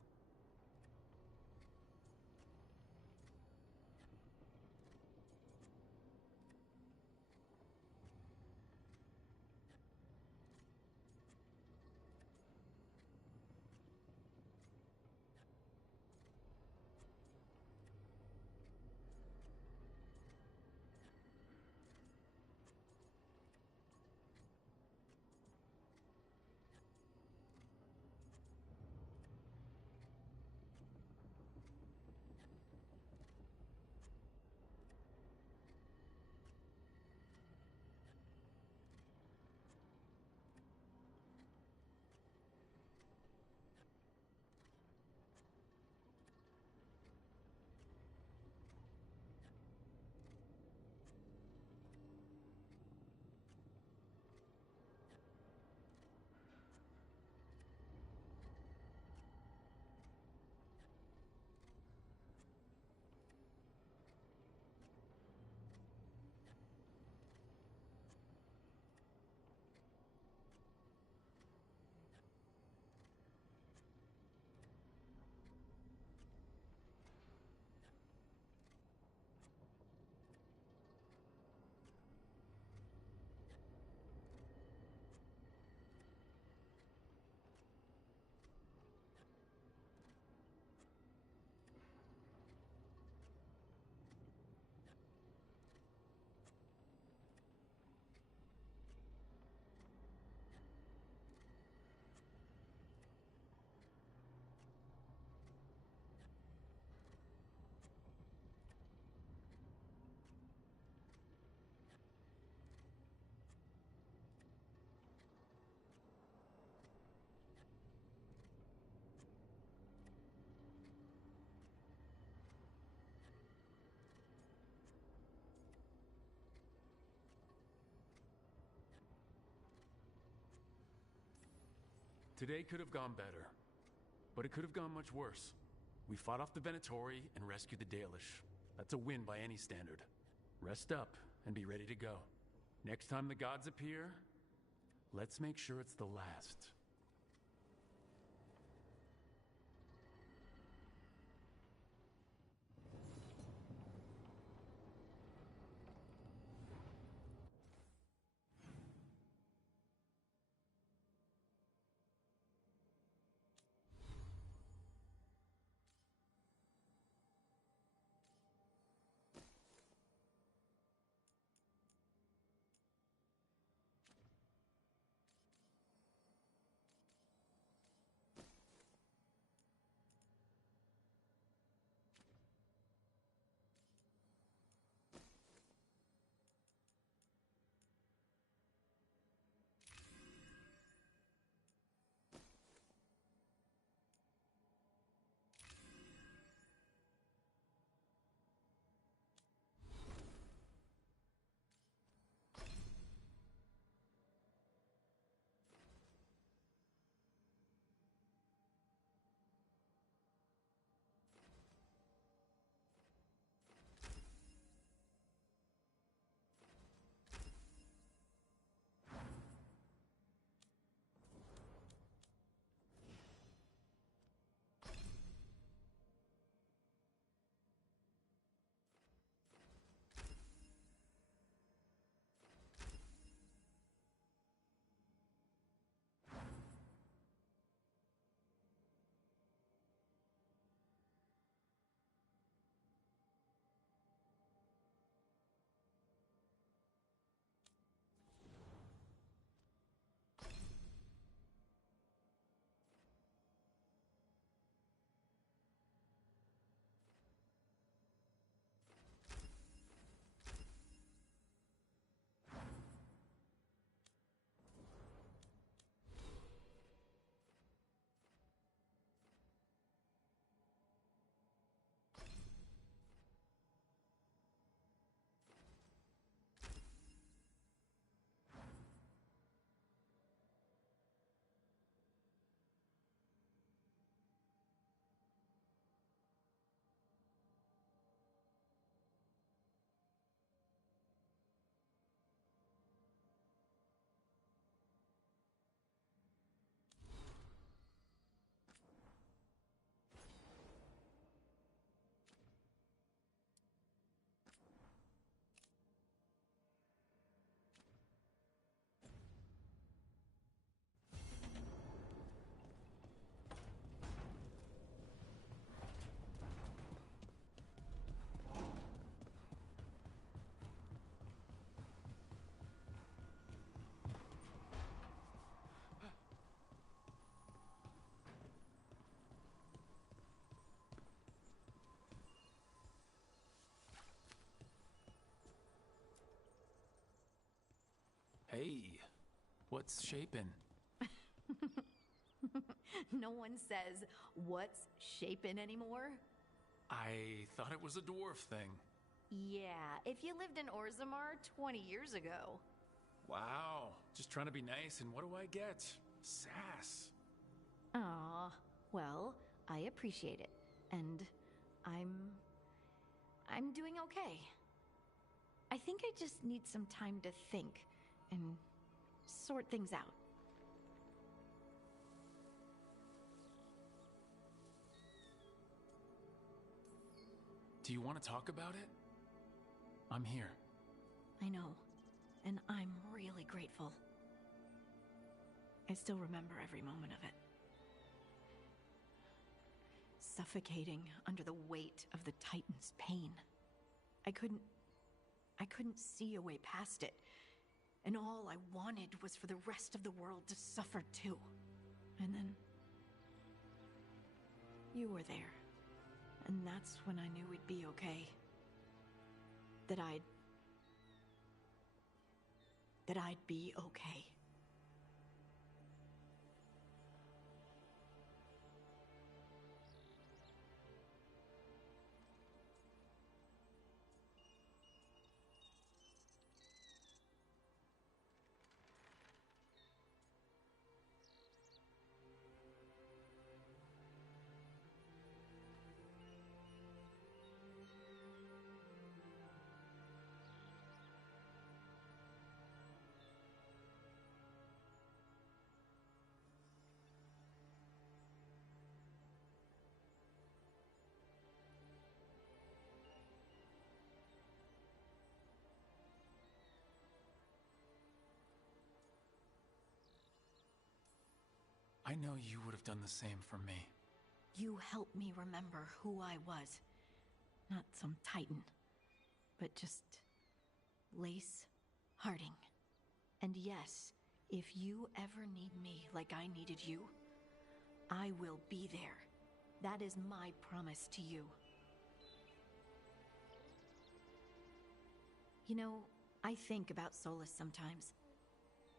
Today could have gone better, but it could have gone much worse. We fought off the Venatori and rescued the Dalish. That's a win by any standard. Rest up and be ready to go. Next time the gods appear, let's make sure it's the last. Hey, what's shaping? No one says, what's shaping anymore? I thought it was a dwarf thing. Yeah, if you lived in Orzammar 20 years ago. Wow, just trying to be nice, and what do I get? Sass. Aw, well, I appreciate it. And I'm doing okay. I think I just need some time to think and sort things out. Do you want to talk about it? I'm here. I know, and I'm really grateful. I still remember every moment of it. Suffocating under the weight of the Titan's pain. I couldn't see a way past it. And all I wanted was for the rest of the world to suffer too. And then you were there. And that's when I knew we'd be okay. That I'd be okay. I know you would have done the same for me. You helped me remember who I was. Not some Titan, but just Lace Harding. And yes, if you ever need me like I needed you, I will be there. That is my promise to you. You know, I think about Solas sometimes.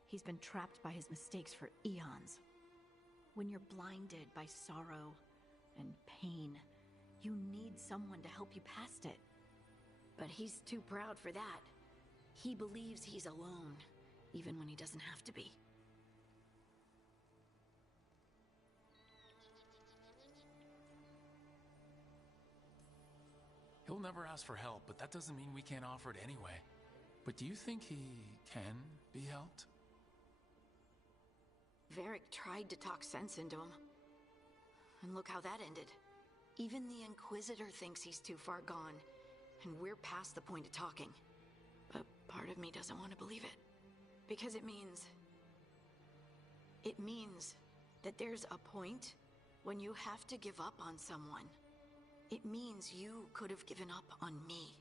He's been trapped by his mistakes for eons. When you're blinded by sorrow and pain, you need someone to help you past it. But he's too proud for that. He believes he's alone, even when he doesn't have to be. He'll never ask for help, but that doesn't mean we can't offer it anyway. But do you think he can be helped? Varric tried to talk sense into him. And look how that ended. Even the Inquisitor thinks he's too far gone, and we're past the point of talking. But part of me doesn't want to believe it. Because it means that there's a point when you have to give up on someone. It means you could have given up on me.